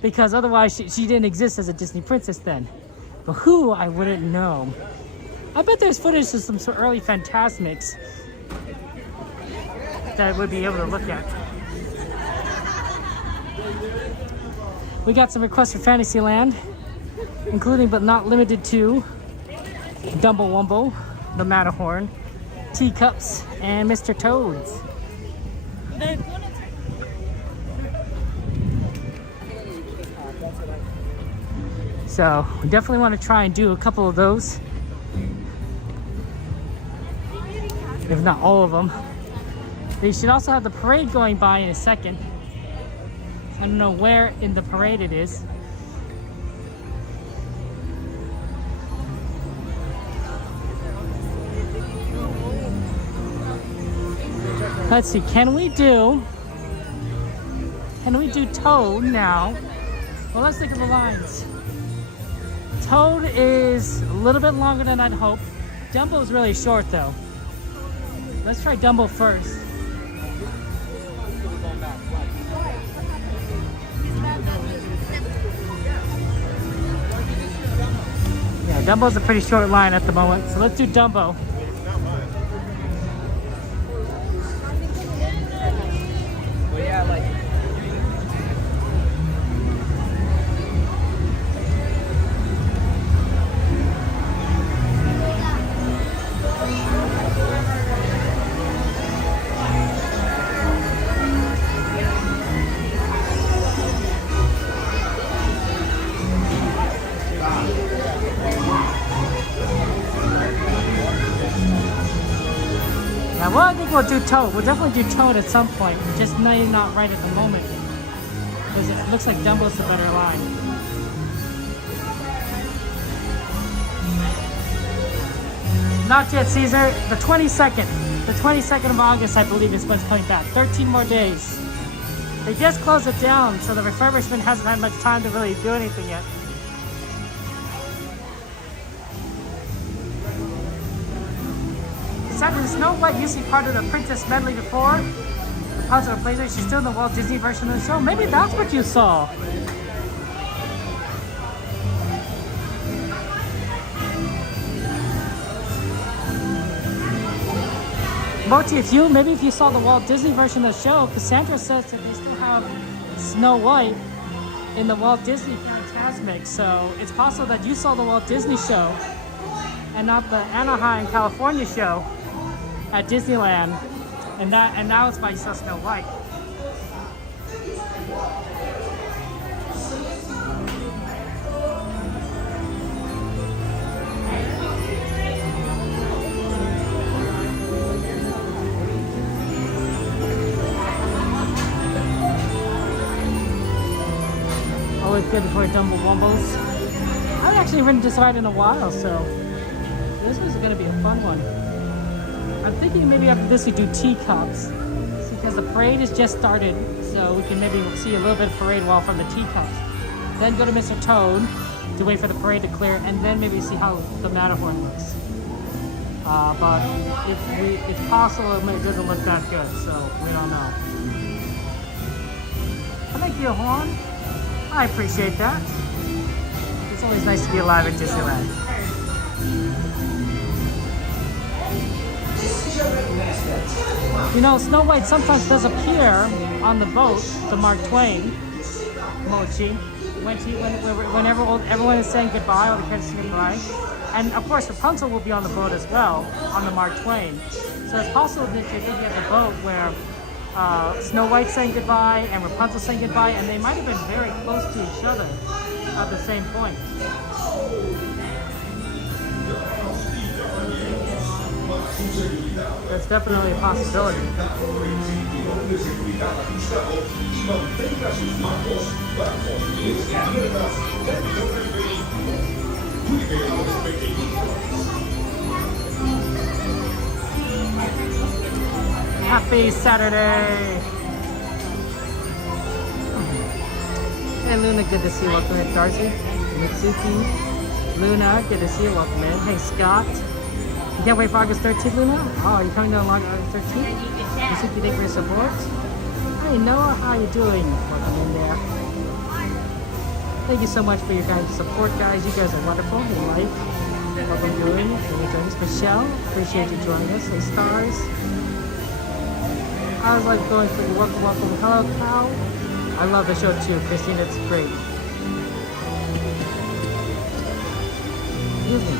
because otherwise she didn't exist as a Disney princess then. But who, I wouldn't know. I bet there's footage of some early Fantasmics that I would be able to look at. We got some requests for Fantasyland, including but not limited to Dumbo Wumbo, the Matterhorn, Teacups, and Mr. Toads. So we definitely want to try and do a couple of those, if not all of them. They should also have the parade going by in a second. I don't know where in the parade it is. Let's see, can we do Toad now? Well, let's look at the lines. Toad is a little bit longer than I'd hoped. Dumbo's really short though. Let's try Dumbo first. Yeah, Dumbo's a pretty short line at the moment, so let's do Dumbo. Well, I think we'll do Toad. We'll definitely do Toad at some point. Just maybe not right at the moment, because it looks like Dumbo's the better line. Not yet, Caesar. The 22nd. The 22nd of August, I believe, is when it's coming back. 13 more days. They just closed it down, so the refurbishment hasn't had much time to really do anything yet. In Snow White used to be part of the Princess Medley before. The Puzzle Blazer, she's still in the Walt Disney version of the show. Maybe that's what you saw. Mochi, if you saw the Walt Disney version of the show, Cassandra says that they still have Snow White in the Walt Disney Fantasmic, so it's possible that you saw the Walt Disney show and not the Anaheim, California show at Disneyland, and now it's why you saw Snow White. Always good for Dumbo Wumbos. I haven't actually ridden this ride in a while, so this was going to be a fun one. I'm thinking maybe after this we do Teacups, because the parade has just started, so we can maybe see a little bit of parade while from the Teacups. Then go to Mr. Toad to wait for the parade to clear, and then maybe see how the Matterhorn looks. But it's possible it doesn't look that good, so we don't know. Thank you, Juan. I appreciate that. It's always nice to be alive at Disneyland. You know, Snow White sometimes does appear on the boat to Mark Twain, Mochi, whenever everyone is saying goodbye, all the kids saying goodbye. And of course, Rapunzel will be on the boat as well, on the Mark Twain. So it's possible that you're thinking of the boat where Snow White saying goodbye and Rapunzel saying goodbye, and they might have been very close to each other at the same point. That's definitely a possibility. Happy Saturday! Hey Luna, good to see you. Welcome in. Darcy, Mitsuki, Luna, good to see you. Welcome in. Hey Scott. You can't wait for August 13th, Luna? Oh, you coming to August 13th? Mitsuki, thank you for your support. Hey Noah, how you doing? Welcome in there. Thank you so much for your guys' support, guys. You guys are wonderful in life. Welcome doing. Michelle, appreciate you joining us. Hey Stars. How's life going for you? Welcome, welcome. Hello, Cal. I love the show too, Christine. It's great. Excuse me.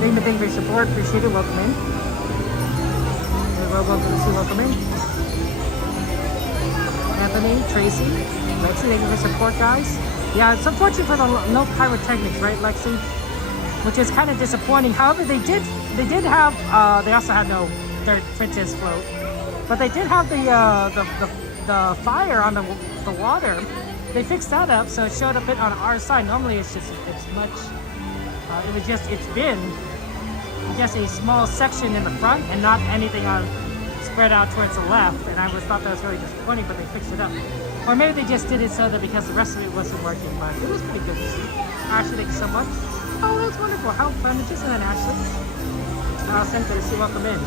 Thank you for your support. Appreciate it. Welcome in. Welcome in. Anthony, Tracy, Lexi, thank you for support, guys. Yeah, it's unfortunate for the no pyrotechnics, right, Lexi? Which is kind of disappointing. However, they did have. They also had no third princess float, but they did have the fire on the water. They fixed that up, so it showed a bit on our side. Normally, it's much. It's been just a small section in the front and not anything spread out towards the left. And I thought that was really disappointing, but they fixed it up. Or maybe they just did it so that because the rest of it wasn't working, but it was pretty good to see. Ashley, thank you so much. Oh, that's wonderful. How fun. It's just an Ashley. Good to see. Welcome in.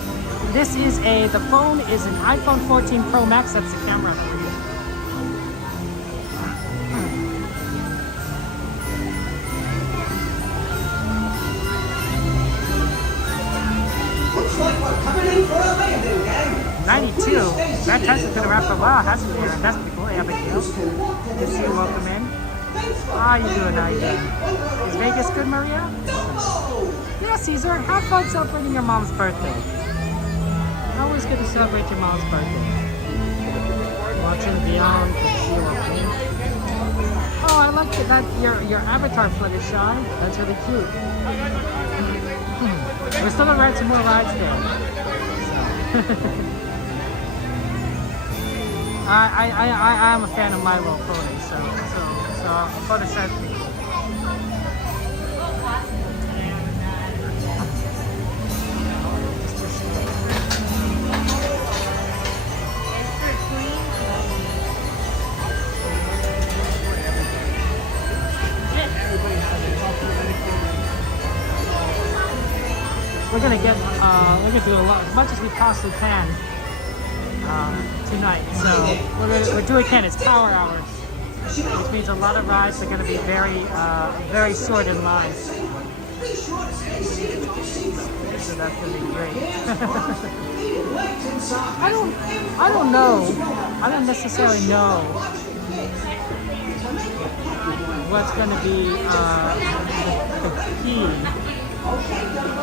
The phone is an iPhone 14 Pro Max. That's the camera. Looks like we're coming in for a landing, gang. 92. That test has been around for a while, hasn't it? That's pretty cool. Yeah, big deal. Good to see you. Welcome in. How you doing, Ivy? Is Vegas good, Maria? Yeah, Caesar. Have fun celebrating your mom's birthday. Always good to celebrate your mom's birthday. Watching Beyond. Good to see you. Welcome in. Oh, I like that your avatar fluttershy. That's really cute. We're still gonna ride some more rides there. I am a fan of My Little Pony, so Photoshop me. We're gonna do as much as we possibly can tonight. So we're doing it's power hours, which means a lot of rides are gonna be very short in line. So that's gonna be great. I don't know. I don't necessarily know what's gonna be the key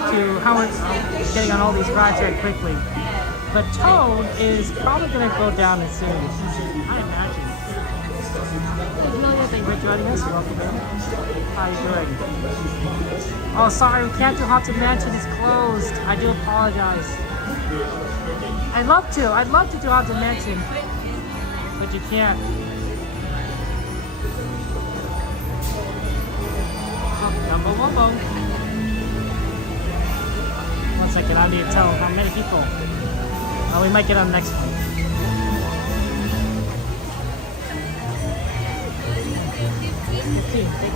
to how we're getting on all these rides very quickly. But Toad is probably going to go down as soon as I imagine. Hey, Amelia, thank you for joining us. Welcome in. How are you doing? Oh, sorry, we can't do Haunted Mansion. It's closed. I do apologize. I'd love to do Haunted Mansion, but you can't. Oh, Dumbo Wumbo. 1 second, I need to tell how many people. We might get on the next one. 15, thank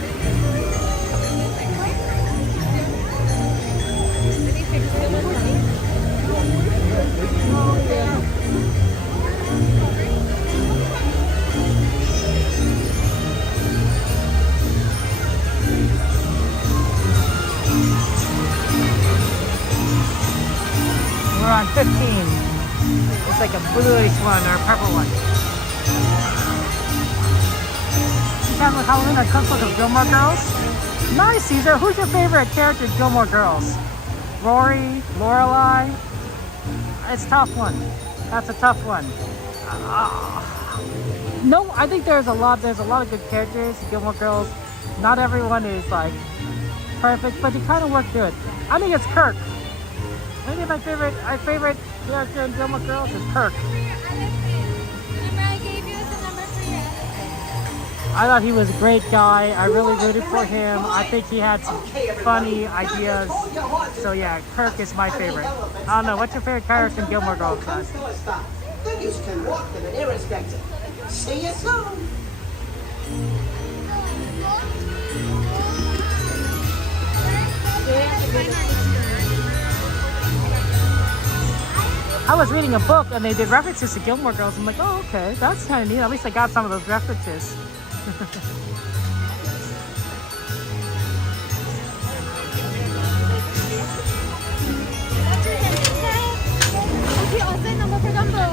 you. on 15. It's like a bluish one or a purple one. You have with Halloween a cookbook of Gilmore Girls. Nice, Caesar. Who's your favorite character in Gilmore Girls? Rory, Lorelai. It's a tough one. That's a tough one. No, I think there's a lot of good characters in Gilmore Girls. Not everyone is like perfect, but you kind of work through it. I think it's Kirk. I think my favorite character in Gilmore Girls is Kirk. I thought he was a great guy. I really rooted for him. I think he had some funny ideas. So yeah, Kirk is my favorite. I don't know, what's your favorite character in Gilmore Girls, guys? Then you can walk to the nearest exit. See you soon. I was reading a book and they did references to Gilmore Girls. I'm like, oh, okay, that's kind of neat. At least I got some of those references. Okay, I'll send number for Dumbo.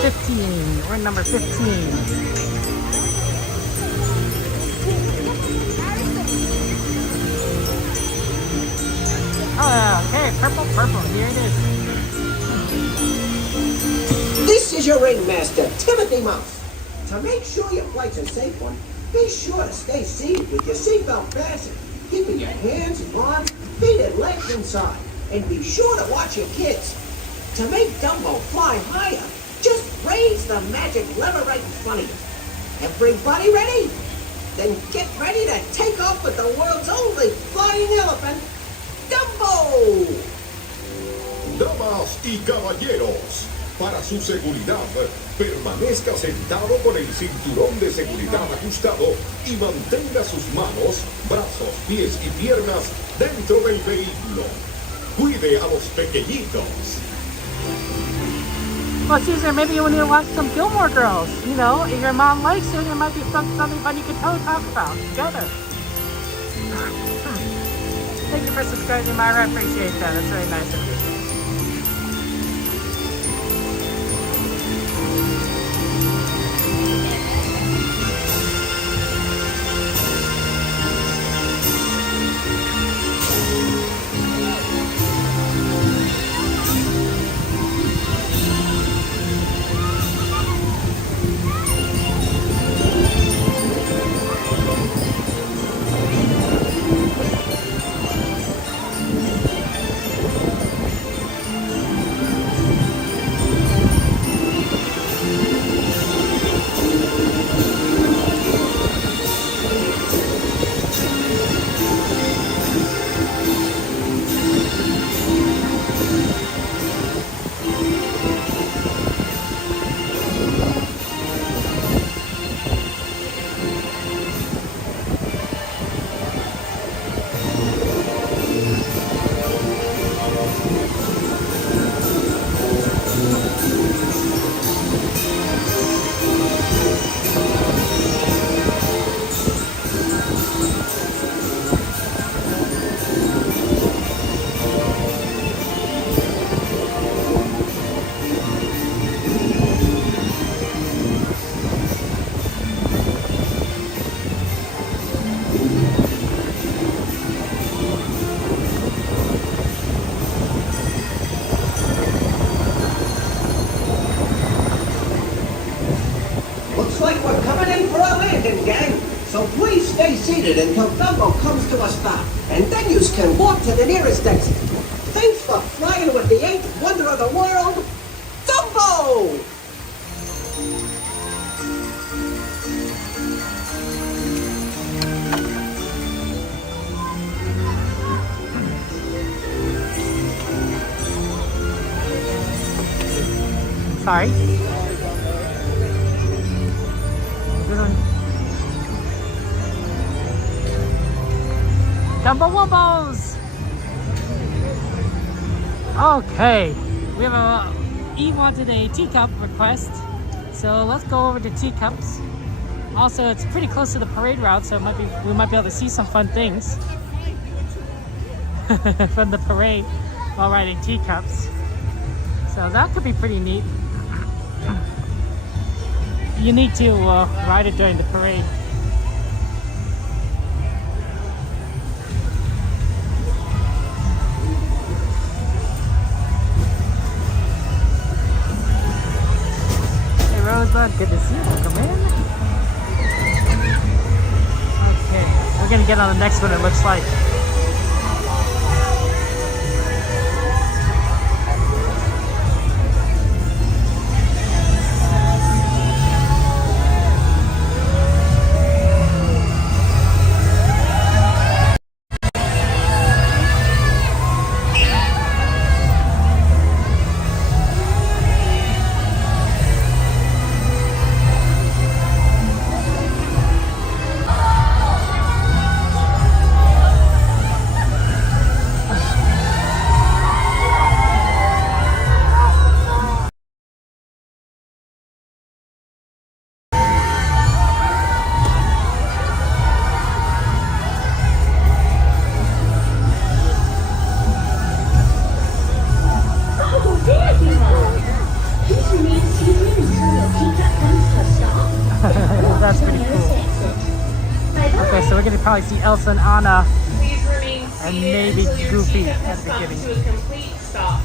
15. We're in number 15. Oh, okay, purple, here it is. This is your ringmaster, Timothy Mouse. To make sure your flight's a safe one, be sure to stay seated with your seatbelt fastened, keeping your hands, arms, feet, and legs inside. And be sure to watch your kids. To make Dumbo fly higher, just raise the magic lever right in front of you. Everybody ready? Then get ready to take off with the world's only flying elephant, Dumbo! Damas y caballeros, para su seguridad, permanezca sentado con el cinturón de seguridad ajustado y mantenga sus manos, brazos, pies y piernas dentro del vehículo. Cuide a los pequeñitos. Well, Caesar, maybe you need to watch some Gilmore Girls. You know, if your mom likes it, it might be something fun you could totally talk about together. Thank you for subscribing, Myra. I appreciate that. That's very nice of you. Until Dumbo comes to a stop, and then you can walk to the nearest exit. Thanks for flying with the eighth wonder of the world, Dumbo! Sorry. Dumbo Wombos! Okay, we have Eve wanted a teacup request, So let's go over to Teacups. Also, it's pretty close to the parade route, so we might be able to see some fun things from the parade while riding Teacups. So that could be pretty neat. You need to ride it during the parade. Hey Rosebud, good to see you. Come in. Okay, we're gonna get on the next one, it looks like. That's pretty cool. Okay, so we're gonna probably see Elsa and Anna and maybe Goofy at the beginning. To a complete stop.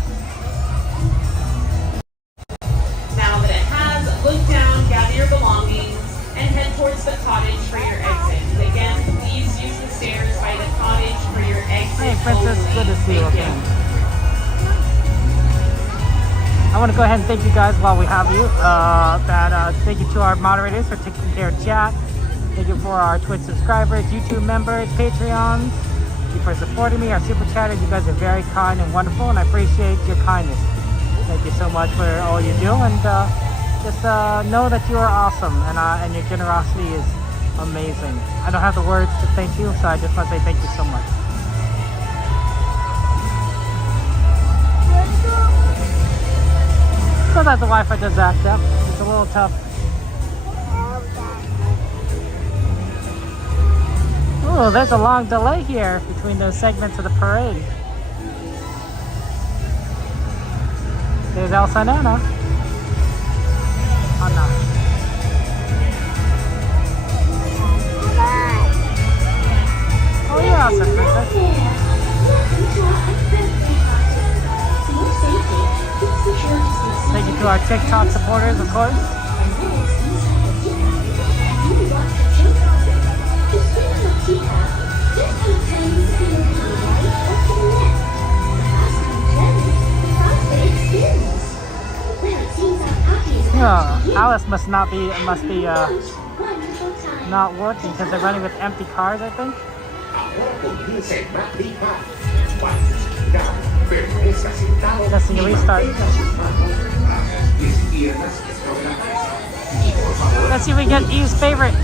Now that it has, look down, gather your belongings, and head towards the cottage for your exit. Again, please use the stairs by the cottage for your exit. Hey Princess, only. good to see you Thank again. I want to go ahead and thank you guys while we have you. Thank you to our moderators for taking care of chat. Thank you for our Twitch subscribers, YouTube members, Patreons. Thank you for supporting me, our super chatters. You guys are very kind and wonderful, and I appreciate your kindness. Thank you so much for all you do, and just know that you are awesome, and your generosity is amazing. I don't have the words to thank you, so I just want to say thank you so much. Sometimes the Wi-Fi does act up. It's a little tough. Oh, there's a long delay here between those segments of the parade. There's Elsa and Anna. Anna. Oh yeah, Elsa, Princess. Thank you to our TikTok supporters, of course. Yeah, Alice must be not working because they're running with empty cars, I think. Let's see, restart. Let's see if we get Eve's favorite.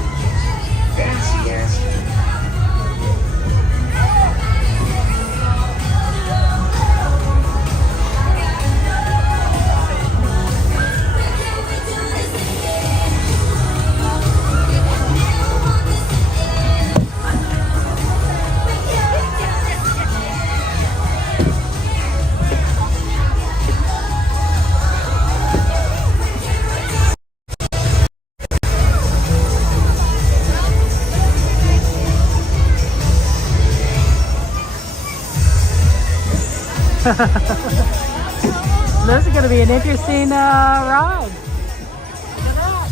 This is going to be an interesting ride. Look at that.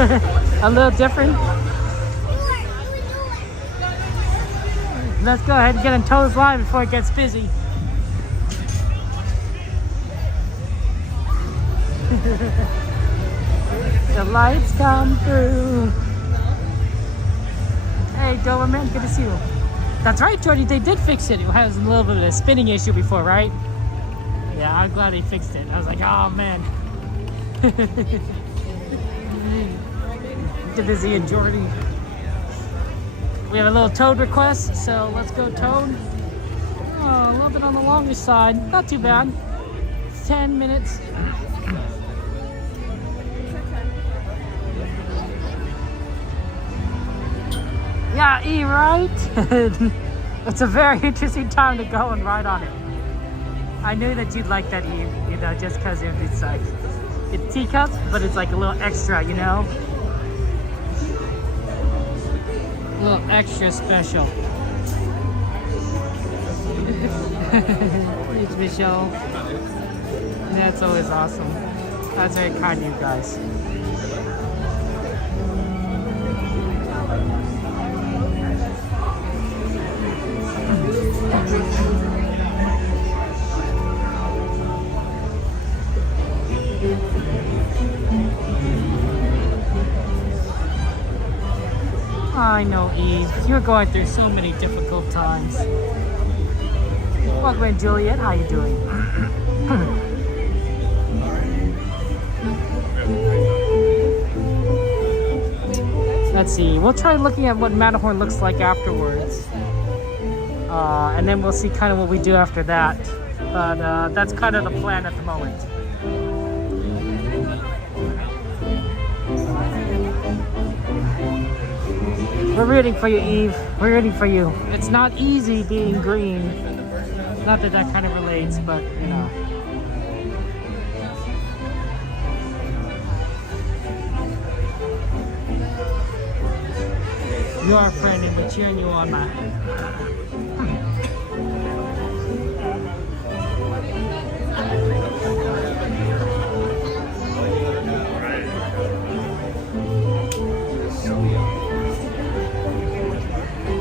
A little different. Let's go ahead and get on Toad's line before it gets busy. The lights come through. Hey, Doberman, good to see you. That's right, Jordy, they did fix it. It was a little bit of a spinning issue before, right? Yeah, I'm glad they fixed it. I was like, oh man. Good to see you, Jordy. We have a little Toad request, so let's go Toad. Oh, a little bit on the longer side. Not too bad. 10 minutes. Yeah, E, right? It's a very interesting time to go and ride on it. I knew that you'd like that, E, you know, just because it's like, it's teacups, but it's like a little extra, you know? A little extra special. Thanks, Michelle. That's always awesome. That's very kind of you guys. I know, Eve. You're going through so many difficult times. Welcome in, Juliet. How you doing? Let's see. We'll try looking at what Matterhorn looks like afterwards. And then we'll see kind of what we do after that. But that's kind of the plan at the moment. We're rooting for you, Eve. We're rooting for you. It's not easy being green. Not that that kind of relates, but you know. You are a friend and we're cheering you on, man.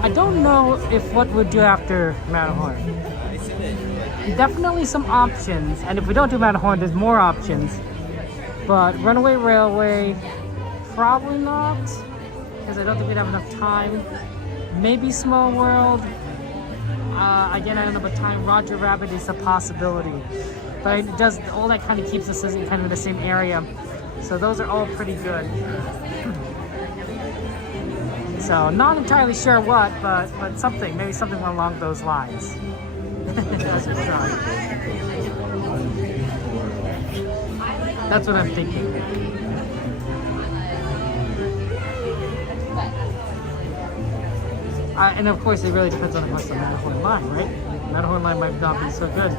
I don't know if what we'll do after Matterhorn. Definitely some options, and if we don't do Matterhorn, there's more options. But Runaway Railway, probably not, because I don't think we'd have enough time. Maybe Small World. Again, I don't know about time. Roger Rabbit is a possibility, but it does all that kind of keeps us in kind of in the same area. So those are all pretty good. So not entirely sure what, but something, maybe something along those lines. That's what I'm thinking. And of course, it really depends on how much the Matterhorn line, right? Matterhorn line might not be so good.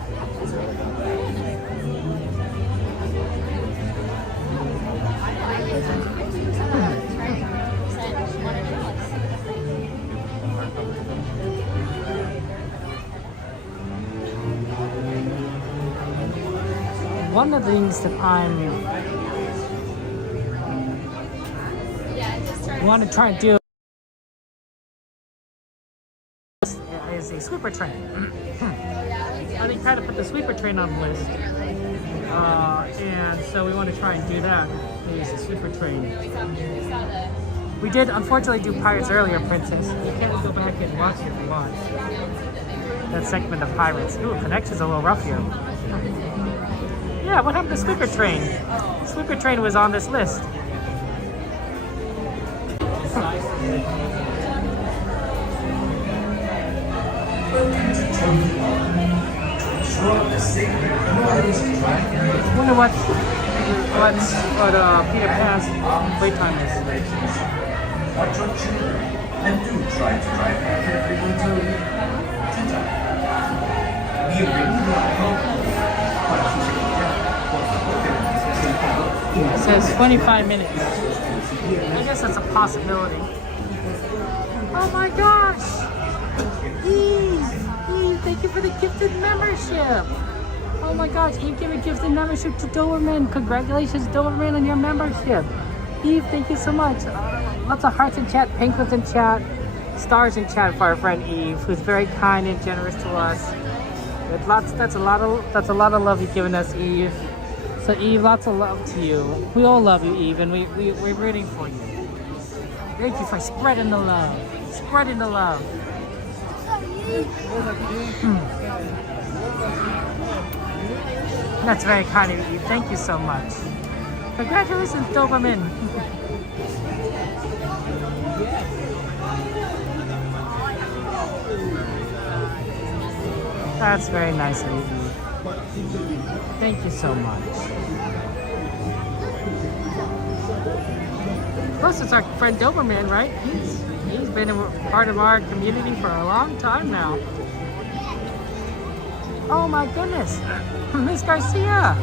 One of the things that I want to try and do is a sweeper train. I think try to put the sweeper train on the list, and so we want to try and do that. Use the sweeper train. We did unfortunately do Pirates earlier, Princess. You can't go back and watch it if you want. That segment of Pirates. Ooh, connection's a little rough here. Yeah, what happened to Sweeper Train? Sweeper Train was on this list. I wonder what Peter Pan's wait time is. Watch your children and do try to drive carefully until we really It says 25 minutes. I guess that's a possibility. Oh my gosh! Eve, thank you for the gifted membership. Oh my gosh, Eve gave a gifted membership to Doberman. Congratulations, Doberman, on your membership. Eve, thank you so much. Lots of hearts in chat, penguins in chat, stars in chat for our friend Eve, who's very kind and generous to us. That's a lot of love you've given us, Eve. So Eve, lots of love to you. We all love you, Eve, and we're rooting for you. Thank you for spreading the love. Spreading the love. That's very kind of you. Thank you so much. Congratulations, Doberman. That's very nice of you. Thank you so much. Plus, it's our friend Doberman, right? He's been a part of our community for a long time now. Oh my goodness, Miss Garcia!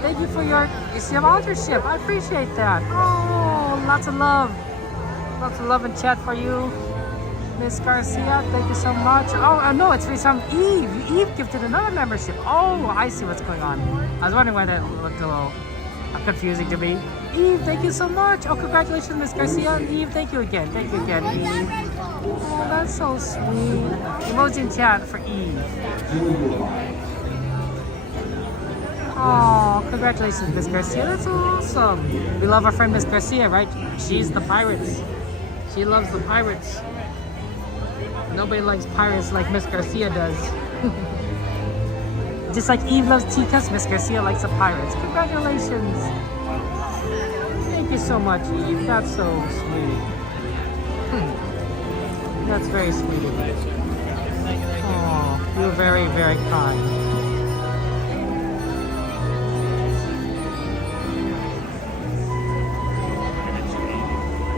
Thank you for your sponsorship. I appreciate that. Oh, lots of love in chat for you, Miss Garcia. Thank you so much. Oh no, it's from Eve. Eve gifted another membership. Oh, I see what's going on. I was wondering why that looked a little confusing to me. Eve, thank you so much. Oh, congratulations, Miss Garcia. Eve, thank you again. Thank you again, Eve. Oh, that's so sweet. Emoji in chat for Eve. Oh, congratulations, Miss Garcia. That's awesome. We love our friend Miss Garcia, right? She's the pirates. She loves the pirates. Nobody likes pirates like Miss Garcia does. Just like Eve loves Ticas, Miss Garcia likes the pirates. Congratulations. Thank you so much, Eve. That's so sweet. That's very sweet of you. Oh, you're very, very kind.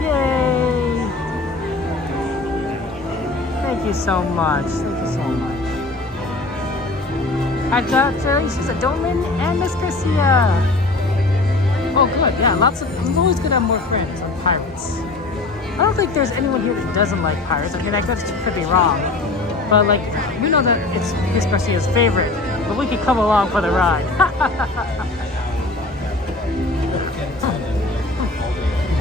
Yay! Thank you so much. Thank you so much. Congratulations, Adolan and Miss Garcia. Oh, good. Yeah, it's always good to have more friends on pirates. I don't think there's anyone here that doesn't like pirates. I mean, I guess it could be wrong. But, like, you know that it's Miss Garcia's favorite. But we could come along for the ride.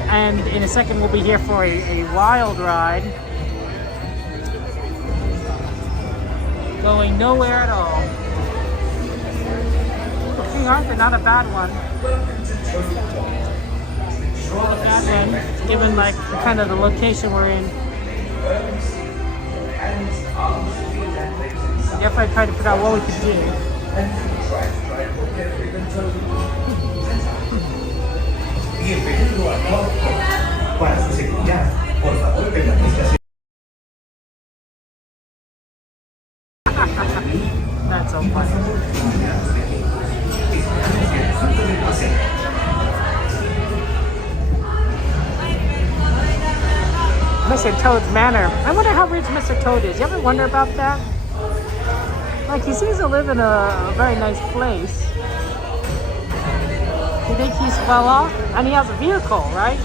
And in a second, we'll be here for a wild ride. Going nowhere at all. King Arthur, not a bad one. Not a bad one, given like kind of the location we're in. Definitely try to figure out what we could do. Bienvenido a Top. Para su seguridad, por favor, permanezca. That's so funny. Mr. Toad's Manor. I wonder how rich Mr. Toad is. You ever wonder about that? Like, he seems to live in a very nice place. You think he's well off? And he has a vehicle, right?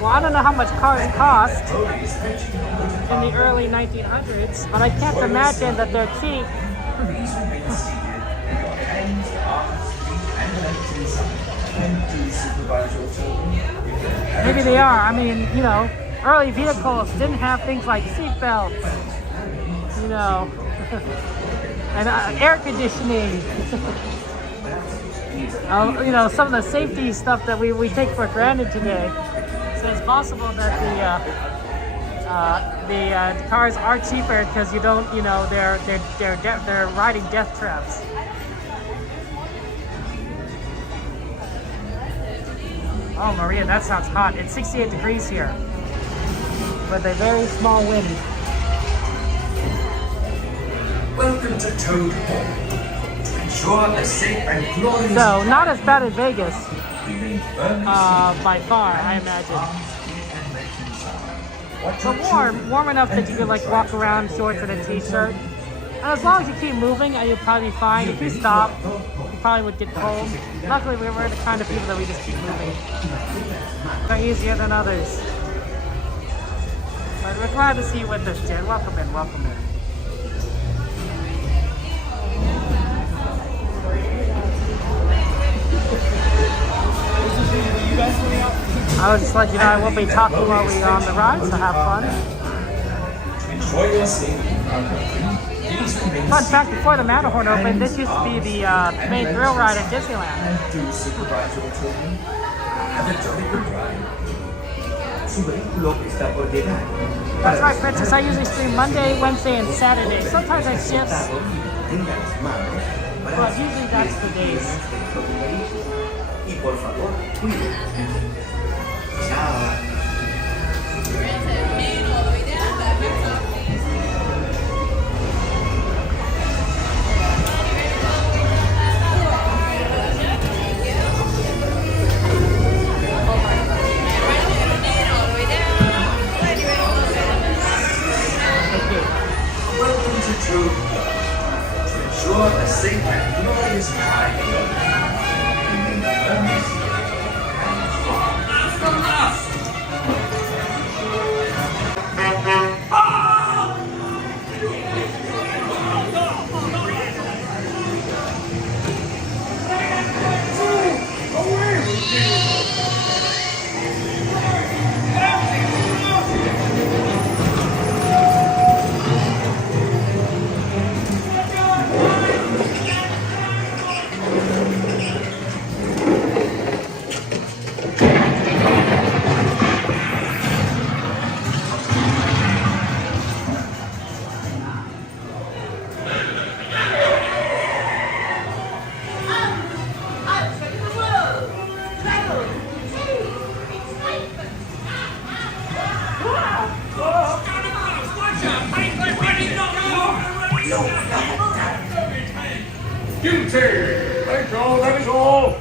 Well, I don't know how much cars cost in the early 1900s, but I can't imagine that they're cheap. Maybe they are. I mean, you know, early vehicles didn't have things like seat belts, you know, and air conditioning. You know, some of the safety stuff that we take for granted today. So it's possible that the cars are cheaper because you don't, you know, they're riding death traps. Oh, Maria, that sounds hot. It's 68 degrees here with a very small wind. Welcome to Toad Hall. To ensure a safe and glorious... So, not as bad as Vegas. By far, I imagine. But warm enough that you could like walk around shorts and a t-shirt. And as long as you keep moving, you'll probably be fine. If you stop, you probably would get cold. Luckily, we're the kind of people that we just keep moving. They're easier than others. But we're glad to see you with us, Jen. Welcome in, welcome in. I was just let you know I will be talking while we're on the ride, so have fun. Enjoy your stay. Fun fact, before the Matterhorn opened, this used to be the main thrill ride at Disneyland. Do supervise your children. Have a jolly good ride. Su vehículo está por llegar. That's right, Princess. I usually stream Monday, Wednesday, and Saturday. Sometimes I shifts, but usually that's the days. Y por favor, cuídate. Chao. Welcome to True. To ensure a safe and glorious ride. From us. Guilty! Thank you, that is all!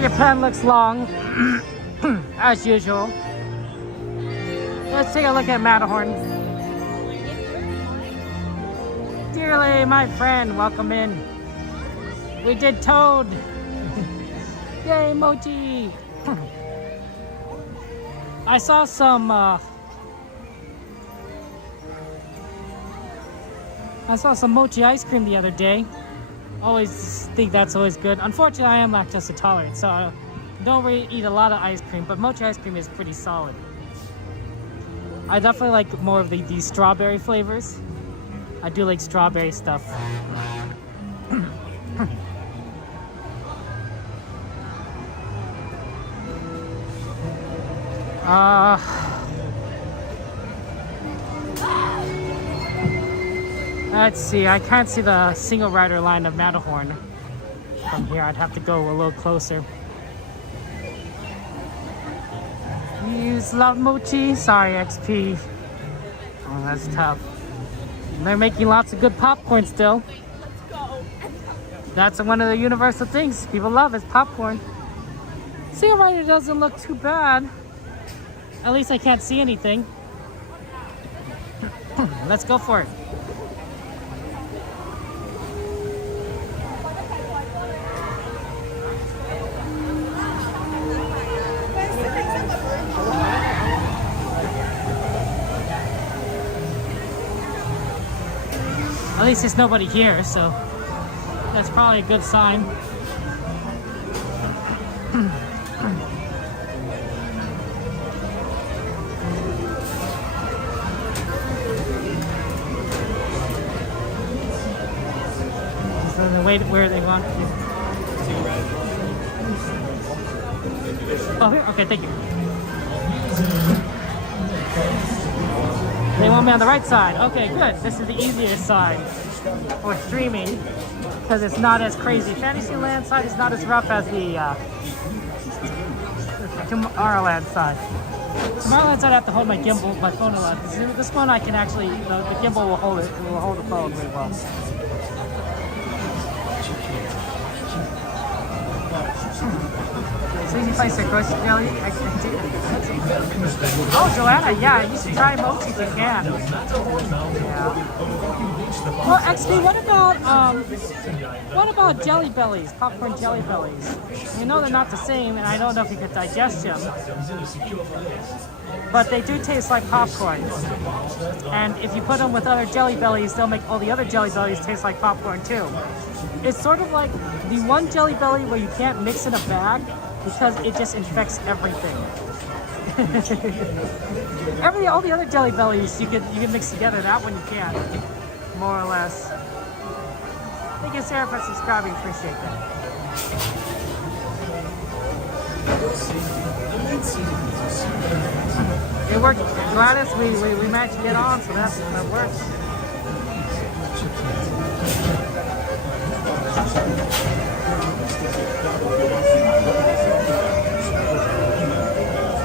Your pen looks long, as usual. Let's take a look at Matterhorn. Dearly, my friend, welcome in. We did Toad. Yay, Mochi. I saw some mochi ice cream the other day. Always think that's always good. Unfortunately, I am lactose intolerant, so I don't really eat a lot of ice cream, but mochi ice cream is pretty solid. I definitely like more of these strawberry flavors. I do like strawberry stuff. Let's see, I can't see the single rider line of Matterhorn from here. I'd have to go a little closer. You love mochi? Sorry, XP. Oh, that's tough. They're making lots of good popcorn still. That's one of the universal things people love is popcorn. Single rider doesn't look too bad. At least I can't see anything. Let's go for it. At least there's nobody here, so that's probably a good sign. So the way where they want. Oh, here? Okay, thank you. They want me on the right side. Okay, good. This is the easiest side for streaming because it's not as crazy. Fantasyland side is not as rough as the Tomorrowland side. Tomorrowland side I have to hold my gimbal, my phone a lot. This one I can actually, the gimbal will hold it. It will hold the phone really well. So easy place to grocery deli. Oh, Joanna, yeah, you should try mochi if you can. Yeah. Well, XP, what about Jelly Bellies, popcorn Jelly Bellies? You know they're not the same, and I don't know if you could digest them, but they do taste like popcorn. And if you put them with other Jelly Bellies, they'll make all the other Jelly Bellies taste like popcorn too. It's sort of like the one Jelly Belly where you can't mix in a bag because it just infects everything. All the other Jelly Bellies you can mix together. That one you can't, more or less. Thank you, Sarah, for subscribing. Appreciate that. It worked, Gladys. We managed to get on, so that works.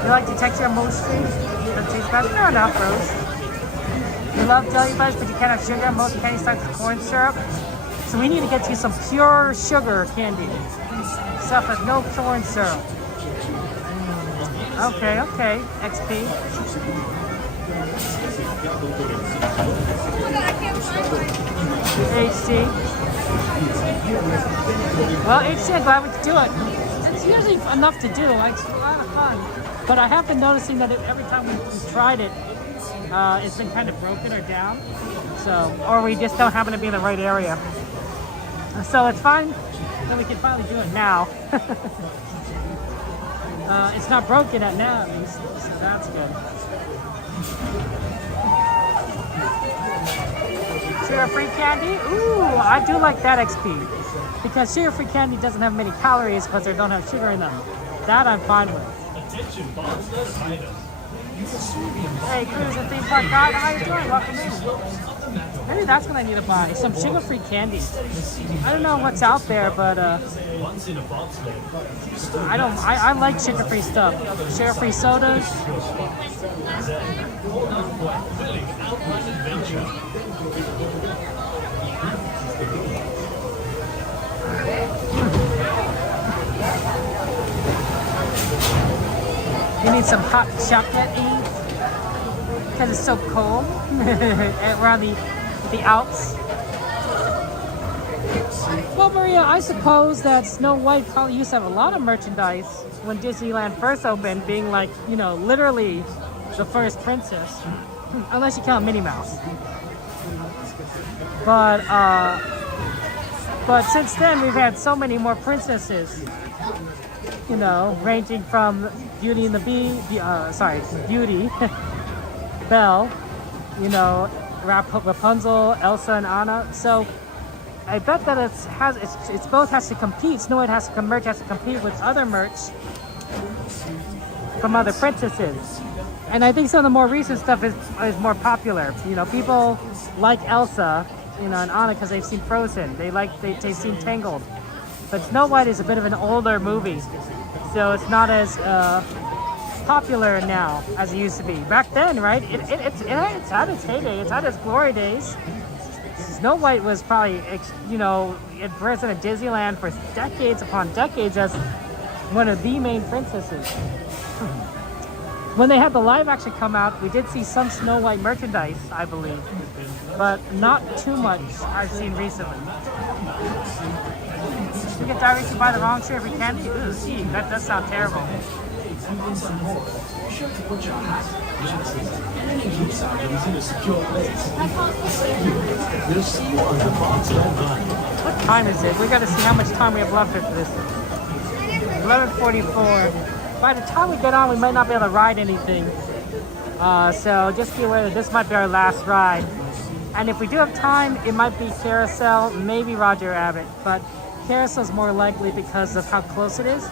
You like the texture of most things? Doesn't taste bad? Fair enough, Rose. You love Jelly Bellies, but you can't have sugar. Most candy starts with corn syrup. So we need to get you some pure sugar candy. Stuff with no corn syrup. Okay, XP. HC. Well, HC, I'm glad we could do it. It's usually enough to do. It's a lot of fun. But I have been noticing that every time we've tried it, it's been kind of broken or down. So, or we just don't happen to be in the right area. So it's fine that we can finally do it now. It's not broken at now, at least, so that's good. Sugar-free candy? Ooh, I do like that XP. Because sugar-free candy doesn't have many calories because they don't have sugar in them. That I'm fine with. Hey, Cruise and Theme Park Guide, how you doing? Welcome in. Maybe that's what I need to buy, some sugar-free candy. I don't know what's out there, but I like sugar-free stuff. Sugar-free sodas. You need some hot chocolate because it's so cold around the Alps. Well, Maria, I suppose that Snow White probably used to have a lot of merchandise when Disneyland first opened, being like, you know, literally the first princess, unless you count Minnie Mouse. But since then we've had so many more princesses. You know, ranging from Beauty and the Beauty, Belle, you know, Rapunzel, Elsa, and Anna. So I bet that it's both has to compete. Snow White has to compete with other merch from other princesses. And I think some of the more recent stuff is more popular. You know, people like Elsa, you know, and Anna because they've seen Frozen. They've seen Tangled. But Snow White is a bit of an older movie, so it's not as popular now as it used to be. Back then, right? It's had its heyday. It's had its glory days. Snow White was probably, you know, present at Disneyland for decades upon decades as one of the main princesses. When they had the live action come out, we did see some Snow White merchandise, I believe, but not too much I've seen recently. You get directly by the wrong chair if you candy? Ooh, gee, that does sound terrible. What time is it? We gotta see how much time we have left after this. 11:44. By the time we get on, we might not be able to ride anything. So just be aware that this might be our last ride. And if we do have time, it might be Carousel, maybe Roger Rabbit. But Carousel's more likely because of how close it is.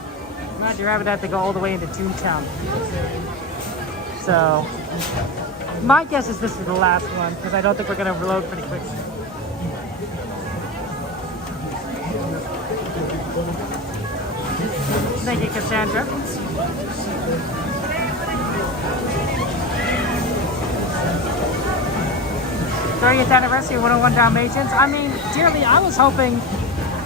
Roger Rabbit had to go all the way into Toontown. So my guess is this is the last one because I don't think we're gonna reload pretty quick. Thank you, Cassandra. 30th anniversary of 101 Dalmatians. I mean, dearly, I was hoping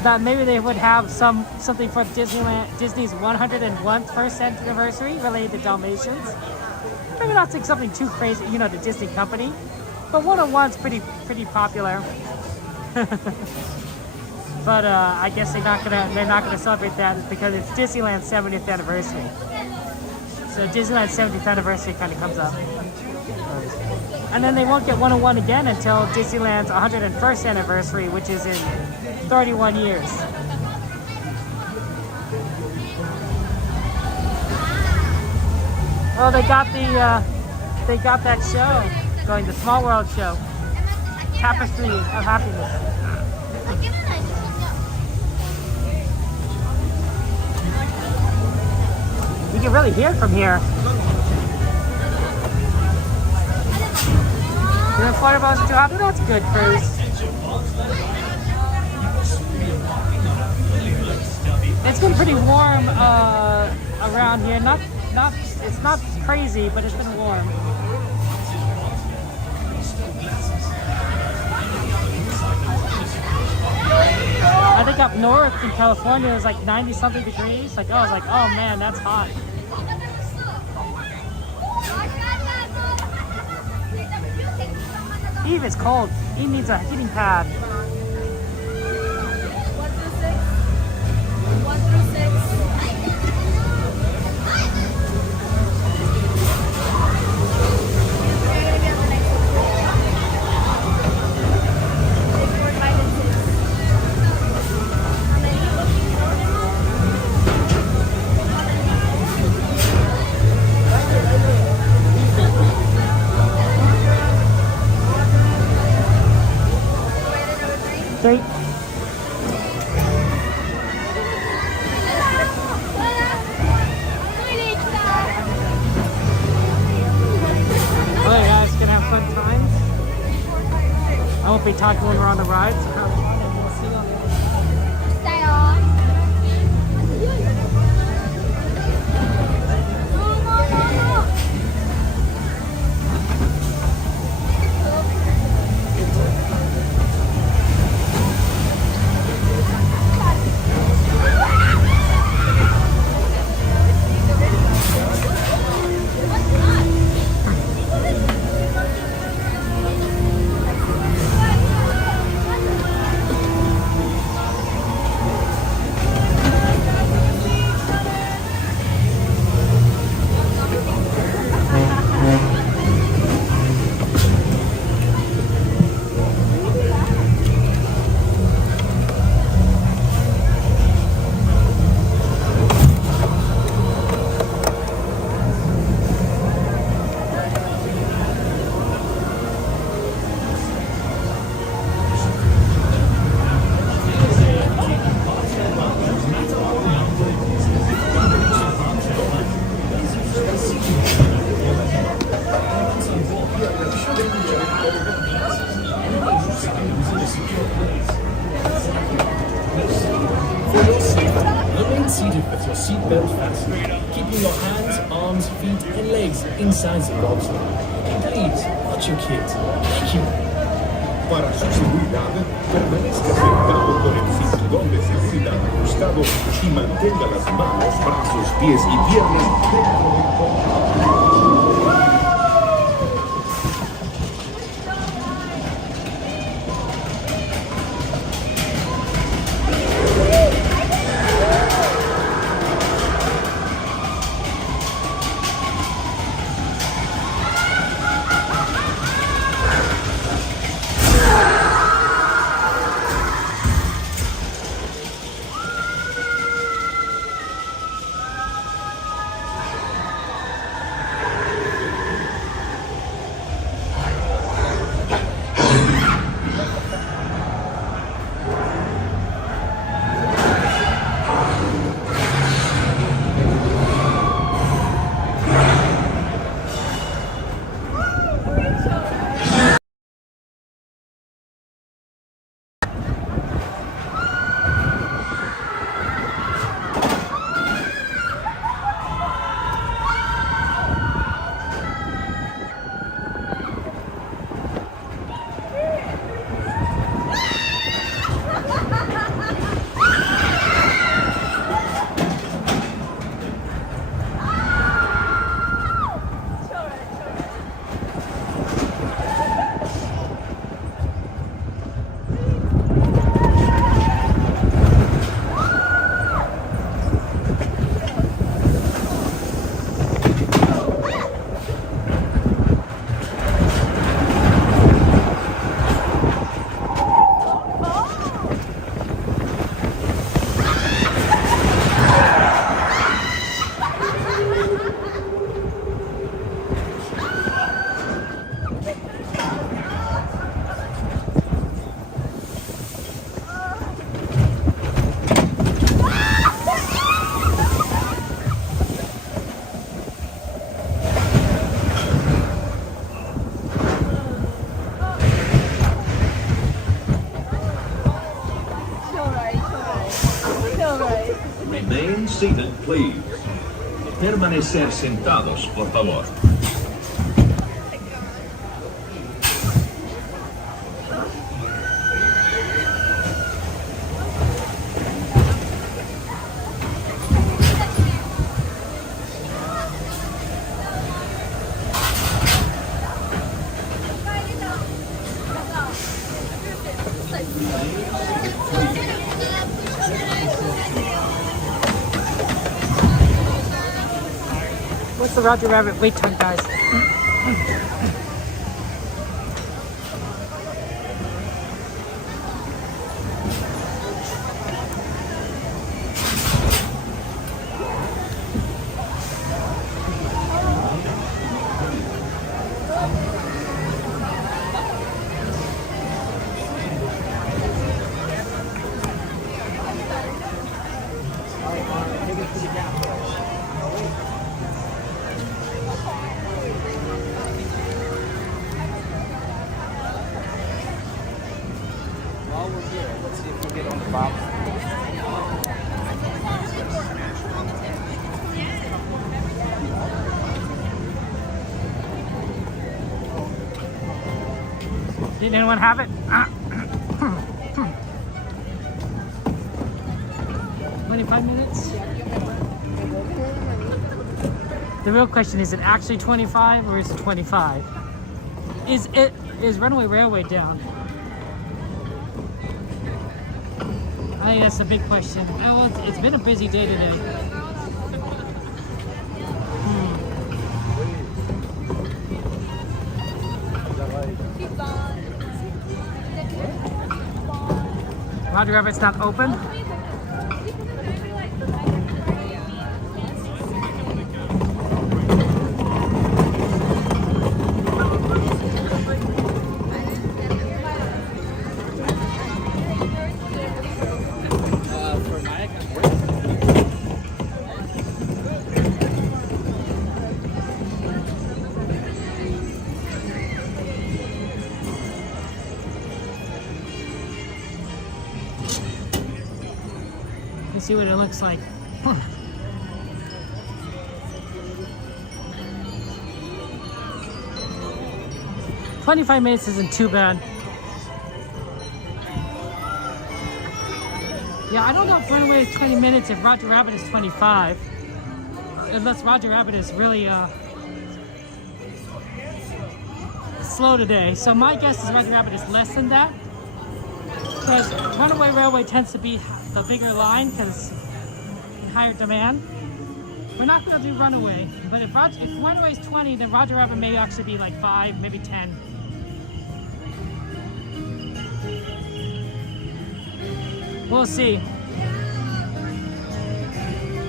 that maybe they would have something for Disney's 101st anniversary related to Dalmatians. Maybe not take something too crazy, you know, the Disney company. But 101's pretty popular. But I guess they're not gonna celebrate that because it's Disneyland's 70th anniversary. So Disneyland's 70th anniversary kind of comes up. And then they won't get 101 again until Disneyland's 101st anniversary, which is in 31 years. Oh, they got that show going, the Small World show, Tapestry of Happiness. You can really hear it from here. The Florida Bus too happy. That's good, Cruz. It's been pretty warm around here. It's not crazy, but it's been warm. I think up north in California it was like 90 something degrees. Like, I was like, oh man, that's hot. Eve is cold. He needs a heating pad. 1 through 6. Three. Alright guys, gonna have fun times. I won't be talking when we're on the rides. Inside the lobster. Please, watch your kids. Thank you. Para su seguridad, permanezca sentado con el cinturón de seguridad ajustado y mantenga las manos, brazos, pies y piernas dentro del coche. Remain seated, please. Permanecer sentados, por favor. What's the Roger Rabbit wait time, guys? While we're here, let's see if we get on the box. Did anyone have it? 25 minutes? The real question is it actually 25 or is it 25? Is Runaway Railway down? I think that's a big question. Well, it's been a busy day today. Roger Rabbit's not open? See what it looks like. 25 minutes isn't too bad. Yeah, I don't know if Runaway is 20 minutes, if Roger Rabbit is 25. Unless Roger Rabbit is really slow today. So my guess is Roger Rabbit is less than that. Because Runaway Railway tends to be the bigger line because higher demand. We're not going to do Runaway, but if Runaway is 20, then Roger Rabbit may actually be like 5, maybe 10. We'll see.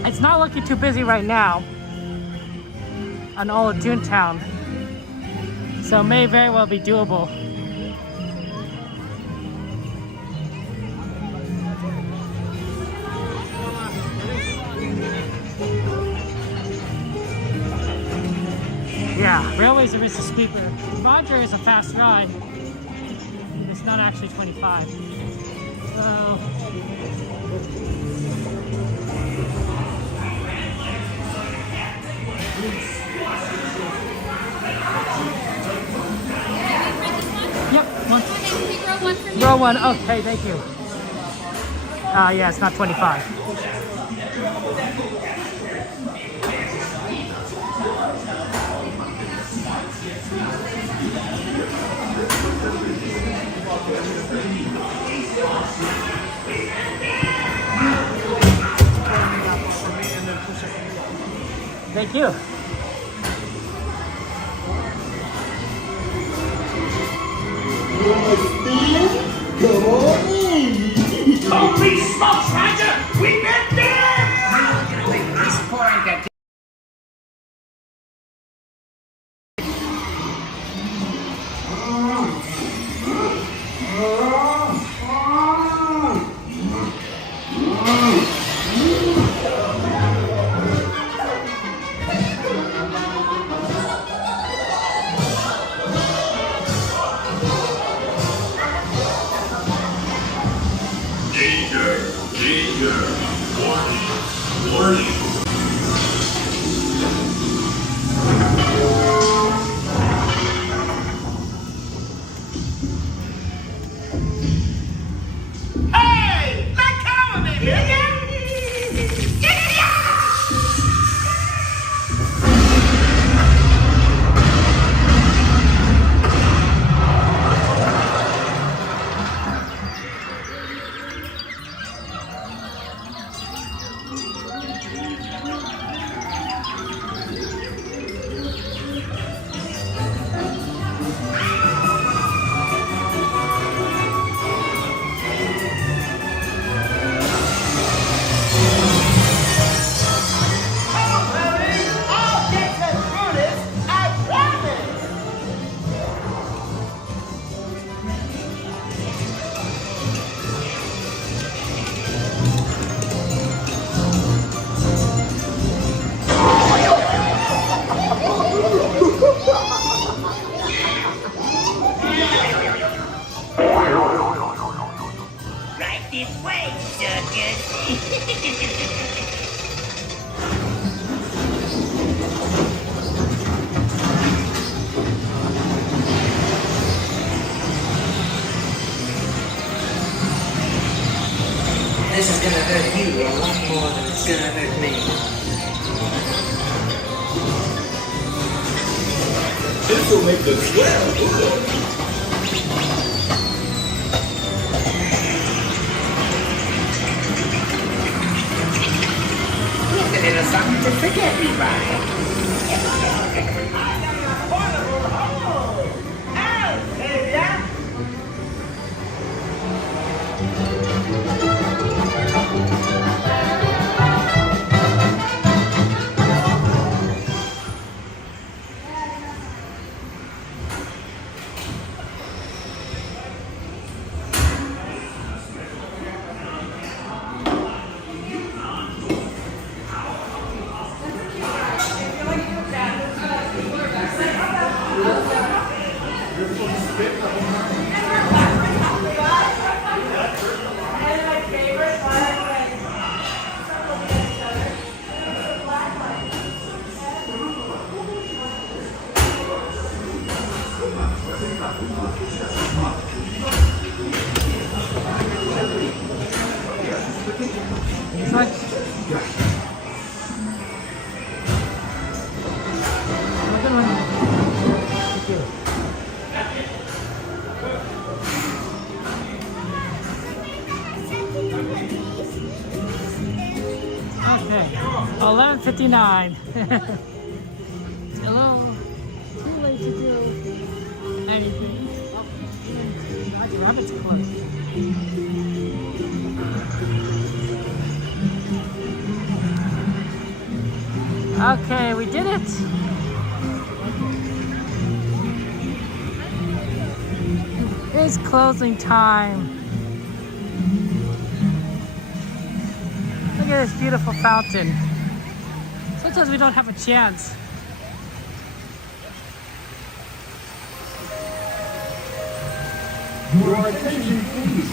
It's not looking too busy right now on all of Toontown, so it may very well be doable. Yeah, Railway's a Mr. Speaker. Roger is a fast ride. It's not actually 25. So... Yep, one. Row one, okay, thank you. Yeah, it's not 25. Thank you. Holy smokes, Roger! We met there! How can we this point that Danger! Hey, let go of me, will ya? Right this way, suckers. This is gonna hurt you a lot more than it's gonna hurt me. This will make the swell good. Just a little something to forget me by. Okay, 11:59. Hello. Too late to do anything. Oh, the rabbit's close. Okay, we did it. It's closing time. Look at this beautiful fountain. Sometimes we don't have a chance. Your attention, please.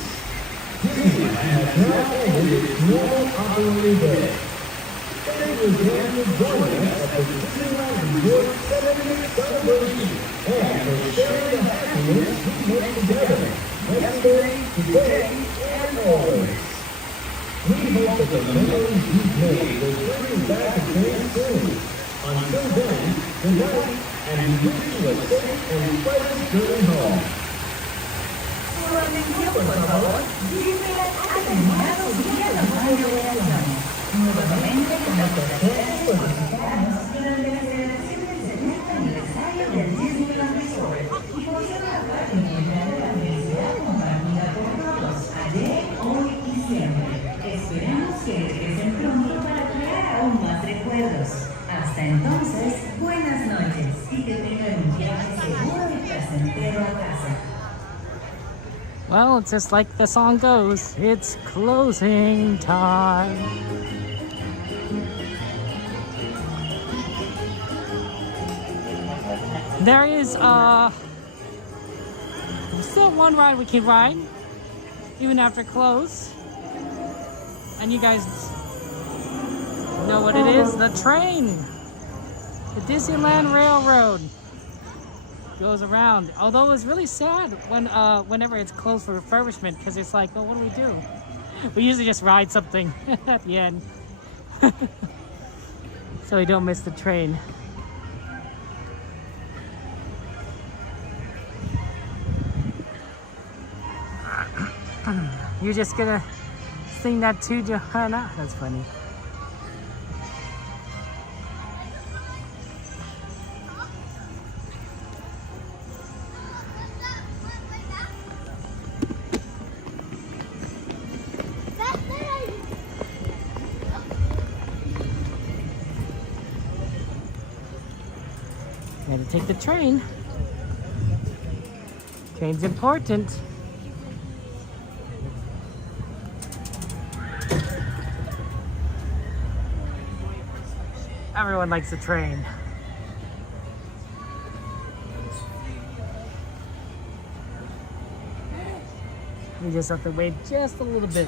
Disneyland has now ended its normal operating day. Today we're glad to join us at the Disneyland Resort 70th celebration and for sharing the happiness we make together, yesterday, today, and always. We hope that the memories you've made will bring you back again soon. Until then, good night, and we wish you a safe and pleasant journey home. Su atención, por favor. Disneyland ha terminado su día normal de operaciones. Nuevamente con la cortesía de los mexicanos durante la celebración del 70 aniversario del Disneyland Resort y por ser una parte integral de la felicidad compartida por todos, ayer, hoy y siempre. Esperamos que regresen pronto para crear aún más recuerdos. Hasta entonces, buenas noches y que tengan un viaje seguro y placentero a casa. Well, it's just like the song goes. It's closing time. There is still one ride we can ride, even after close. And you guys You know what it is? The train. The Disneyland Railroad goes around. Although it was really sad when whenever it's closed for refurbishment, because it's like, oh, what do we do? We usually just ride something at the end. So we don't miss the train. You're just gonna sing that too, Johanna? That's funny. Gotta take the train. Train's important. Everyone likes the train. We just have to wait just a little bit.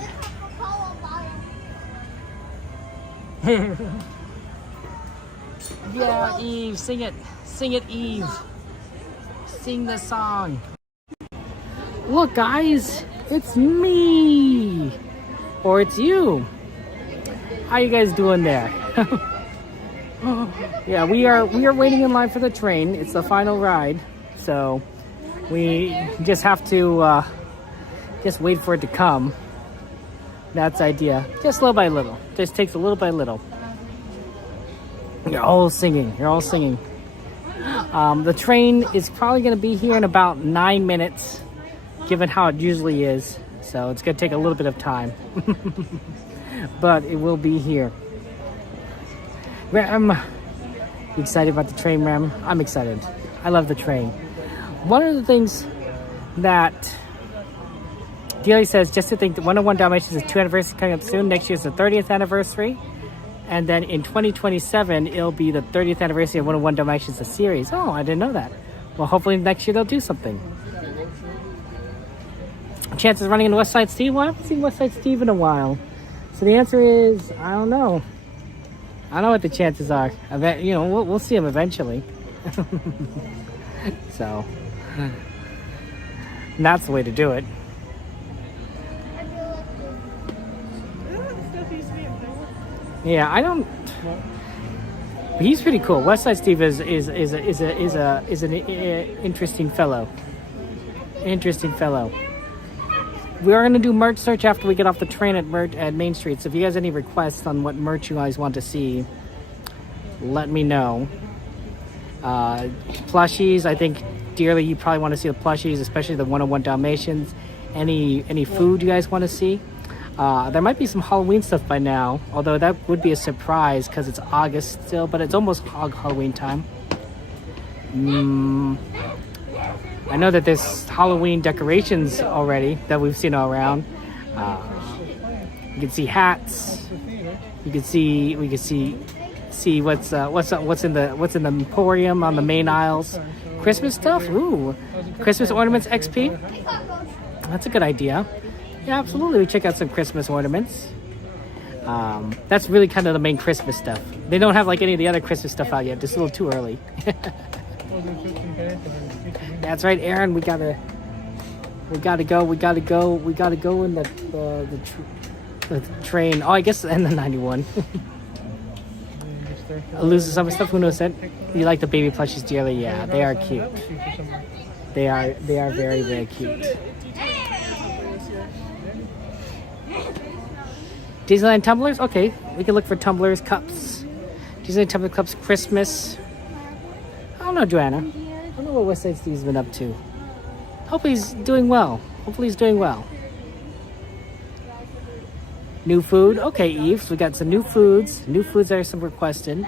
Yeah, Eve, sing it. Sing it, Eve. Sing the song. Look, guys, it's me. Or it's you. How you guys doing there? Yeah, we are waiting in line for the train. It's the final ride, so we just have to just wait for it to come. That's the idea. Just little by little. Just takes a little by little. You're all singing. You're all singing. The train is probably going to be here in about 9 minutes, given how it usually is. So it's going to take a little bit of time, but it will be here. Ram, you excited about the train, Ram? I'm excited. I love the train. One of the things that Dealey says, just to think that 101 Dalmatians is 2 anniversary coming up soon. Next year is the 30th anniversary. And then in 2027, it'll be the 30th anniversary of 101 Dalmatians, the series. Oh, I didn't know that. Well, hopefully next year they'll do something. Chances running into West Side Steve? Well, I haven't seen West Side Steve in a while. So the answer is, I don't know. I don't know what the chances are. You know, we'll see him eventually. So, that's the way to do it. Yeah, I don't. But he's pretty cool. West Side Steve is an interesting fellow. Interesting fellow. We are going to do merch search after we get off the train at Main Street. So if you guys have any requests on what merch you guys want to see, let me know. Plushies, I think dearly you probably want to see the plushies, especially the 101 Dalmatians. Any food you guys want to see? There might be some Halloween stuff by now, although that would be a surprise because it's August still, but it's almost Halloween time. I know that there's Halloween decorations already that we've seen all around. You can see hats. We can see what's in the emporium on the main aisles. Christmas stuff. Ooh, Christmas ornaments XP. That's a good idea. Yeah, absolutely. We check out some Christmas ornaments. That's really kind of the main Christmas stuff. They don't have like any of the other Christmas stuff out yet. Just a little too early. That's right, Aaron. We gotta go in the train. Oh, I guess in the 91. Loses some stuff. Who knows that? You like the baby plushies dearly? Yeah, they are cute. They are very, very cute. Disneyland tumblers? Okay, we can look for tumblers, cups. Disneyland tumbler cups, Christmas. I don't know, Joanna. I don't know what West Side Steve's been up to. Hope he's doing well. Hopefully he's doing well. New food? Okay, Eve. So we got some new foods. New foods are some requested.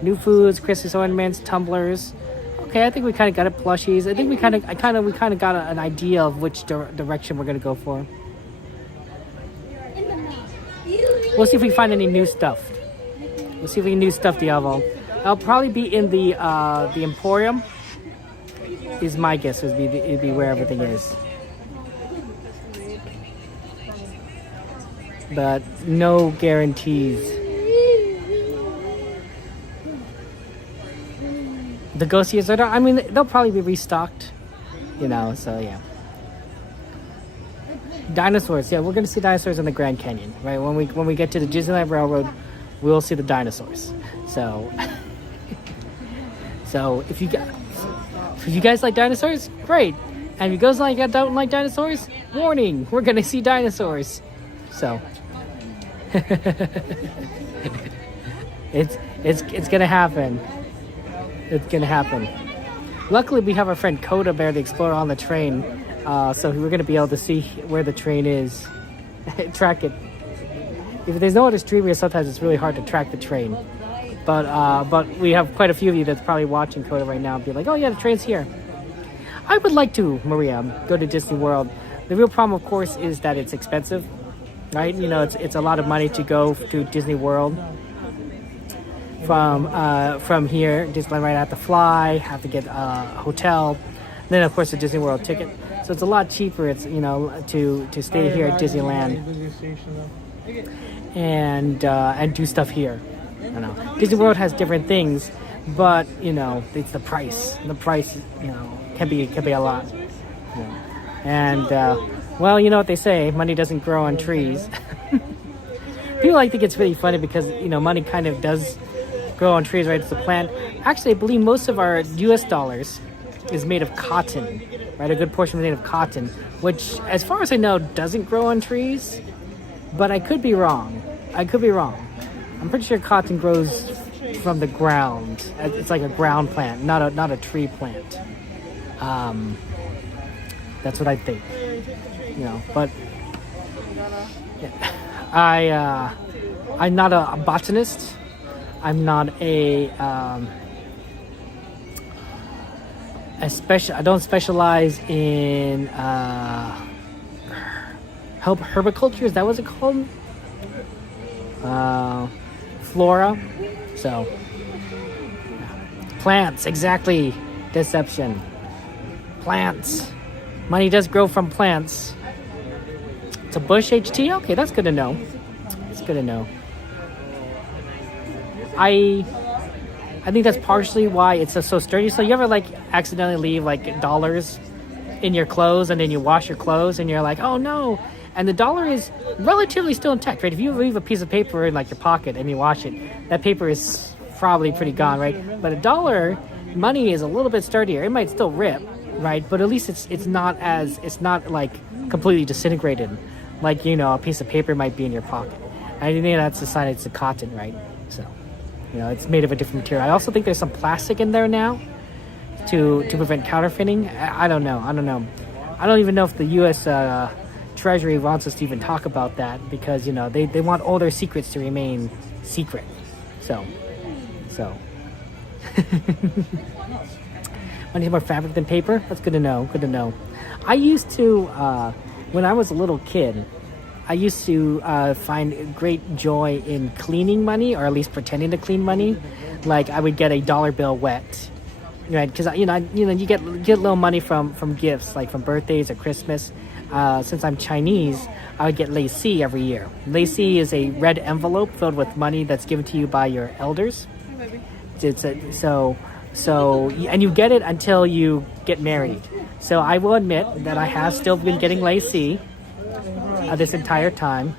New foods, Christmas ornaments, tumblers. Okay, I think we kind of got it. Plushies. I think we kind of got an idea of which direction we're gonna go for. We'll see if we can find any new stuff. We'll see if we can new stuff, Diavol. I'll probably be in the Emporium. Is my guess. It'd be where everything is. But no guarantees. the ghost years are. I mean, they'll probably be restocked. You know, so yeah. Dinosaurs. Yeah, we're gonna see dinosaurs in the Grand Canyon, right? When we get to the Disneyland Railroad, we'll see the dinosaurs. So, so if you guys like dinosaurs, great. And if you guys don't like dinosaurs, warning, we're gonna see dinosaurs. So, it's gonna happen. It's gonna happen. Luckily, we have our friend Coda Bear the Explorer on the train, so we're gonna be able to see where the train is, track it. If there's no other streamer, sometimes it's really hard to track the train. But we have quite a few of you that's probably watching Coda right now and be like, oh yeah, the train's here. I would like to, Maria, go to Disney World. The real problem, of course, is that it's expensive, right? You know, it's a lot of money to go to Disney World. From here, Disneyland, right? I have to fly, have to get a hotel, then of course a Disney World ticket. So it's a lot cheaper. It's to stay here at Disneyland and do stuff here. You know, Disney World has different things, but you know it's the price. The price, you know, can be a lot. You know. And well, you know what they say: money doesn't grow on trees. People think it's really funny because you know money kind of does grow on trees, right? It's a plant. Actually, I believe most of our U.S. dollars is made of cotton, right? A good portion is made of cotton, which, as far as I know, doesn't grow on trees. But I could be wrong. I'm pretty sure cotton grows from the ground. It's like a ground plant, not a tree plant. That's what I think. You know, but yeah. I'm not a botanist. I'm not I don't specialize in herbiculture. Is that what it's called? Flora. So plants, exactly. Deception. Plants. Money does grow from plants. It's a bush HT. Okay, that's good to know. It's good to know. I think that's partially why it's so sturdy. So you ever accidentally leave dollars in your clothes and then you wash your clothes and you're like, oh no, and the dollar is relatively still intact, right? If you leave a piece of paper in your pocket and you wash it, that paper is probably pretty gone, right? But a dollar money is a little bit sturdier. It might still rip, right? But at least it's not completely disintegrated like a piece of paper might be in your pocket. I think that's a sign it's a cotton, right? So it's made of a different material. I also think there's some plastic in there now to prevent counterfeiting. I don't know. I don't even know if the U.S. Treasury wants us to even talk about that because, they want all their secrets to remain secret. So. Money's more fabric than paper? That's good to know. I used to, when I was a little kid, I used to find great joy in cleaning money, or at least pretending to clean money. I would get a dollar bill wet, right? Because you get little money from gifts, like from birthdays or Christmas. Since I'm Chinese, I would get lei every year. Lei is a red envelope filled with money that's given to you by your elders. And you get it until you get married. So I will admit that I have still been getting lei this entire time.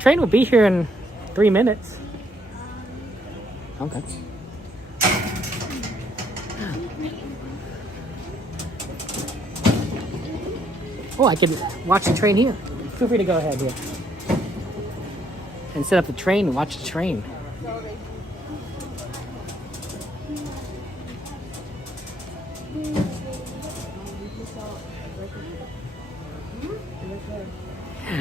Train will be here in 3 minutes. Okay. Oh, I can watch the train here. Feel free to go ahead here. And set up the train and watch the train.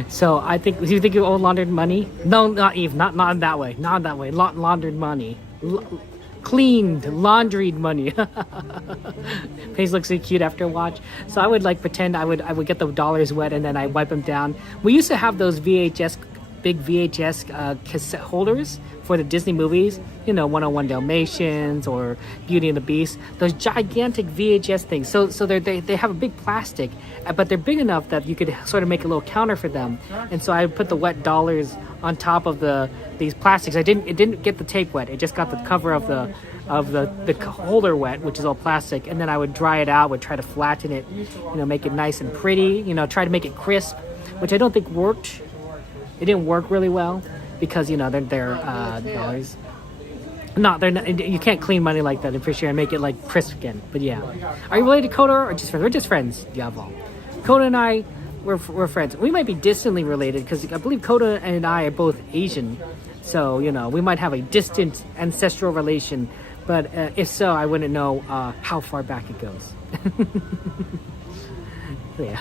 So I think, do you think you owe laundered money? No, not Eve, not in that way. Not in that way. Laundered money. Cleaned, laundried money. Face looks so cute after a watch. So I would pretend I would get the dollars wet and then I wipe them down. We used to have those VHS big VHS cassette holders for the Disney movies, you know, 101 Dalmatians or Beauty and the Beast, those gigantic VHS things. So they have a big plastic, but they're big enough that you could sort of make a little counter for them. And so I would put the wet dollars on top of these plastics. It didn't get the tape wet. It just got the cover of the holder wet, which is all plastic. And then I would dry it out, would try to flatten it, you know, make it nice and pretty, you know, try to make it crisp, which I don't think worked. It didn't work really well because, you know, they're dollars. They're not, you can't clean money like that, I'm pretty sure, and make it like crisp again. But yeah. Are you related to Coda or just friends? We're just friends. Jawohl. Coda and I, we're friends. We might be distantly related because I believe Coda and I are both Asian. So, you know, we might have a distant ancestral relation. But if so, I wouldn't know how far back it goes. Yeah.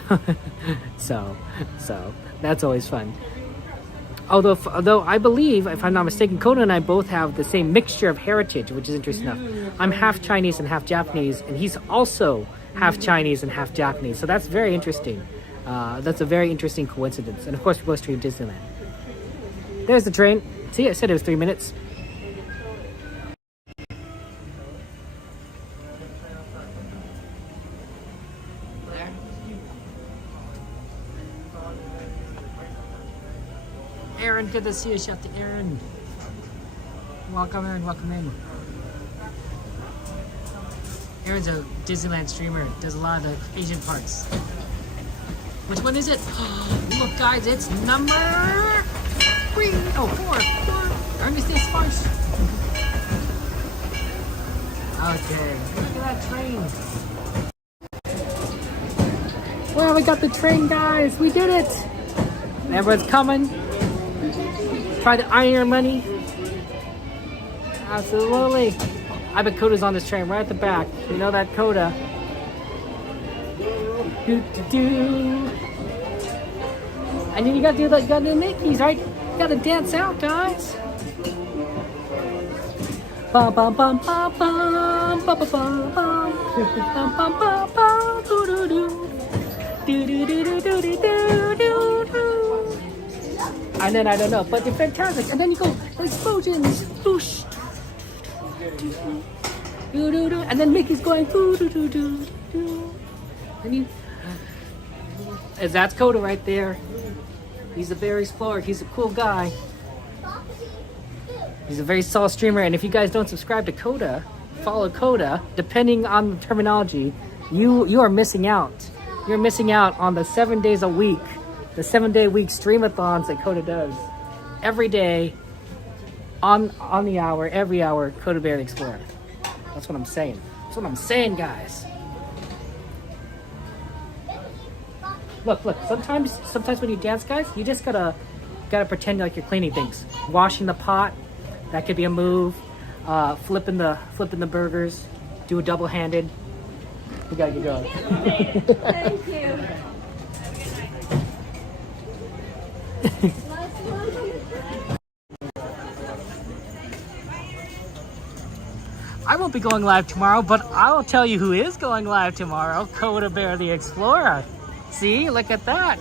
So that's always fun. Although I believe, if I'm not mistaken, Coda and I both have the same mixture of heritage, which is interesting enough. I'm half Chinese and half Japanese, and he's also half Chinese and half Japanese. So that's very interesting. That's a very interesting coincidence. And of course, we both stream Disneyland. There's the train. See, I said it was 3 minutes. Aaron, good to see you, Chef Aaron. Welcome in, welcome in. Aaron's a Disneyland streamer, does a lot of the Asian parks. Which one is it? Look, guys, it's number 3. Oh, 4. Ernest is sparse. Okay, look at that train. Well, we got the train, guys. We did it. Everyone's coming. Try to iron your money. Absolutely. I bet Coda's on this train right at the back. You know that Coda. Do. And then you gotta do the Mickeys, right? You gotta dance out, guys. Bum bum bum bum bum bum bum bum bum bum bum bum bum do do do do do do do do do do. And then I don't know, but they're fantastic. And then you go explosions, boosh, do do do, and then Mickey's going do do do do do. And you, that's Coda right there. He's a bear explorer. He's a cool guy. He's a very solid streamer. And if you guys don't subscribe to Coda, follow Coda. Depending on the terminology, you are missing out. You're missing out on the 7 days a week. The 7-day week streamathons that Coda does. Every day, on the hour, every hour, Coda Bear Explorer. That's what I'm saying. That's what I'm saying, guys. Look. Sometimes when you dance, guys, you just gotta pretend like you're cleaning things. Washing the pot, that could be a move. Flipping the burgers. Do a double-handed. We gotta get going. Thank you. I won't be going live tomorrow, but I will tell you who is going live tomorrow. Coda Bear the Explorer. See, look at that.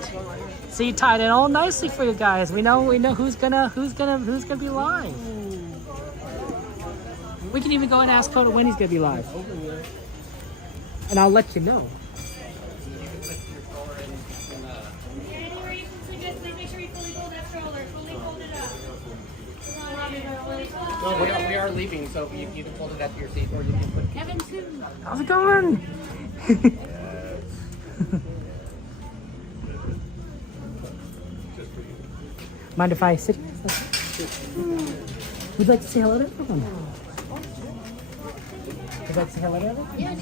See, tied in all nicely for you guys. We know who's gonna be live. We can even go and ask Coda when he's gonna be live, and I'll let you know. Well, we are leaving, so you can hold it at your seat, or you can put Kevin too. How's it going? Mind if I sit here? Would you like to say hello to everyone? Would you like to say hello to everyone? Yeah.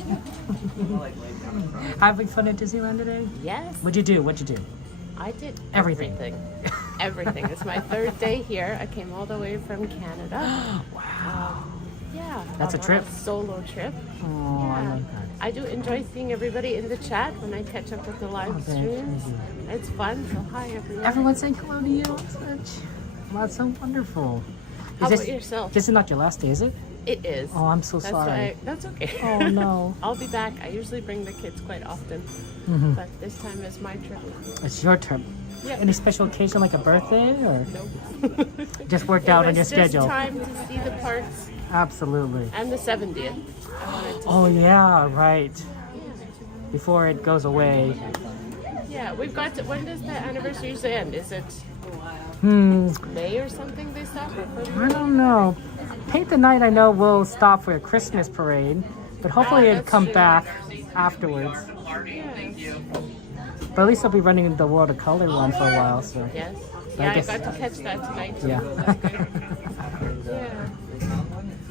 Having fun at Disneyland today? Yes. What'd you do? I did everything. Everything. It's my 3rd day here. I came all the way from Canada. Wow. Yeah. That's a trip. A solo trip. Oh, yeah. I like that. I do enjoy seeing everybody in the chat when I catch up with the live streams. It's fun. So hi everyone. Everyone's saying hello to you. Well, that's so wonderful. How about yourself? This is not your last day, is it? It is. Oh, I'm so That's sorry. That's okay. Oh, no. I'll be back. I usually bring the kids quite often, Mhm. but this time is my turn. It's your turn. Yeah. Any special occasion like a birthday or Nope. just worked out on your It was just schedule? time to see the parks Absolutely. and the 70th. I wanted to Oh see. yeah, right. Before it goes away. Yeah, we've got to. When does the anniversary usually end? Is it May or something they stop? I don't know. Paint the Night I know will stop for a Christmas parade, but hopefully it'll that's come true. back afterwards. Yes. But at least I'll be running the World of Color one for a while, so. Yes. But Yeah, I guess- got to catch that tonight too. Yeah. That's good. Yeah.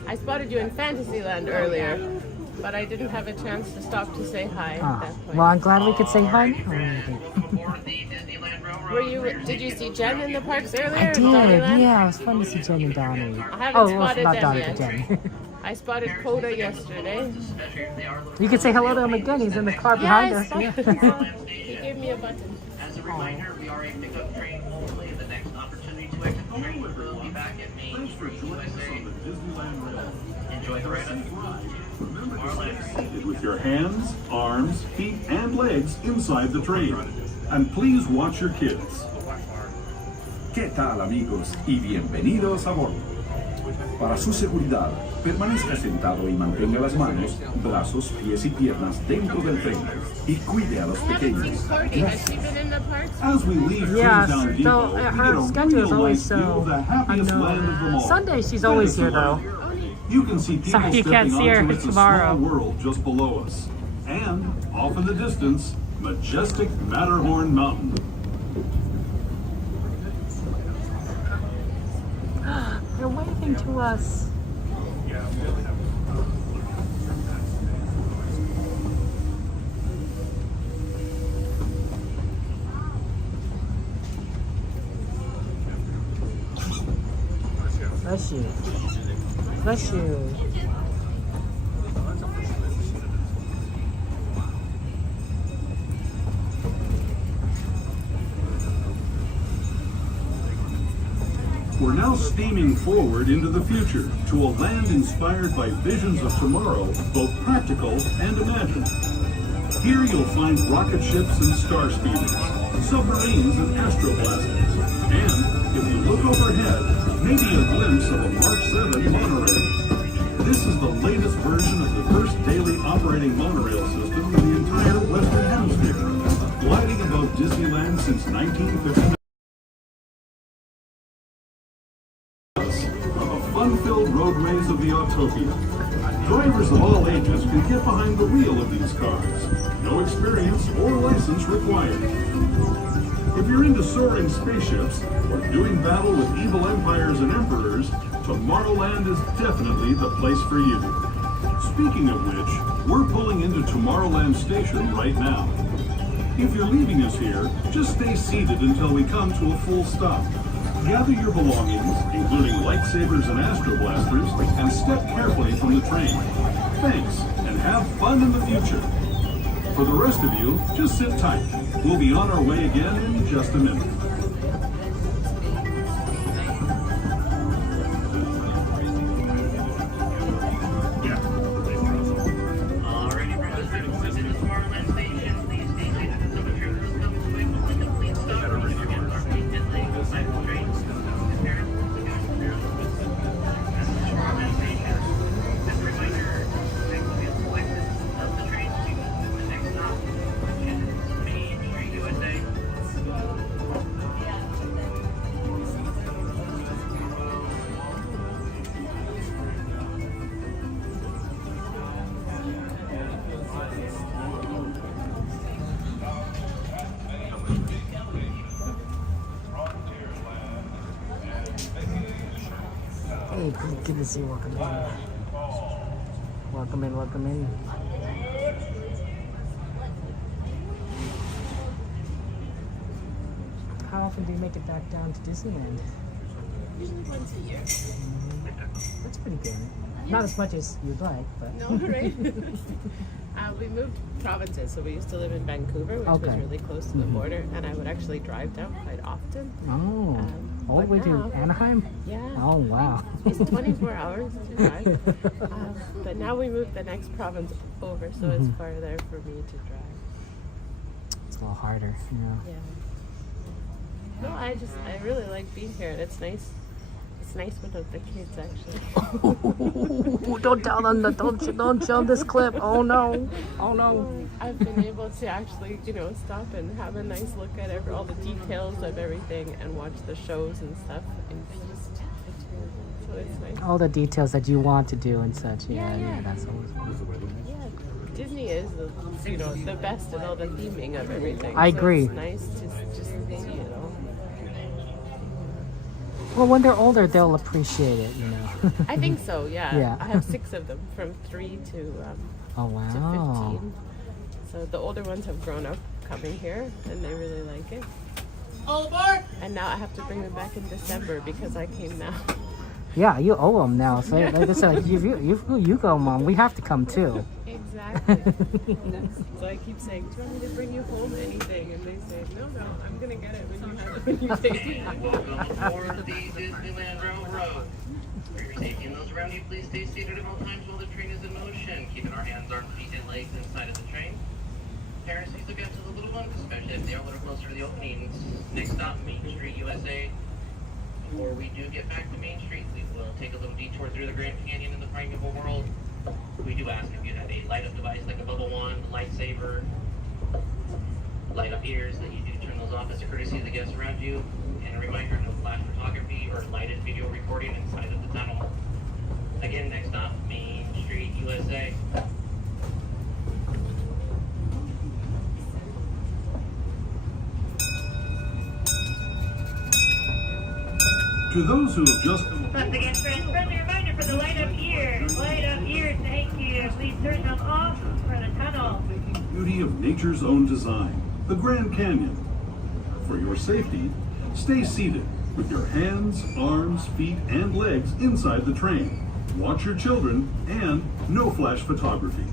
I spotted you in Fantasyland earlier, but I didn't have a chance to stop to say hi at Ah, that point. well, I'm glad we could say hi. Were you? Did you see Jen in the parks earlier? I in did, Disneyland? yeah. It was fun to see Jen and Donnie. I haven't Oh, well, spotted not them Donnie, yet. but Jen. I spotted Coda yesterday. You can say hello to him again. He's in the car Yeah, behind I us. spotted Yeah. him. He gave me a button. As a reminder, we are a pickup train only. The next opportunity to exit the train will be back at Main Street, USA. Enjoy the ride. Seated with your hands, arms, feet, and legs inside the train. And please watch your kids. ¿Qué tal, amigos? Y bienvenidos a bordo. Para su seguridad, permanezca sentado y mantenga las manos, brazos, pies y piernas dentro del tren. Y cuide a los I haven't seen pequeños. Courtney. Has she been in the parks? As we leave Yes, Toontown Depot, though we get her a schedule is real always life view of the so happiest land of them all. Sunday she's always here though. You can see people Sorry you stepping can't see her onto it's a tomorrow. small world just below us. And, off in the distance, majestic Matterhorn Mountain. They're waving to us. Bless you. Bless you. We're now steaming forward into the future to a land inspired by visions of tomorrow, both practical and imagined. Here you'll find rocket ships and star speeders, submarines and astroblasters, and, if you look overhead, maybe a glimpse of a Mark 7 monorail. This is the latest version of the first daily operating monorail system in the entire Western Hemisphere, gliding above Disneyland since 1959. Fun-filled roadways of the Autopia. Drivers of all ages can get behind the wheel of these cars. No experience or license required. If you're into soaring spaceships or doing battle with evil empires and emperors, Tomorrowland is definitely the place for you. Speaking of which, we're pulling into Tomorrowland Station right now. If you're leaving us here, just stay seated until we come to a full stop. Gather your belongings, including lightsabers and astroblasters, and step carefully from the train. Thanks, and have fun in the future. For the rest of you, just sit tight. We'll be on our way again in just a minute. Hey, good to see you. Welcome in. Welcome in, welcome in. How often do you make it back down to Disneyland? Usually once a year. That's pretty good. Not as much as you'd like, but. No, right? We moved provinces, so we used to live in Vancouver, which was really close to the border, and I would actually drive down quite often. All the way to Anaheim? Yeah. Oh, wow. It's 24 hours to drive. But now we moved the next province over, so it's farther for me to drive. It's a little harder, Yeah. No, I really like being here, and it's nice. It's nice without the kids, actually. Don't tell them that. Don't show this clip. Oh no. Oh no. I've been able to actually, stop and have a nice look at all the details of everything and watch the shows and stuff in peace. So it's nice. All the details that you want to do and such. Yeah, that's always fun. Yeah, Disney is the best at all the theming of everything. I agree. It's nice to just see it all. Well, when they're older, they'll appreciate it, I think so, yeah. Yeah. I have 6 of them, from 3 to wow. to 15. So the older ones have grown up coming here, and they really like it. All aboard! And now I have to bring them back in December because I came now. Yeah, you owe them now. So it's like, you go, Mom. We have to come too. Exactly. So I keep saying, do you want me to bring you home anything? And they say, no, I'm going to get it when you take it. Welcome aboard the Disneyland Railroad. For your safety and those around you, please stay seated at all times while the train is in motion, keeping our hands, arms, feet, and legs inside of the train. Parents, please look out to the little ones, especially if they are a little closer to the openings. Next stop, Main Street, USA. Before we do get back to Main Street, we will take a little detour through the Grand Canyon and the primeval world. We do ask if you have a light-up device like a bubble wand, lightsaber, light-up ears, that you do turn those off as a courtesy of the guests around you. And a reminder, no flash photography or lighted video recording inside of the tunnel. Again, next stop, Main Street, USA. To those who have just come Once again, friends, friendly reminder for the light-up ears. Light-up ears, thank you. Please turn them off for the tunnel. beauty of nature's own design, the Grand Canyon. For your safety, stay seated with your hands, arms, feet, and legs inside the train. Watch your children and no flash photography.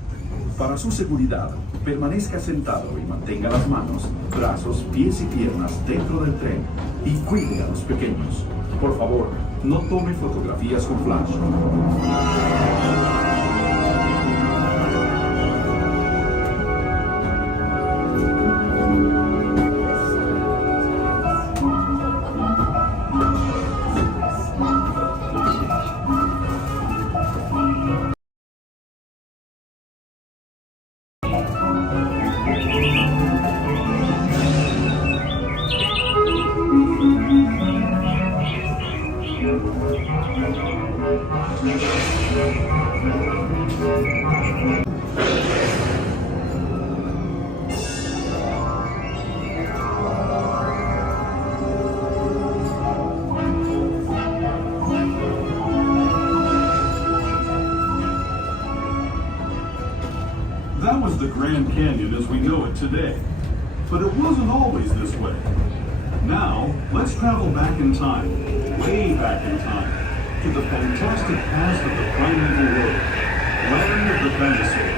Para su seguridad, permanezca sentado y mantenga las manos, brazos, pies y piernas dentro del tren y cuide a los pequeños. Por favor, no tome fotografías con flash. That was the Grand Canyon as we know it today. But it wasn't always this way. Now, let's travel back in time, way back in time, to the fantastic past of the primeval world, land of the dinosaurs.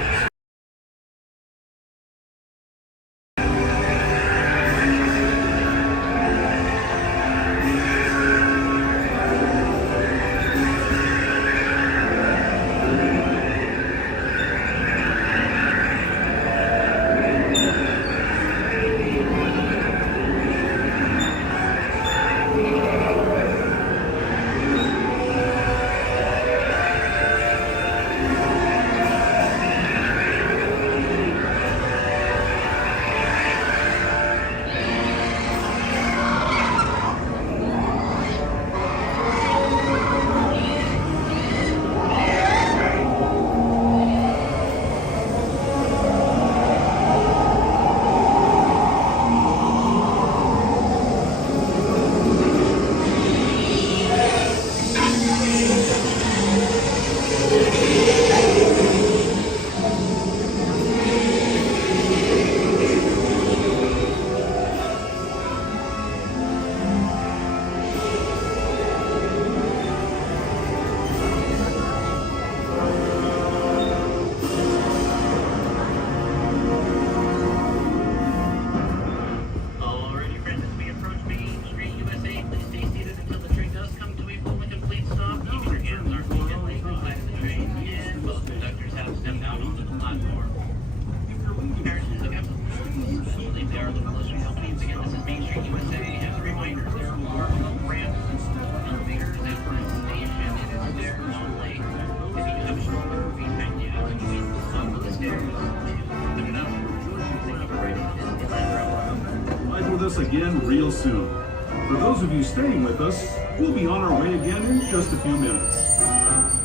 again real soon. For those of you staying with us, we'll be on our way again in just a few minutes.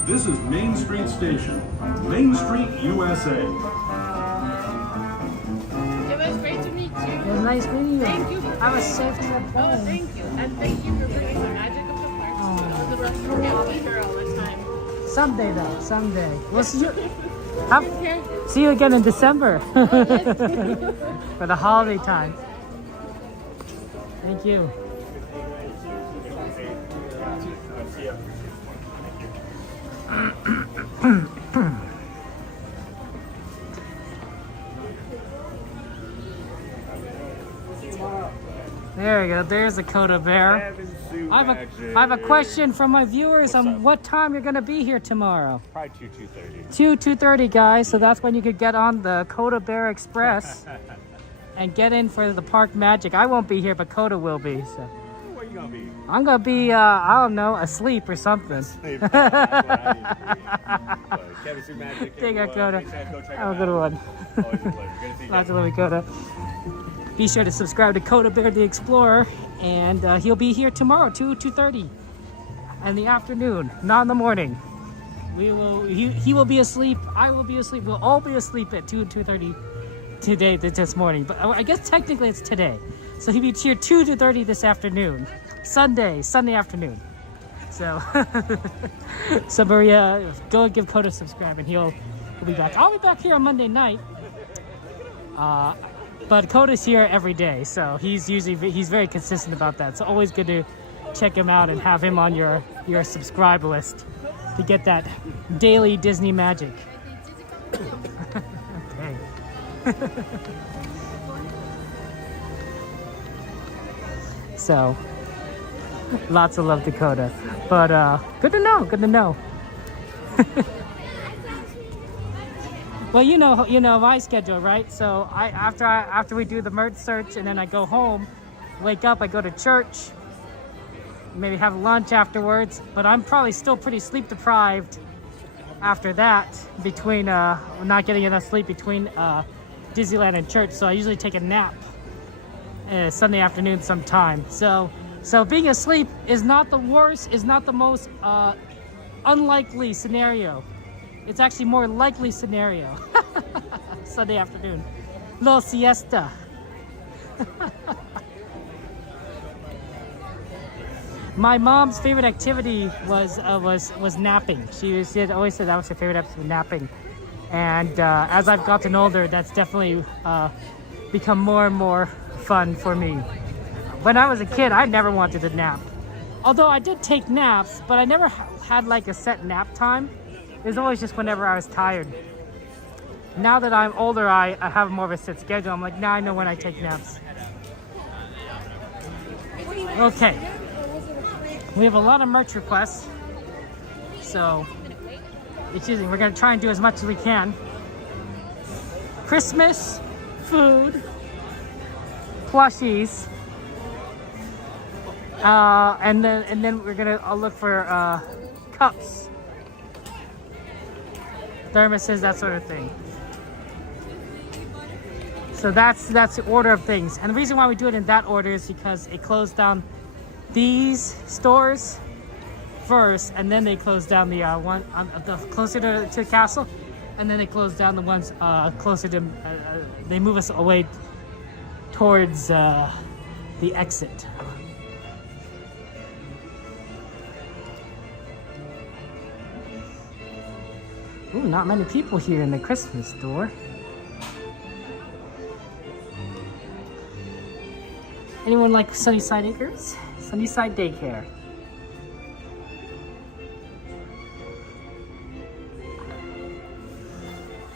This is Main Street Station, Main Street, USA. It was great to meet you. It was nice meeting you. Thank you. Have a safe trip home. Oh, thank you. And thank you for bringing the magic of the parks. The rest of get with her all the time. Someday though, someday. We'll see you. See you again in December. For the holiday time. Thank you. There we go. There's a Coda Bear. I have a question from my viewers on what time you're going to be here tomorrow. Probably 2:30. 2:30, guys. So that's when you could get on the Coda Bear Express and get in for the park magic. I won't be here, but Coda will be. So. Where you gonna be? I'm gonna be, I don't know, asleep or something. Asleep. Magic. Take a Coda. Have a good one. Always a pleasure. Good to see you. Lots of love, Coda. Be sure to subscribe to Coda Bear the Explorer, and he'll be here tomorrow, 2:30 in the afternoon, not in the morning. He will be asleep. I will be asleep. We'll all be asleep at 2:30 today, this morning. But I guess technically it's today. So he'll be here 2:30 this afternoon, Sunday afternoon. So, so Maria, go give Coda a subscribe, and he'll be back. I'll be back here on Monday night. But Coda's here every day, so he's very consistent about that. So always good to check him out and have him on your subscribe list to get that daily Disney magic. Okay. So lots of love to Coda, but good to know. Well, you know my schedule, right? So after we do the merge search, and then I go home, wake up, I go to church, maybe have lunch afterwards. But I'm probably still pretty sleep deprived after that, between not getting enough sleep between Disneyland and church. So I usually take a nap Sunday afternoon sometime. So being asleep is not the worst, is not the most unlikely scenario. It's actually more likely scenario. Sunday afternoon. Little siesta. My mom's favorite activity was napping. She always said that was her favorite activity, napping. And as I've gotten older, that's definitely become more and more fun for me. When I was a kid, I never wanted to nap. Although I did take naps, but I never had like a set nap time. It was always just whenever I was tired. Now that I'm older, I have more of a set schedule. I'm like, now I know when I take naps. Okay. We have a lot of merch requests. So, we're going to try and do as much as we can. Christmas, food, plushies. And then we're going to look for cups. Thermoses, that sort of thing. So that's the order of things. And the reason why we do it in that order is because it closed down these stores first, and then they closed down the one closer to the castle, and then they closed down the ones closer to. They move us away towards the exit. Ooh, not many people here in the Christmas store. Anyone like Sunnyside Acres? Sunnyside Daycare.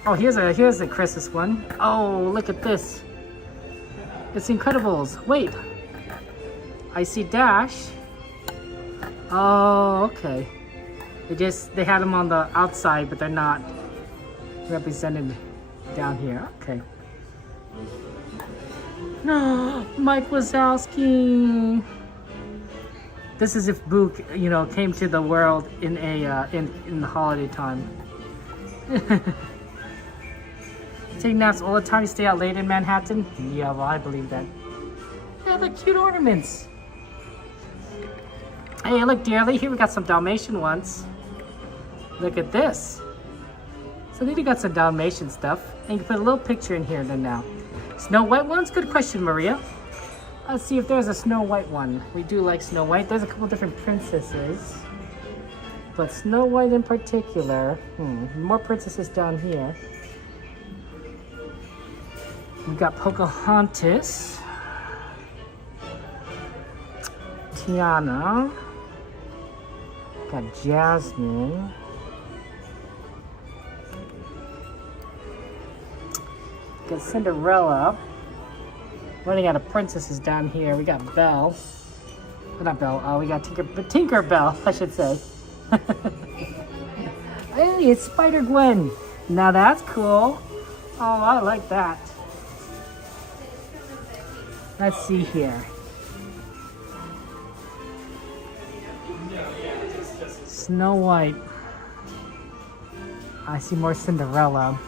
Oh, here's a Christmas one. Oh, look at this. It's Incredibles. Wait. I see Dash. Oh, okay. They had them on the outside, but they're not represented down here. Okay. No, Mike Wazowski. This is if Pooh, came to the world in the holiday time. Take naps all the time. Stay out late in Manhattan. Yeah, well, I believe that. at the cute ornaments. Hey, look, dearly, here we got some Dalmatian ones. Look at this. So then you got some Dalmatian stuff. And you can put a little picture in here then now. Snow White ones? Good question, Maria. Let's see if there's a Snow White one. We do like Snow White. There's a couple different princesses. But Snow White in particular. More princesses down here. We got Pocahontas. Tiana. Got Jasmine. Got Cinderella. Running out of princesses down here. We got Belle. Not Belle. We got Tinkerbell, I should say. Hey, it's Spider-Gwen. Now that's cool. Oh, I like that. Let's see here. Snow White. I see more Cinderella.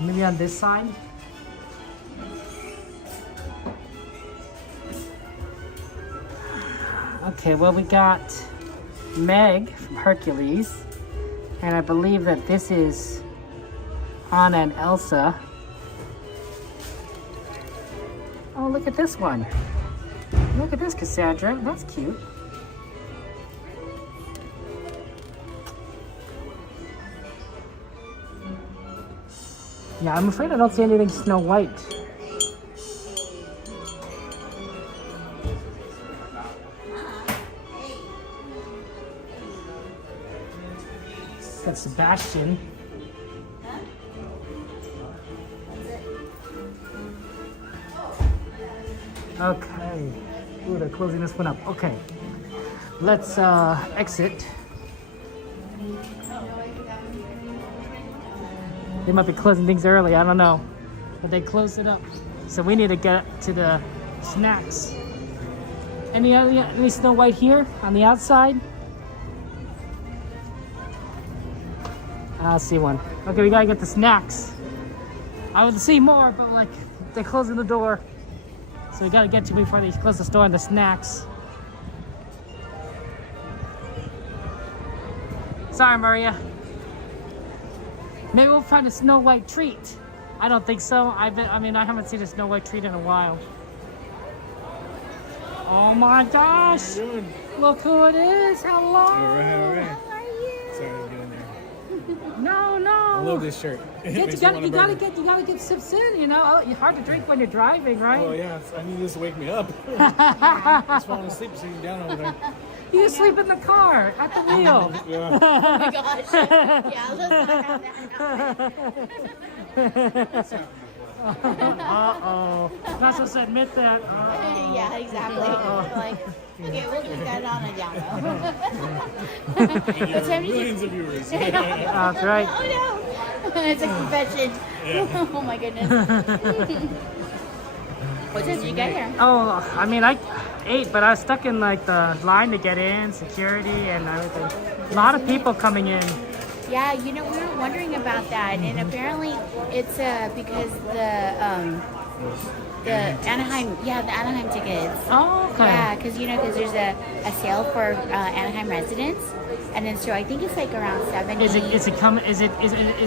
Maybe on this side? Okay, well we got Meg from Hercules. And I believe that this is Anna and Elsa. Oh, look at this one. Look at this, Cassandra. That's cute. Yeah, I'm afraid I don't see anything Snow White. Got Sebastian. Okay. Ooh, they're closing this one up. Okay. Let's exit. They might be closing things early, I don't know. But they closed it up. So we need to get to the snacks. Any Snow White here on the outside? I see one. Okay, we gotta get the snacks. I would see more, but like, they're closing the door. So we gotta get to before they close the store and the snacks. Sorry, Maria. Maybe we'll find a Snow White treat. I don't think so. I haven't seen a Snow White treat in a while. Oh my gosh! Look who it is! Hello! All right. How are you? Sorry to get in there. No. I love this shirt. You gotta get sips in. You know, it's hard to drink when you're driving, right? Oh yeah, I need this to wake me up. I was falling asleep sitting down over there. You sleep in the car at the wheel. Yeah. Oh my gosh. Yeah, let's not have that. Uh-oh. Not supposed to admit that. Yeah, exactly. Like, okay, we'll keep that on a down low. Millions of viewers. That's right. Oh no. It's a confession. Yeah. Oh my goodness. What did you get here? Oh, I mean, I ate, but I was stuck in like the line to get in, security and everything. A lot of people coming in. Yeah, you know, we were wondering about that, and apparently it's because the Anaheim tickets. Oh, okay. Yeah, because there's a sale for Anaheim residents, and then so I think it's like around 70. Is it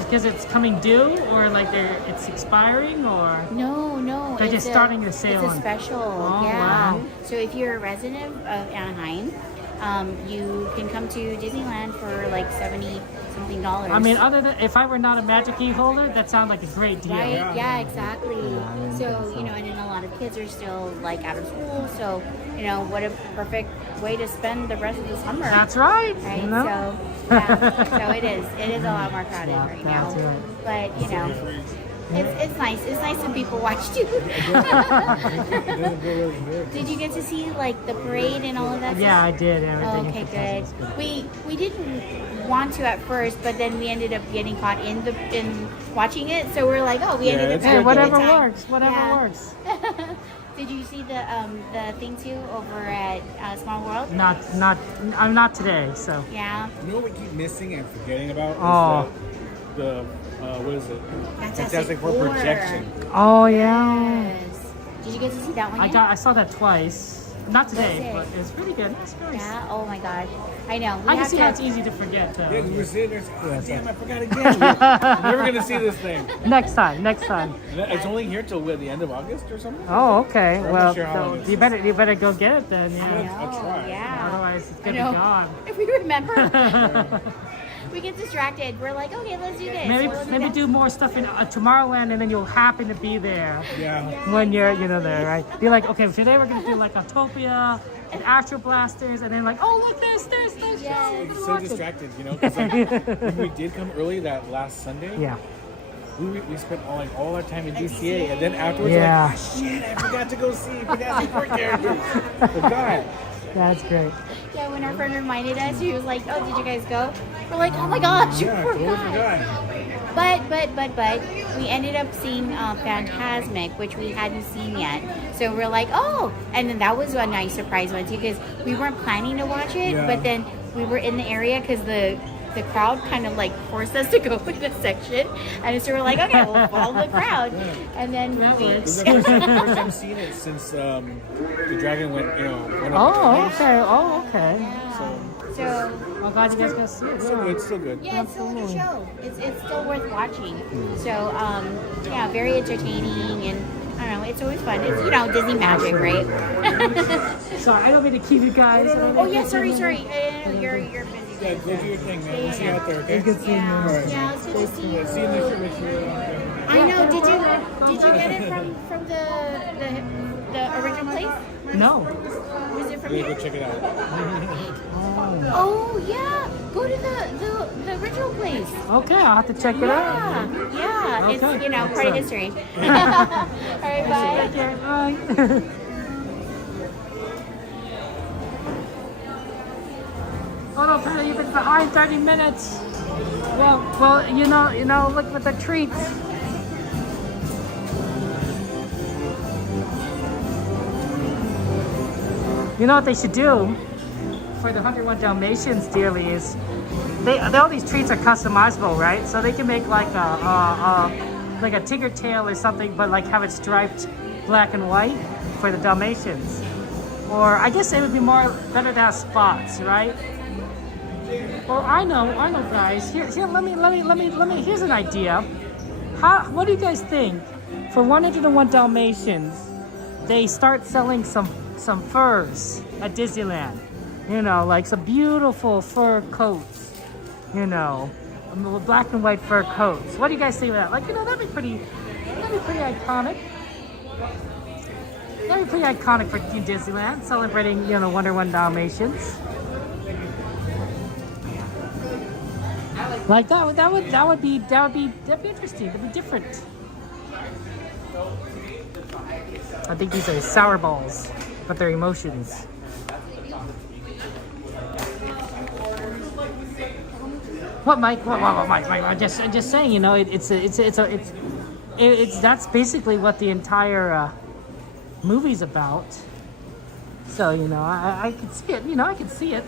because it's coming due, or like it's expiring, or? No. They're just starting the sale. It's a special. Oh, yeah. Wow. So if you're a resident of Anaheim, you can come to Disneyland for like $70-something. I mean, other than if I were not a Magic Key holder, that sounds like a great deal. Right? Yeah, exactly. So and then a lot of kids are still like out of school, so what a perfect way to spend the rest of the summer. That's right. Right. You know? So so it is a lot more crowded right now. Right. But it's nice. It's nice when people watch too. Did you get to see like the parade and all of that? Yeah, stuff? I did. Everything. Okay, good. We didn't want to at first, but then we ended up getting caught in watching it. So we're like, we ended up. Hey, whatever works. Whatever works. Did you see the thing too over at Small World? I'm not today. So. Yeah. You know what we keep missing and forgetting about? Is the what is it? Fantastic Four projection. Oh yeah. Yes. Did you get to see that one yet? I saw that twice. Not today, That's it. but it's really good. It's nice. Yeah. Oh my gosh. I know. I can see how it's easy to forget. Yeah, we're sitting there. Oh, damn, I forgot again. We're never gonna see this thing. Next time. It's only here till the end of August or something. Oh, okay. I'm not Well, sure how long it's you better go get it then. Yeah. I'll try. Yeah. Otherwise, it's I gonna know. be gone. If we remember. We get distracted. We're like, okay, let's do this. Maybe do more stuff in Tomorrowland, and then you'll happen to be there. Yeah. When you're there, right? Be like, okay, today we're gonna do like Autopia and Astro Blasters, and then like, oh look, there's Yes. It's so distracted, you know. 'Cause, like, when we did come early that last Sunday. Yeah. We spent all our time in DCA, and then afterwards, Yeah. we're like, oh, shit, I forgot to go see Fantastic Four characters. Forgot. That's great. Yeah, when our friend reminded us, he was like, oh, did you guys go? We're like, oh my gosh, Yeah, we totally forgot. But we ended up seeing Fantasmic, which we hadn't seen yet. So we're like, oh, and then that was a nice surprise one too, because we weren't planning to watch it, Yeah. but then we were in the area because the crowd kind of like forced us to go in this section, and so we're like, okay, we'll follow the crowd, and then This is the first time seeing it since the dragon went up. Oh, okay. So I'm glad you guys got to see it. It's still good. yeah, it's still a good show. It's still worth watching. So yeah, very entertaining, and I don't know, it's always fun. It's Disney magic, right? Sorry, I don't mean to keep you guys. Oh yeah, sorry. You're busy. Yeah, go do your thing, man. We'll see you out there, okay? Good seeing you. Yeah, it's good to see you. See you next year. Make sure you're out there. I know. Did you get it from the original place? No. Was it from Go here? check it out. Oh yeah, go to the original place. Okay, I'll have to check it out. Yeah, Okay. it's part of Excellent. history. All right, bye. Bye. Oh no, Peter, you've been behind 30 minutes. Well, you know, look at the treats. You know what they should do for the 101 Dalmatians, dearly, is all these treats are customizable, right? So they can make like a tiger tail or something, but like have it striped black and white for the Dalmatians. Or I guess it would be better to have spots, right? Well, I know, guys. Here, let me. Here's an idea. What do you guys think? For 101 Dalmatians, they start selling some furs at Disneyland. Like some beautiful fur coats. Black and white fur coats. What do you guys think of that? Like, that'd be pretty iconic. That'd be pretty iconic for Disneyland, celebrating, 101 Dalmatians. Like that would be interesting. That'd be different. I think these are sour balls, but they're emotions. What, Mike? What, Mike? I'm just saying. That's basically what the entire movie's about. So I can see it. I can see it.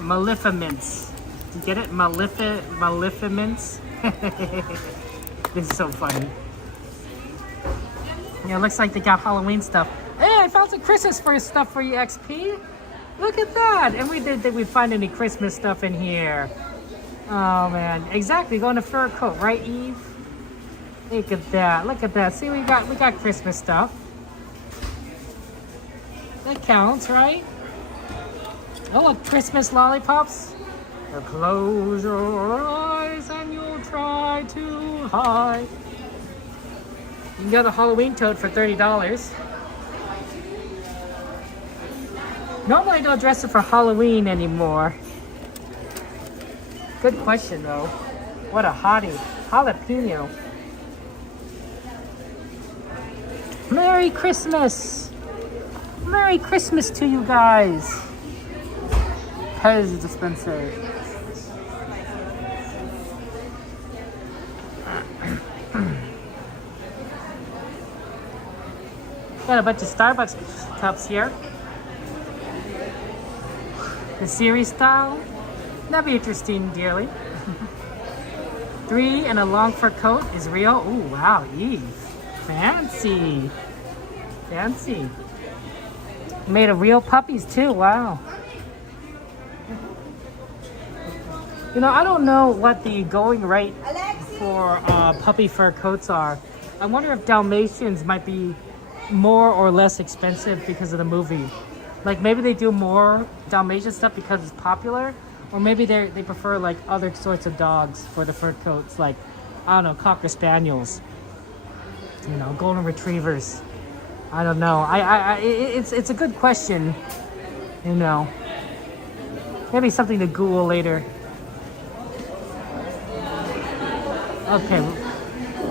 Maleficence. You get it? Maleficence. This is so funny. Yeah, it looks like they got Halloween stuff. Hey, I found some Christmas stuff for you, XP. Look at that. And did we find any Christmas stuff in here? Oh man, exactly. Going to fur coat, right, Eve? Look at that. Look at that. See, we got Christmas stuff. That counts, right? Oh, look, Christmas lollipops. Or close your eyes and you'll try to hide. You can get the Halloween tote for $30. Normally I don't dress it for Halloween anymore. Good question though. What a hottie. Jalapeno. Merry Christmas! Merry Christmas to you guys! Pez dispenser. Got a bunch of Starbucks cups here. The series style. That'd be interesting, dearly. 3 and a long fur coat is real. Oh wow, Eve. Fancy. Fancy. Made of real puppies too, wow. You know, I don't know what the going rate for puppy fur coats are. I wonder if Dalmatians might be more or less expensive because of the movie. Like maybe they do more Dalmatian stuff because it's popular, or maybe they prefer like other sorts of dogs for the fur coats, like I don't know, Cocker Spaniels, you know, Golden Retrievers. I don't know. It's a good question, you know. Maybe something to Google later. Okay,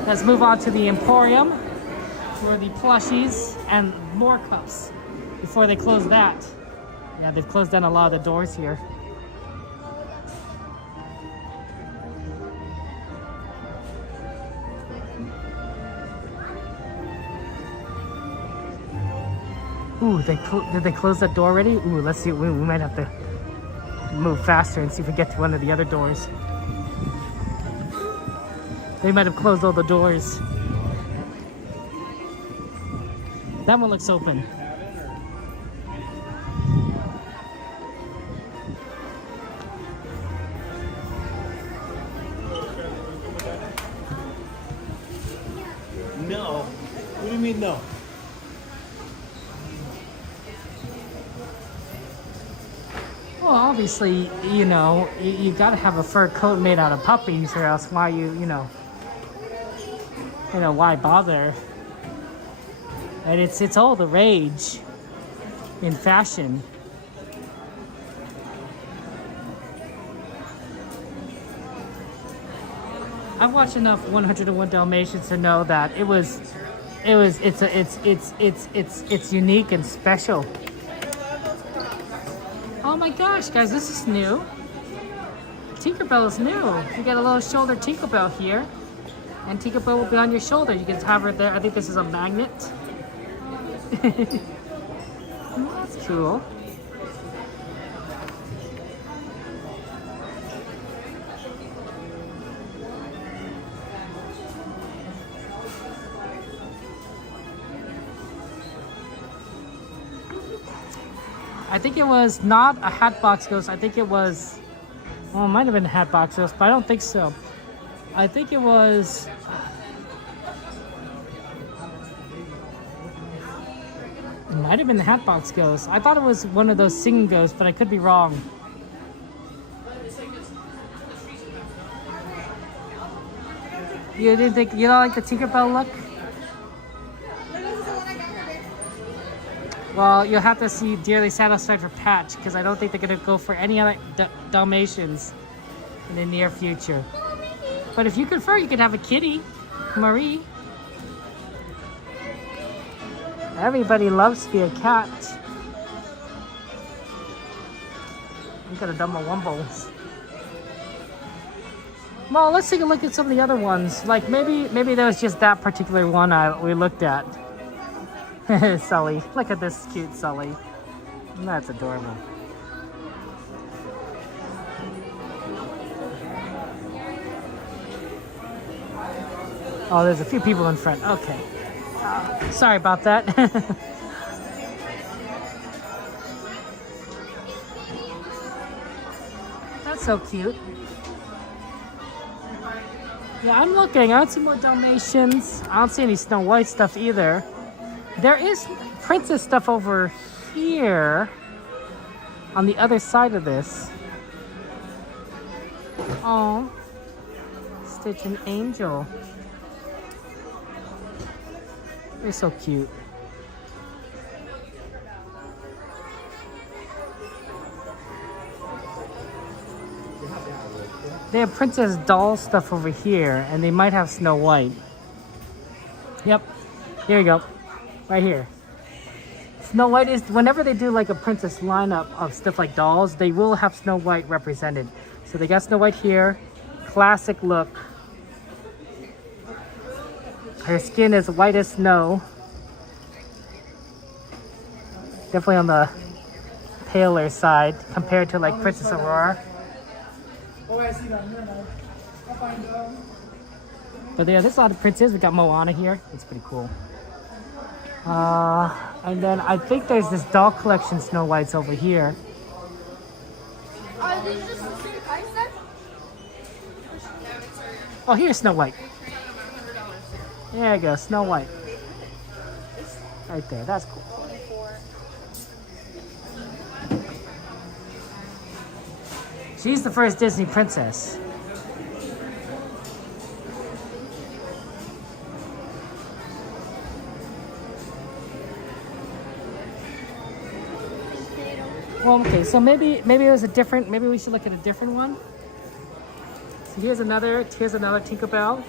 let's move on to the Emporium, where the plushies and more cups. Before they close that. Yeah, they've closed down a lot of the doors here. Ooh, did they close that door already? Ooh, let's see. We might have to move faster and see if we get to one of the other doors. They might have closed all the doors. That one looks open. No. What do you mean no? Well, obviously, you know, you gotta have a fur coat made out of puppies, or else why you know, why bother? And it's all the rage in fashion. I've watched enough 101 Dalmatians to know that it's unique and special. Oh my gosh, guys, this is new. Tinkerbell is new. You get a little shoulder Tinkerbell here, and Tinkerbell will be on your shoulder. You can have her there. I think this is a magnet. That's cool. I think it was not a Hatbox Ghost. I think it was, well, it might have been a Hatbox Ghost, but I don't think so. I think it was, it might have been the Hatbox Ghost. I thought it was one of those singing ghosts, but I could be wrong. You didn't think, you don't like the Tinkerbell look? Well, you'll have to see Dearly Satisfied for Patch, because I don't think they're going to go for any other Dalmatians in the near future. But if you prefer, you could have a kitty, Marie. Everybody loves to be a cat. You got a Dumbo Wumbles. Well, let's take a look at some of the other ones. Like maybe there was just that particular one we looked at. Sully. Look at this cute Sully. That's adorable. Oh, there's a few people in front. Okay. Sorry about that. That's so cute. Yeah, I'm looking. I don't see more Dalmatians. I don't see any Snow White stuff either. There is princess stuff over here on the other side of this. Oh, Stitch and Angel. They're so cute. They have princess doll stuff over here, and they might have Snow White. Yep, here you go. Right here. Snow White is, whenever they do like a princess lineup of stuff like dolls, they will have Snow White represented. So they got Snow White here. Classic look. Her skin is white as snow. Definitely on the paler side compared to like Princess Aurora. Oh, I see them. Never mind. I'll find them. But yeah, there's a lot of princesses. We got Moana here. It's pretty cool. And then I think there's this doll collection Snow White's over here. Are these just the same price then? Oh, here's Snow White. There you go, Snow White. Right there, that's cool. She's the first Disney princess. Well, okay, so maybe it was a different, maybe we should look at a different one. So here's another Tinkerbell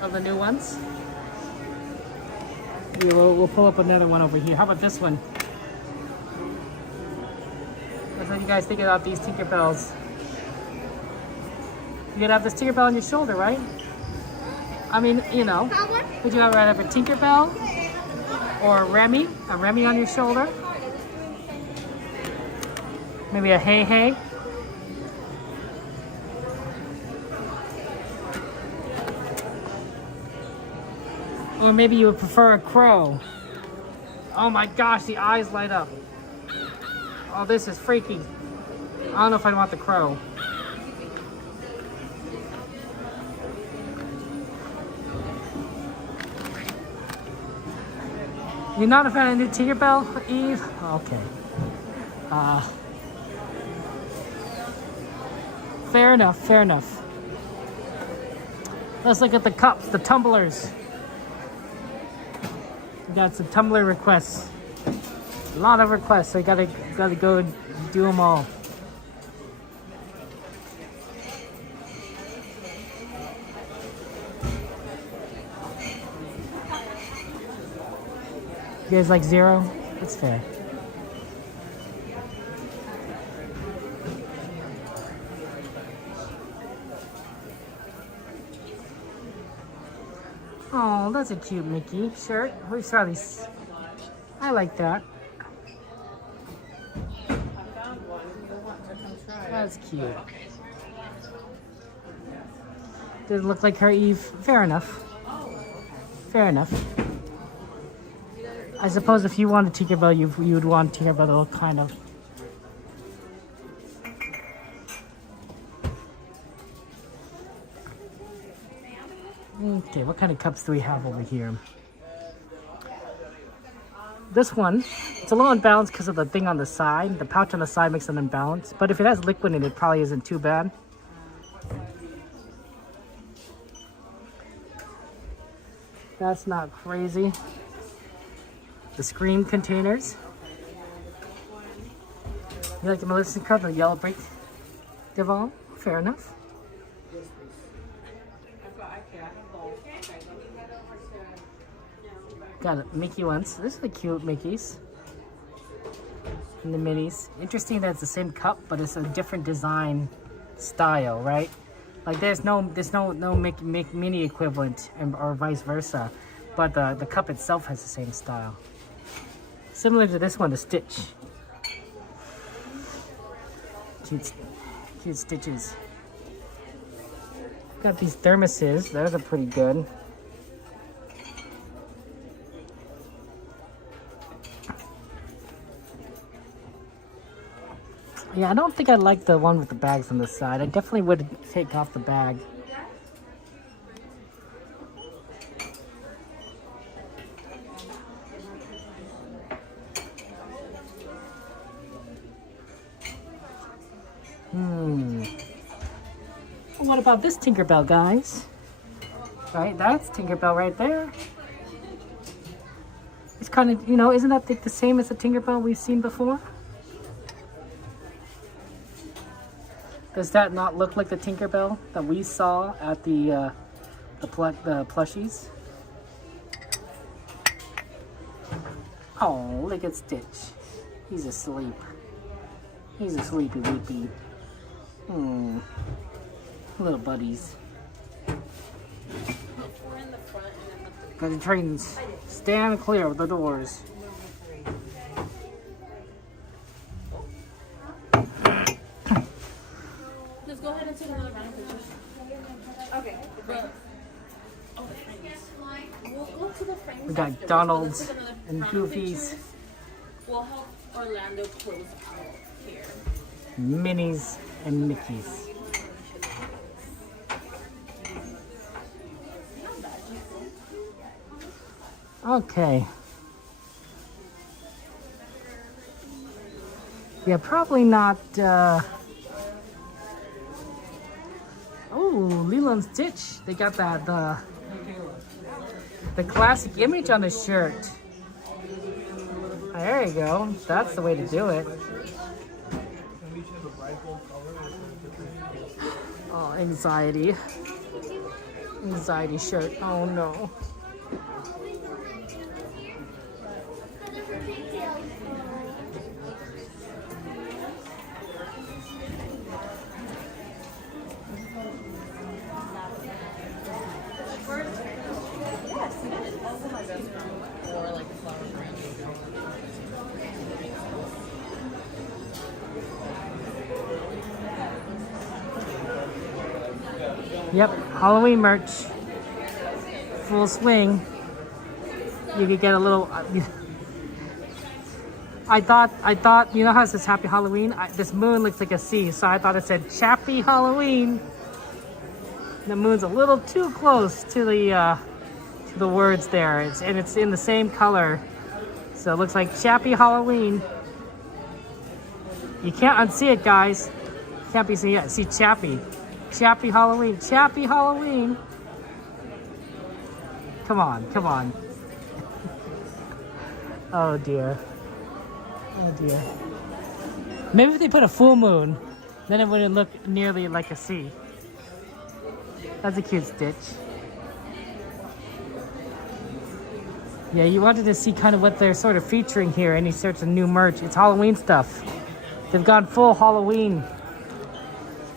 of the new ones. We'll pull up another one over here. How about this one? What do you guys think about these Tinkerbells? You could have this Tinkerbell on your shoulder, right? I mean, you know, would you rather have a Tinkerbell or a Remy on your shoulder? Maybe a Hey Hey. Or maybe you would prefer a crow. Oh my gosh, the eyes light up. Oh, this is freaky. I don't know if I want the crow. You're not a fan of new Tinkerbell, Eve? Okay. Fair enough, fair enough. Let's look at the cups, the tumblers. We got some tumbler requests. A lot of requests, so you gotta go and do them all. You guys like Zero? That's fair. Oh, that's a cute Mickey shirt. We saw these. I like that. That's cute. Doesn't look like her, Eve. Fair enough. Fair enough. I suppose if you wanted Tinkerbell, you would want Tinkerbell to look kind of. Okay, what kind of cups do we have over here? This one, it's a little unbalanced because of the thing on the side. The pouch on the side makes it unbalanced. But if it has liquid in it, it probably isn't too bad. That's not crazy. The Scream containers. You like the Maleficent cup, the yellow brick Devon? Fair enough. Got it, Mickey ones. This is the cute Mickeys. And the minis. Interesting that it's the same cup, but it's a different design style, right? Like there's no mini equivalent or vice versa, but the cup itself has the same style. Similar to this one, the Stitch. Cute Stitches. Got these thermoses. Those are pretty good. Yeah, I don't think I like the one with the bags on the side. I definitely would take off the bag. What about this Tinkerbell, guys? Right, that's Tinkerbell right there. It's kind of, you know, isn't that the same as the Tinkerbell we've seen before? Does that not look like the Tinkerbell that we saw at the plushies? Oh, look at Stitch. He's asleep. He's a sleepy weepy. Little buddies. Got the trains. Stand clear of the doors. We'll go to the frames. We got afterwards. Donald's We'll take another and round of Goofies. pictures. We'll help Orlando close out here. Minnies and Mickeys. Okay. Yeah, probably not. Oh, Lilo and Stitch. They got that the classic image on the shirt. There you go. That's the way to do it. Oh, anxiety. Anxiety shirt. Oh no. Yep, Halloween merch. Full swing. You could get a little. I thought, you know how it says Happy Halloween? This moon looks like a C, so I thought it said Chappy Halloween. The moon's a little too close to the words there, and it's in the same color, so it looks like Chappy Halloween. You can't unsee it, guys. Can't be seen yet. See Chappy. Chappy Halloween. Chappy Halloween. Come on, come on. Oh dear. Oh dear. Maybe if they put a full moon, then it wouldn't look nearly like a C. That's a cute Stitch. Yeah, you wanted to see kind of what they're sort of featuring here, any sorts of new merch. It's Halloween stuff. They've gone full Halloween.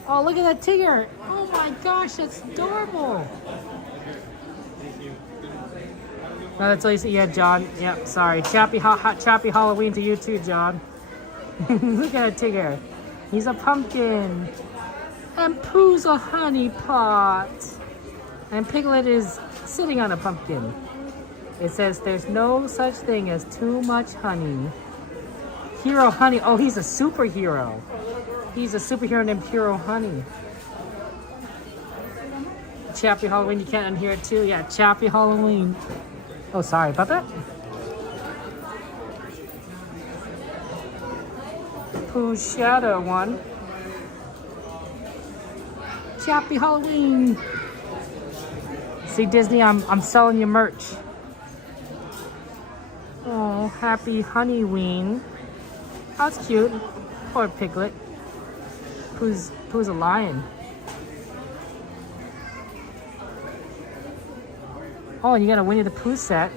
Oh, look at that Tigger. Oh my gosh, that's adorable. No, that's Lisa. Yeah, John. Yep, sorry. Chappy Halloween to you too, John. Look at that Tigger. He's a pumpkin. And Pooh's a honey pot. And Piglet is sitting on a pumpkin. It says there's no such thing as too much honey. Hero Honey. Oh, he's a superhero. He's a superhero named Hero Honey. Chappy Halloween. You can't unhear it too. Yeah, Chappy Halloween. Oh, sorry about that. Pooh's Shadow one. Chappy Halloween. See, Disney, I'm selling you merch. Oh, Happy Honeyween. That's cute. Poor Piglet. Pooh's a lion. Oh, and you got a Winnie the Pooh set.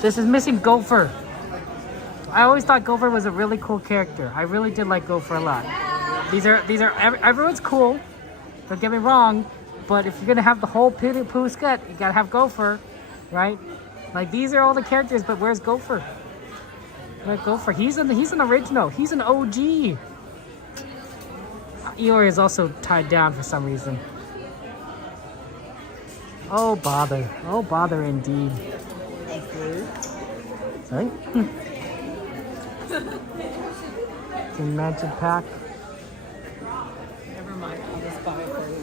This is missing Gopher. I always thought Gopher was a really cool character. I really did like Gopher a lot. These are everyone's cool. Don't get me wrong, but if you're gonna have the whole Pooh set, you gotta have Gopher, right? Like these are all the characters, but where's Gopher? Where's Gopher? He's an original. He's an OG. Eeyore is also tied down for some reason. Oh bother. Oh bother indeed. Sorry. It's a magic pack. Never mind, I'll just buy it for you.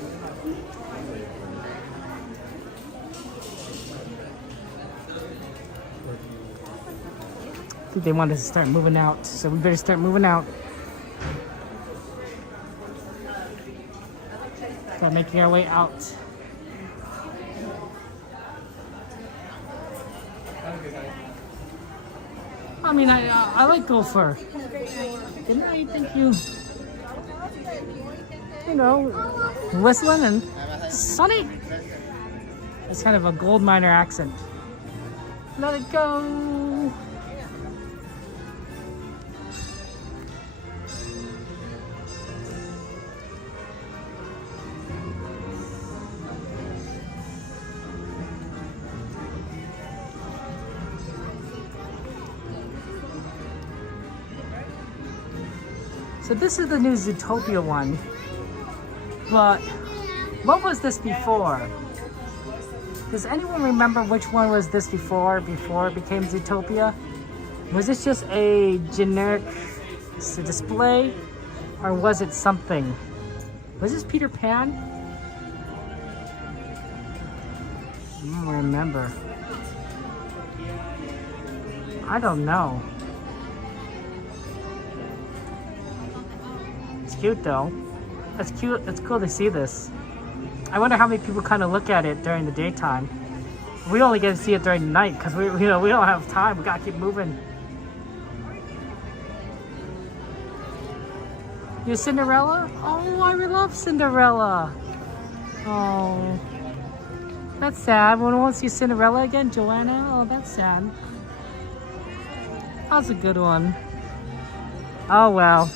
I think they wanted to start moving out, so we better start moving out. Start making our way out. I mean, I like Gopher. Good night, thank you. You know, whistling and sunny. It's kind of a gold miner accent. Let it go. So this is the new Zootopia one, but what was this before? Does anyone remember which one was this before it became Zootopia? Was this just a generic display, or was it something? Was this Peter Pan? I don't remember. I don't know. It's cute though. It's cute. It's cool to see this. I wonder how many people kind of look at it during the daytime. We only get to see it during the night because we don't have time. We gotta keep moving. You Cinderella? Oh, I love Cinderella. Oh, that's sad. We won't see Cinderella again, Joanna. Oh, that's sad. That's a good one. Oh well.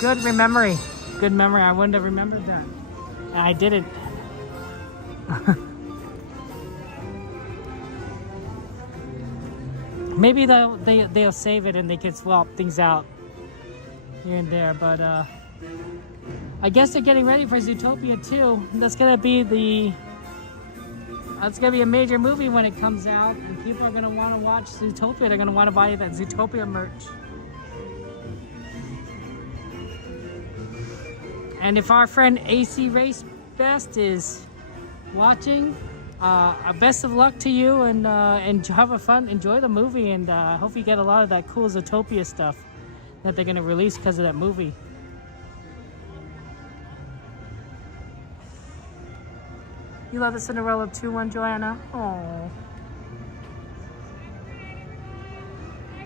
Good memory. Good memory. I wouldn't have remembered that. And I didn't. Maybe they'll save it and they can swap things out here and there. But I guess they're getting ready for Zootopia too. That's gonna be a major movie when it comes out, and people are gonna want to watch Zootopia. They're gonna want to buy that Zootopia merch. And if our friend AC Race Best is watching, best of luck to you, and have a fun, enjoy the movie, and hope you get a lot of that cool Zootopia stuff that they're gonna release because of that movie. You love the Cinderella 2 one, Joanna? Oh.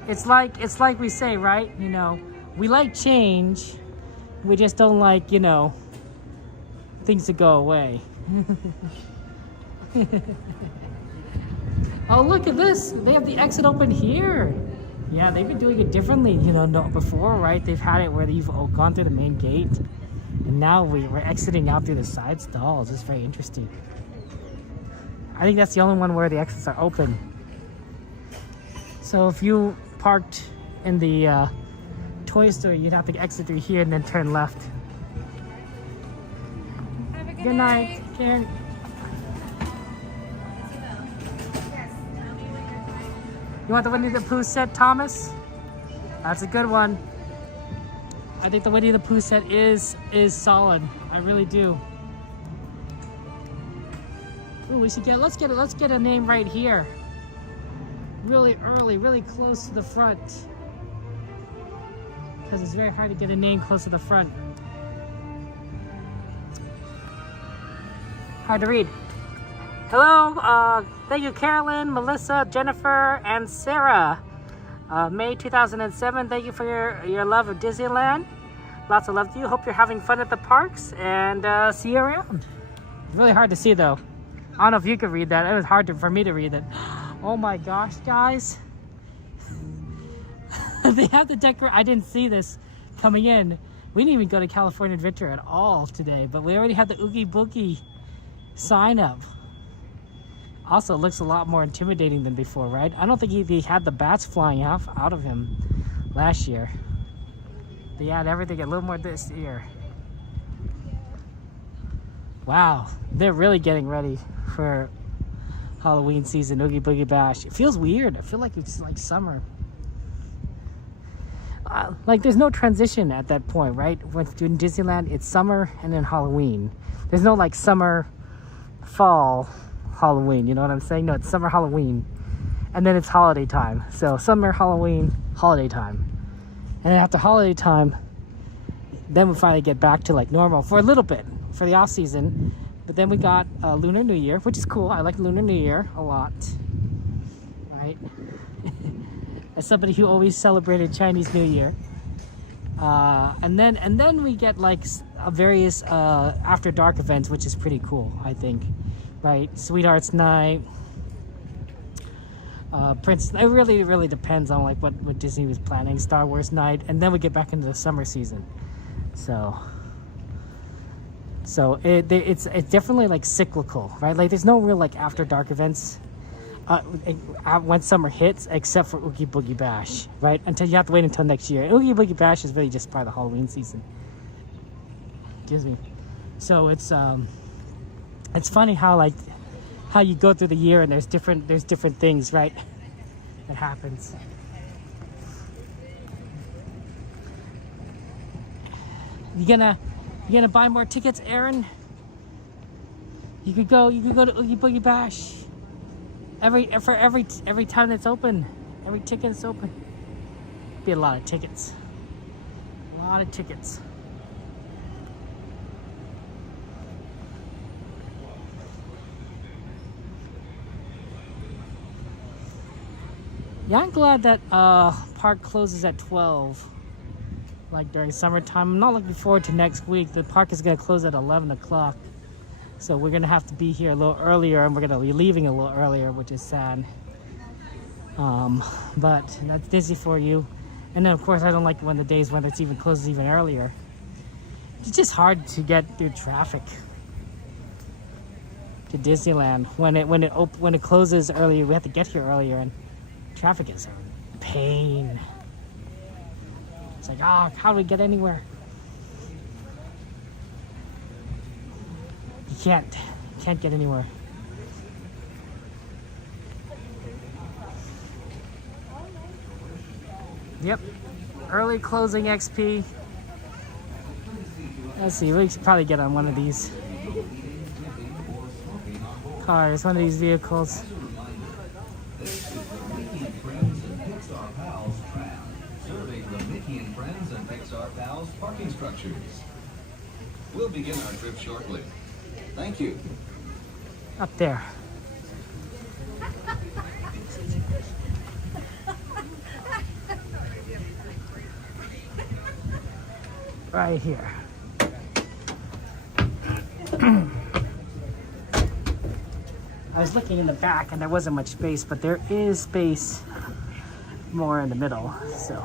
It's like we say, right? You know, we like change. We just don't like, you know, things to go away. Oh, look at this. They have the exit open here. Yeah, they've been doing it differently, you know, before, right? They've had it where you've gone through the main gate. And now we're exiting out through the side stalls. It's very interesting. I think that's the only one where the exits are open. So if you parked in the toy store, you'd have to exit through here and then turn left. Have a good night, Karen. You want the Winnie the Pooh set, Thomas? That's a good one. I think the Winnie the Pooh set is solid. I really do. Ooh, let's get a name right here. Really early, really close to the front. Because it's very hard to get a name close to the front. Hard to read. Hello, thank you Carolyn, Melissa, Jennifer, and Sarah. May 2007, thank you for your love of Disneyland. Lots of love to you. Hope you're having fun at the parks, and see you around. It's really hard to see though. I don't know if you could read that. It was hard for me to read it. Oh my gosh, guys. They have the decor. I didn't see this coming in. We didn't even go to California Adventure at all today, but we already had the Oogie Boogie sign up. Also, it looks a lot more intimidating than before, right? I don't think he had the bats flying out of him last year. They had everything a little more this year. Wow, they're really getting ready for Halloween season, Oogie Boogie Bash. It feels weird. I feel like it's like summer. Like there's no transition at that point, right? When doing Disneyland, it's summer and then Halloween. There's no like summer, fall, Halloween. You know what I'm saying? No, it's summer, Halloween, and then it's holiday time. So summer, Halloween, holiday time, and then after holiday time, then we finally get back to like normal for a little bit for the off season. But then we got Lunar New Year, which is cool. I like Lunar New Year a lot, right? As somebody who always celebrated Chinese New Year, and then we get like various after dark events, which is pretty cool, I think, right? Sweethearts Night, Prince. It really depends on like what Disney was planning. Star Wars Night, and then we get back into the summer season. So it's definitely like cyclical, right? Like there's no real like after dark events when summer hits, except for Oogie Boogie Bash, right? Until you have to wait until next year. Oogie Boogie Bash is really just part of the Halloween season. Excuse me. So it's funny how you go through the year and there's different things, right? That happens. You gonna buy more tickets, Aaron? You could go to Oogie Boogie Bash. Every time it's open, every ticket is open. Be a lot of tickets. A lot of tickets. Yeah, I'm glad that park closes at 12. Like during summertime. I'm not looking forward to next week. The park is gonna close at 11 o'clock. So we're gonna have to be here a little earlier, and we're gonna be leaving a little earlier, which is sad. But that's Disney for you. And then of course I don't like when the days when it's even closes even earlier. It's just hard to get through traffic to Disneyland when it closes earlier. We have to get here earlier, and traffic is a pain. It's like, how do we get anywhere? You can't get anywhere. Yep, early closing XP. Let's see, we should probably get on one of these cars, one of these vehicles. Friends and Pixar Pals parking structures. We'll begin our trip shortly. Thank you. Up there. Right here. I was looking in the back and there wasn't much space, but there is space more in the middle, so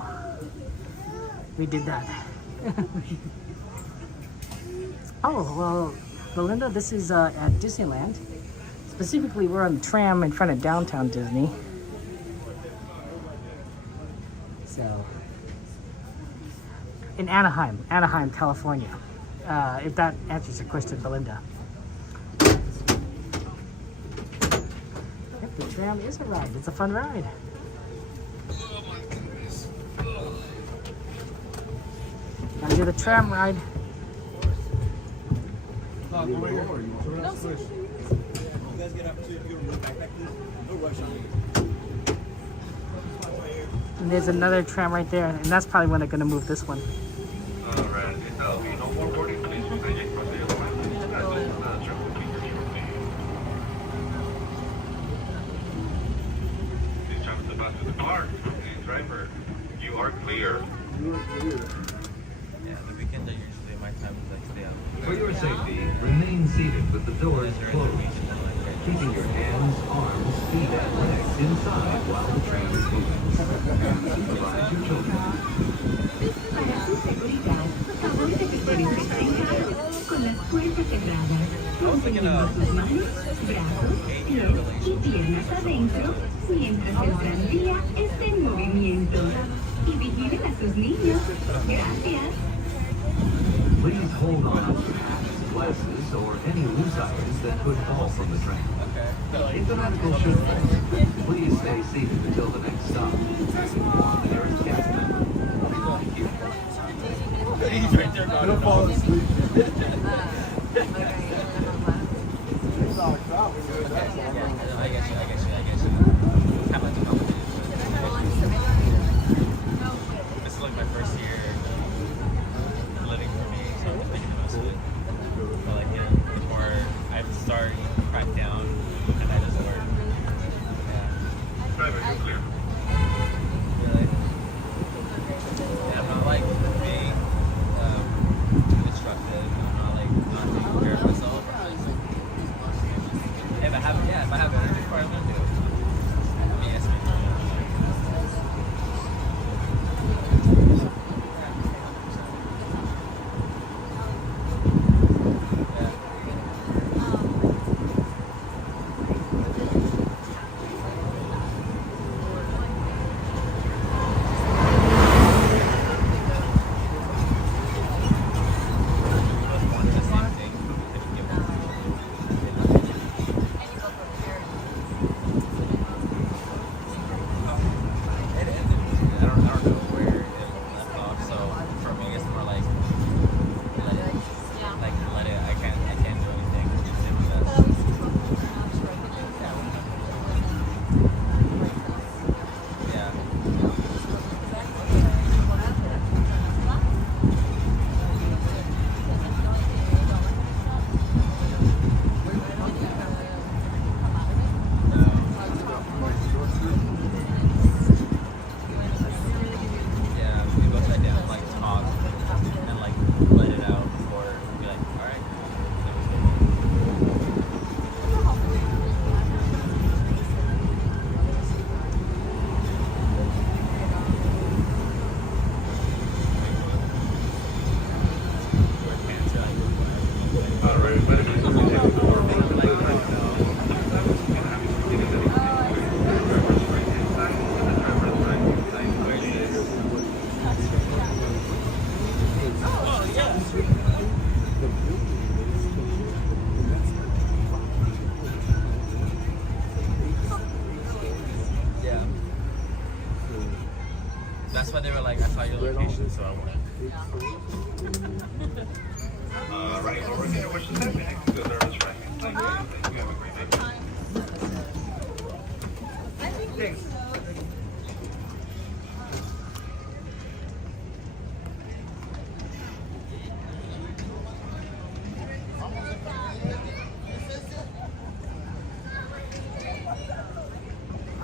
we did that. Oh, well, Belinda, this is at Disneyland. Specifically, we're on the tram in front of downtown Disney. So, in Anaheim, California. If that answers your question, Belinda. Yep, the tram is a ride. It's a fun ride. Gotta do the tram ride. No, go right here. No, switch. You guys get up too. If you don't move back, please. No rush on you. And there's another tram right there, and that's probably when they're gonna move this one. Alright, there'll be no more boarding, please. Proceed across the other line. Tram will be here shortly. Please travel the bus to the car. Please, driver, you are clear. Yeah, the weekends are usually my time to like stay out. For your safety, remain seated with the doors closed. Keeping your hands, arms, feet, and legs inside while the train is moving. Supervise your children. Para su seguridad, favor de que permanezcan sentados con las puertas cerradas, manteniendo sus manos, brazos, pies y piernas adentro mientras el tranvía esté en movimiento. Y vigilen a sus niños. Gracias. Please hold on to hats, glasses, or any loose items that could fall from the train. If the vehicle should fall, please stay seated until the next stop. Inform the nearest cast member. Thank you. He's right there, God. Don't fall asleep. I guess you. How much of it? This is like my first year living for me, so I'm making the most of it. But like, yeah, the more I start crack down, and I just work. Yeah. Driver, you're clear. Really? Yeah, I'm not like being too destructive. I'm not like not taking care of myself. If I have energy for it, I'm gonna do it. I mean, yes,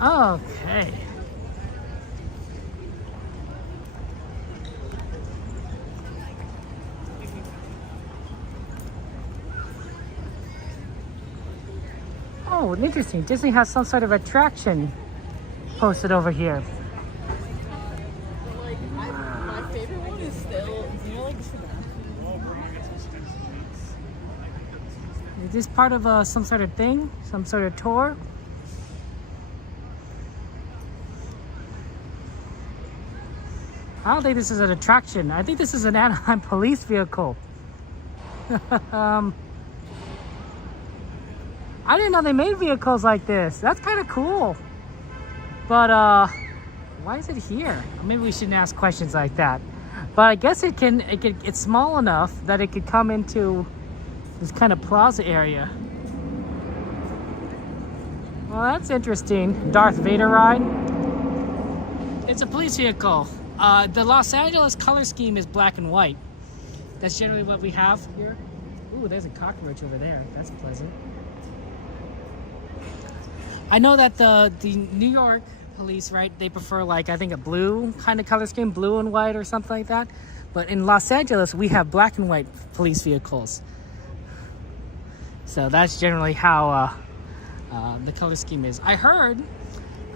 Okay. Oh, interesting. Disney has some sort of attraction posted over here. Like, my favorite one is still, you know, like, Is this part of some sort of thing? Some sort of tour? I don't think this is an attraction. I think this is an Anaheim police vehicle. I didn't know they made vehicles like this. That's kind of cool. But why is it here? Maybe we shouldn't ask questions like that. But I guess it's small enough that it could come into this kind of plaza area. Well, that's interesting. Darth Vader ride. It's a police vehicle. The Los Angeles color scheme is black and white. That's generally what we have here. Ooh, there's a cockroach over there. That's pleasant. I know that the New York police, right, they prefer, like, I think a blue kind of color scheme, blue and white or something like that. But in Los Angeles, we have black and white police vehicles. So that's generally how the color scheme is. I heard,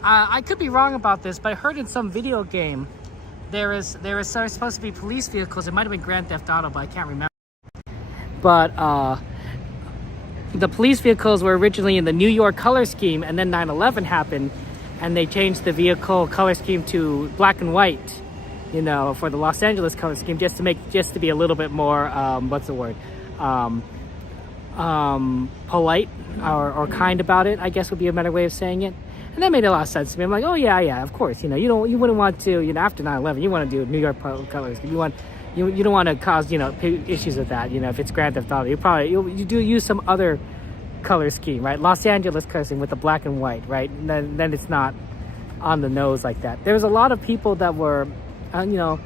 I could be wrong about this, but I heard in some video game there is supposed to be police vehicles. It might have been Grand Theft Auto, but I can't remember. But the police vehicles were originally in the New York color scheme, and then 9/11 happened, and they changed the vehicle color scheme to black and white, you know, for the Los Angeles color scheme, just to be a little bit more what's the word, polite or kind about it, I guess would be a better way of saying it. And that made a lot of sense to me. I'm like, oh yeah, of course, you know, you wouldn't want to, you know, after 9/11, you want to do New York colors. You don't want to cause, you know, issues with that. You know, if it's Grand Theft Auto, you do use some other color scheme, right? Los Angeles color scheme with the black and white, right? And then it's not on the nose like that. There was a lot of people that were, you know,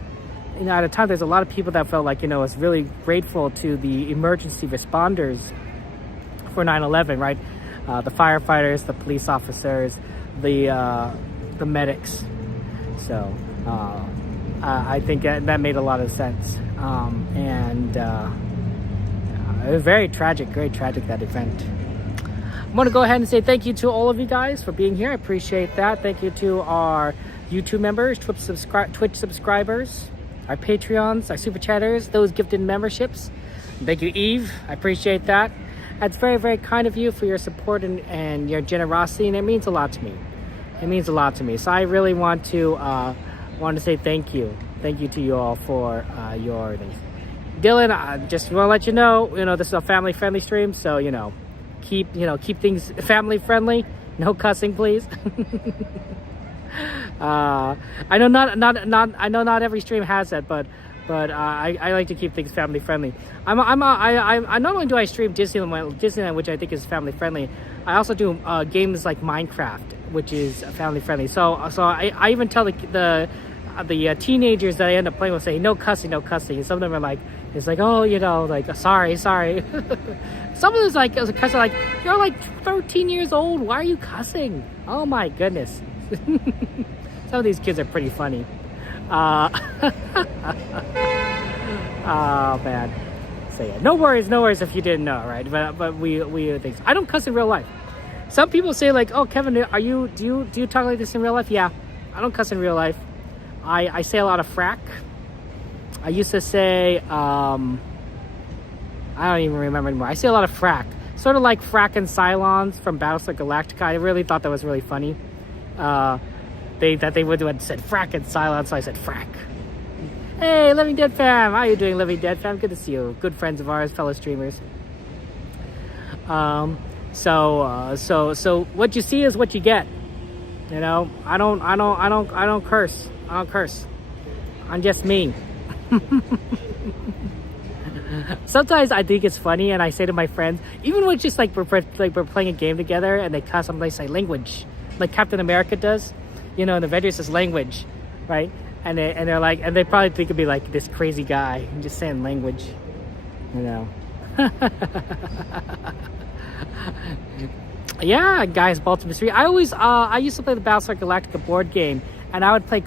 at a time, there's a lot of people that felt like, you know, was really grateful to the emergency responders for 9/11, right? The firefighters, the police officers, the medics. So I think that made a lot of sense. It was very tragic, that event. I'm going to go ahead and say thank you to all of you guys for being here. I appreciate that. Thank you to our YouTube members, Twitch subscribers, our Patreons, our Super Chatters, those gifted memberships. Thank you, Eve. I appreciate that. That's very, very kind of you for your support and your generosity, and it means a lot to me. It means a lot to me. So I really want to say thank you. Thank you to you all for your things. Dylan, I just want to let you know, this is a family-friendly stream, so, keep things family-friendly. No cussing, please. I know not every stream has that, but I like to keep things family-friendly. I not only do I stream Disneyland, which I think is family-friendly, I also do games like Minecraft, which is family-friendly. So I even tell the teenagers that I end up playing with, say no cussing. And some of them are like, it's like, oh, like sorry. Some of them like cussing, like, you're like 13 years old. Why are you cussing? Oh my goodness. Some of these kids are pretty funny. Oh man. So yeah, no worries if you didn't know, right? But we things. I don't cuss in real life. Some people say like, oh Kevin, do you talk like this in real life? Yeah, I don't cuss in real life. I say a lot of frack. I used to say, I don't even remember anymore. I say a lot of frack. Sort of like Frack and Cylons from Battlestar Galactica. I really thought that was really funny. They would have said Frack and Cylons, so I said frack. Hey, Living Dead fam. How you doing, Living Dead fam? Good to see you. Good friends of ours, fellow streamers. So what you see is what you get. I don't curse. I'm just me. Sometimes I think it's funny, and I say to my friends, even when it's just like we're playing a game together and they cuss, I'm like, say language, like Captain America does. In Avengers says language, right? And they're like, and they probably think of me like this crazy guy just saying language, Yeah, guys, Baltimore Mystery. I used to play the Battlestar Galactica board game, and I would play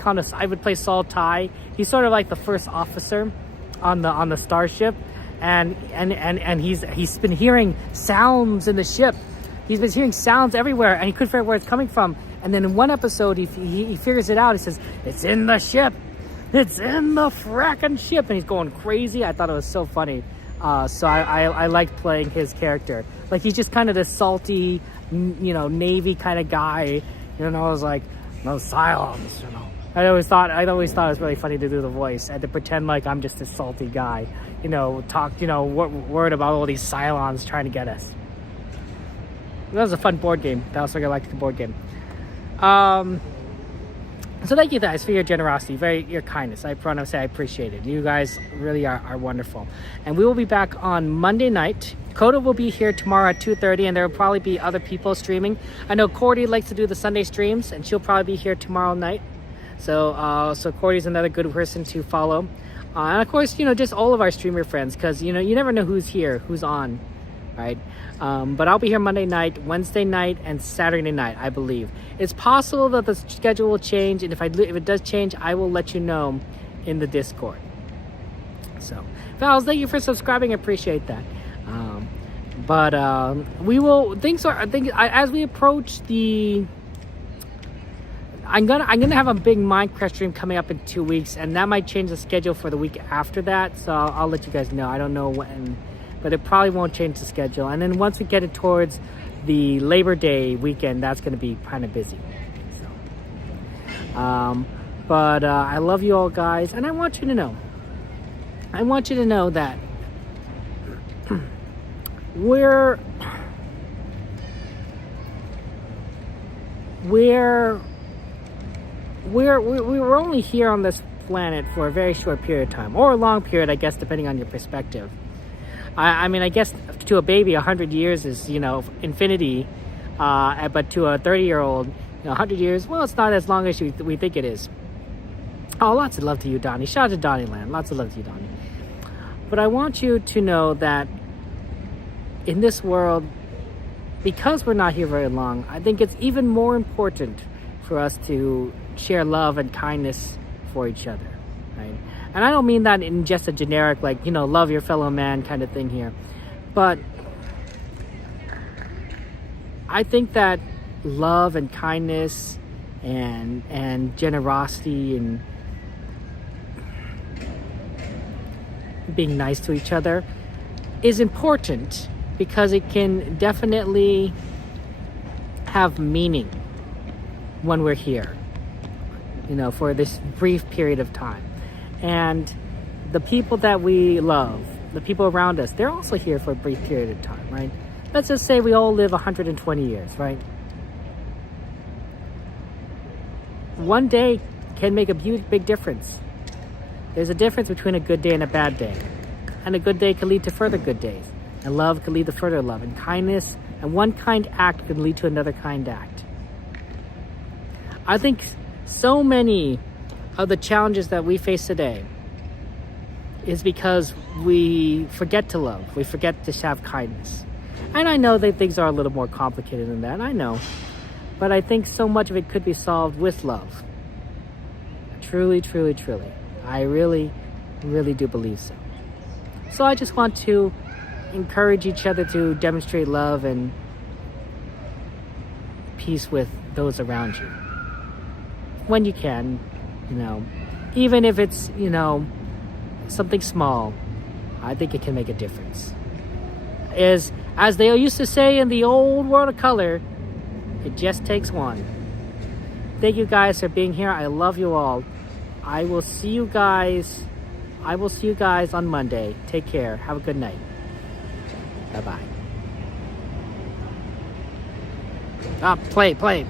Saul Ty. He's sort of like the first officer on the starship, and he's been hearing sounds in the ship. He's been hearing sounds everywhere, and he couldn't figure out where it's coming from. And then in one episode, he figures it out. He says, "It's in the ship. It's in the fracking ship," and he's going crazy. I thought it was so funny. So I liked playing his character. Like, he's just kind of this salty, Navy kind of guy. I was like, no Cylons, I always thought it was really funny to do the voice and to pretend like I'm just this salty guy. Worried about all these Cylons trying to get us. That was a fun board game. That was like I liked the board game. So thank you guys for your generosity, your kindness. I want to say I appreciate it. You guys really are wonderful. And we will be back on Monday night. Coda will be here tomorrow at 2:30, and there will probably be other people streaming. I know Cordy likes to do the Sunday streams, and she'll probably be here tomorrow night. So Cordy's another good person to follow. And of course, just all of our streamer friends, because, you never know who's here, who's on, right? But I'll be here Monday night, Wednesday night, and Saturday night, I believe. It's possible that the schedule will change, and if it does change, I will let you know in the Discord. So, Vals, thank you for subscribing. I appreciate that. We will. As we approach the. I'm gonna have a big Minecraft stream coming up in 2 weeks, and that might change the schedule for the week after that. So I'll let you guys know. I don't know when. But it probably won't change the schedule. And then once we get it towards the Labor Day weekend, that's going to be kind of busy. So, I love you all, guys. And I want you to know that we're only here on this planet for a very short period of time, or a long period, I guess, depending on your perspective. I mean, I guess to a baby, 100 years is, infinity. But to a 30-year-old, 100 years, well, it's not as long as we think it is. Oh, lots of love to you, Donnie. Shout out to Donnieland. Lots of love to you, Donnie. But I want you to know that in this world, because we're not here very long, I think it's even more important for us to share love and kindness for each other, right? And I don't mean that in just a generic, love your fellow man kind of thing here. But I think that love and kindness and generosity and being nice to each other is important, because it can definitely have meaning when we're here, for this brief period of time. And the people that we love, the people around us, they're also here for a brief period of time, right? Let's just say we all live 120 years, right? One day can make a big difference. There's a difference between a good day and a bad day. And a good day can lead to further good days. And love can lead to further love. And kindness, and one kind act can lead to another kind act. I think so many of the challenges that we face today is because we forget to love. We forget to have kindness. And I know that things are a little more complicated than that. I know. But I think so much of it could be solved with love. Truly, truly, truly. I really, really do believe so. So I just want to encourage each other to demonstrate love and peace with those around you. When you can, even if it's, something small, I think it can make a difference. As they used to say in the old world of color, it just takes one. Thank you guys for being here. I love you all. I will see you guys on Monday. Take care. Have a good night. Bye-bye. Play.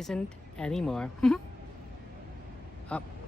isn't anymore. Up.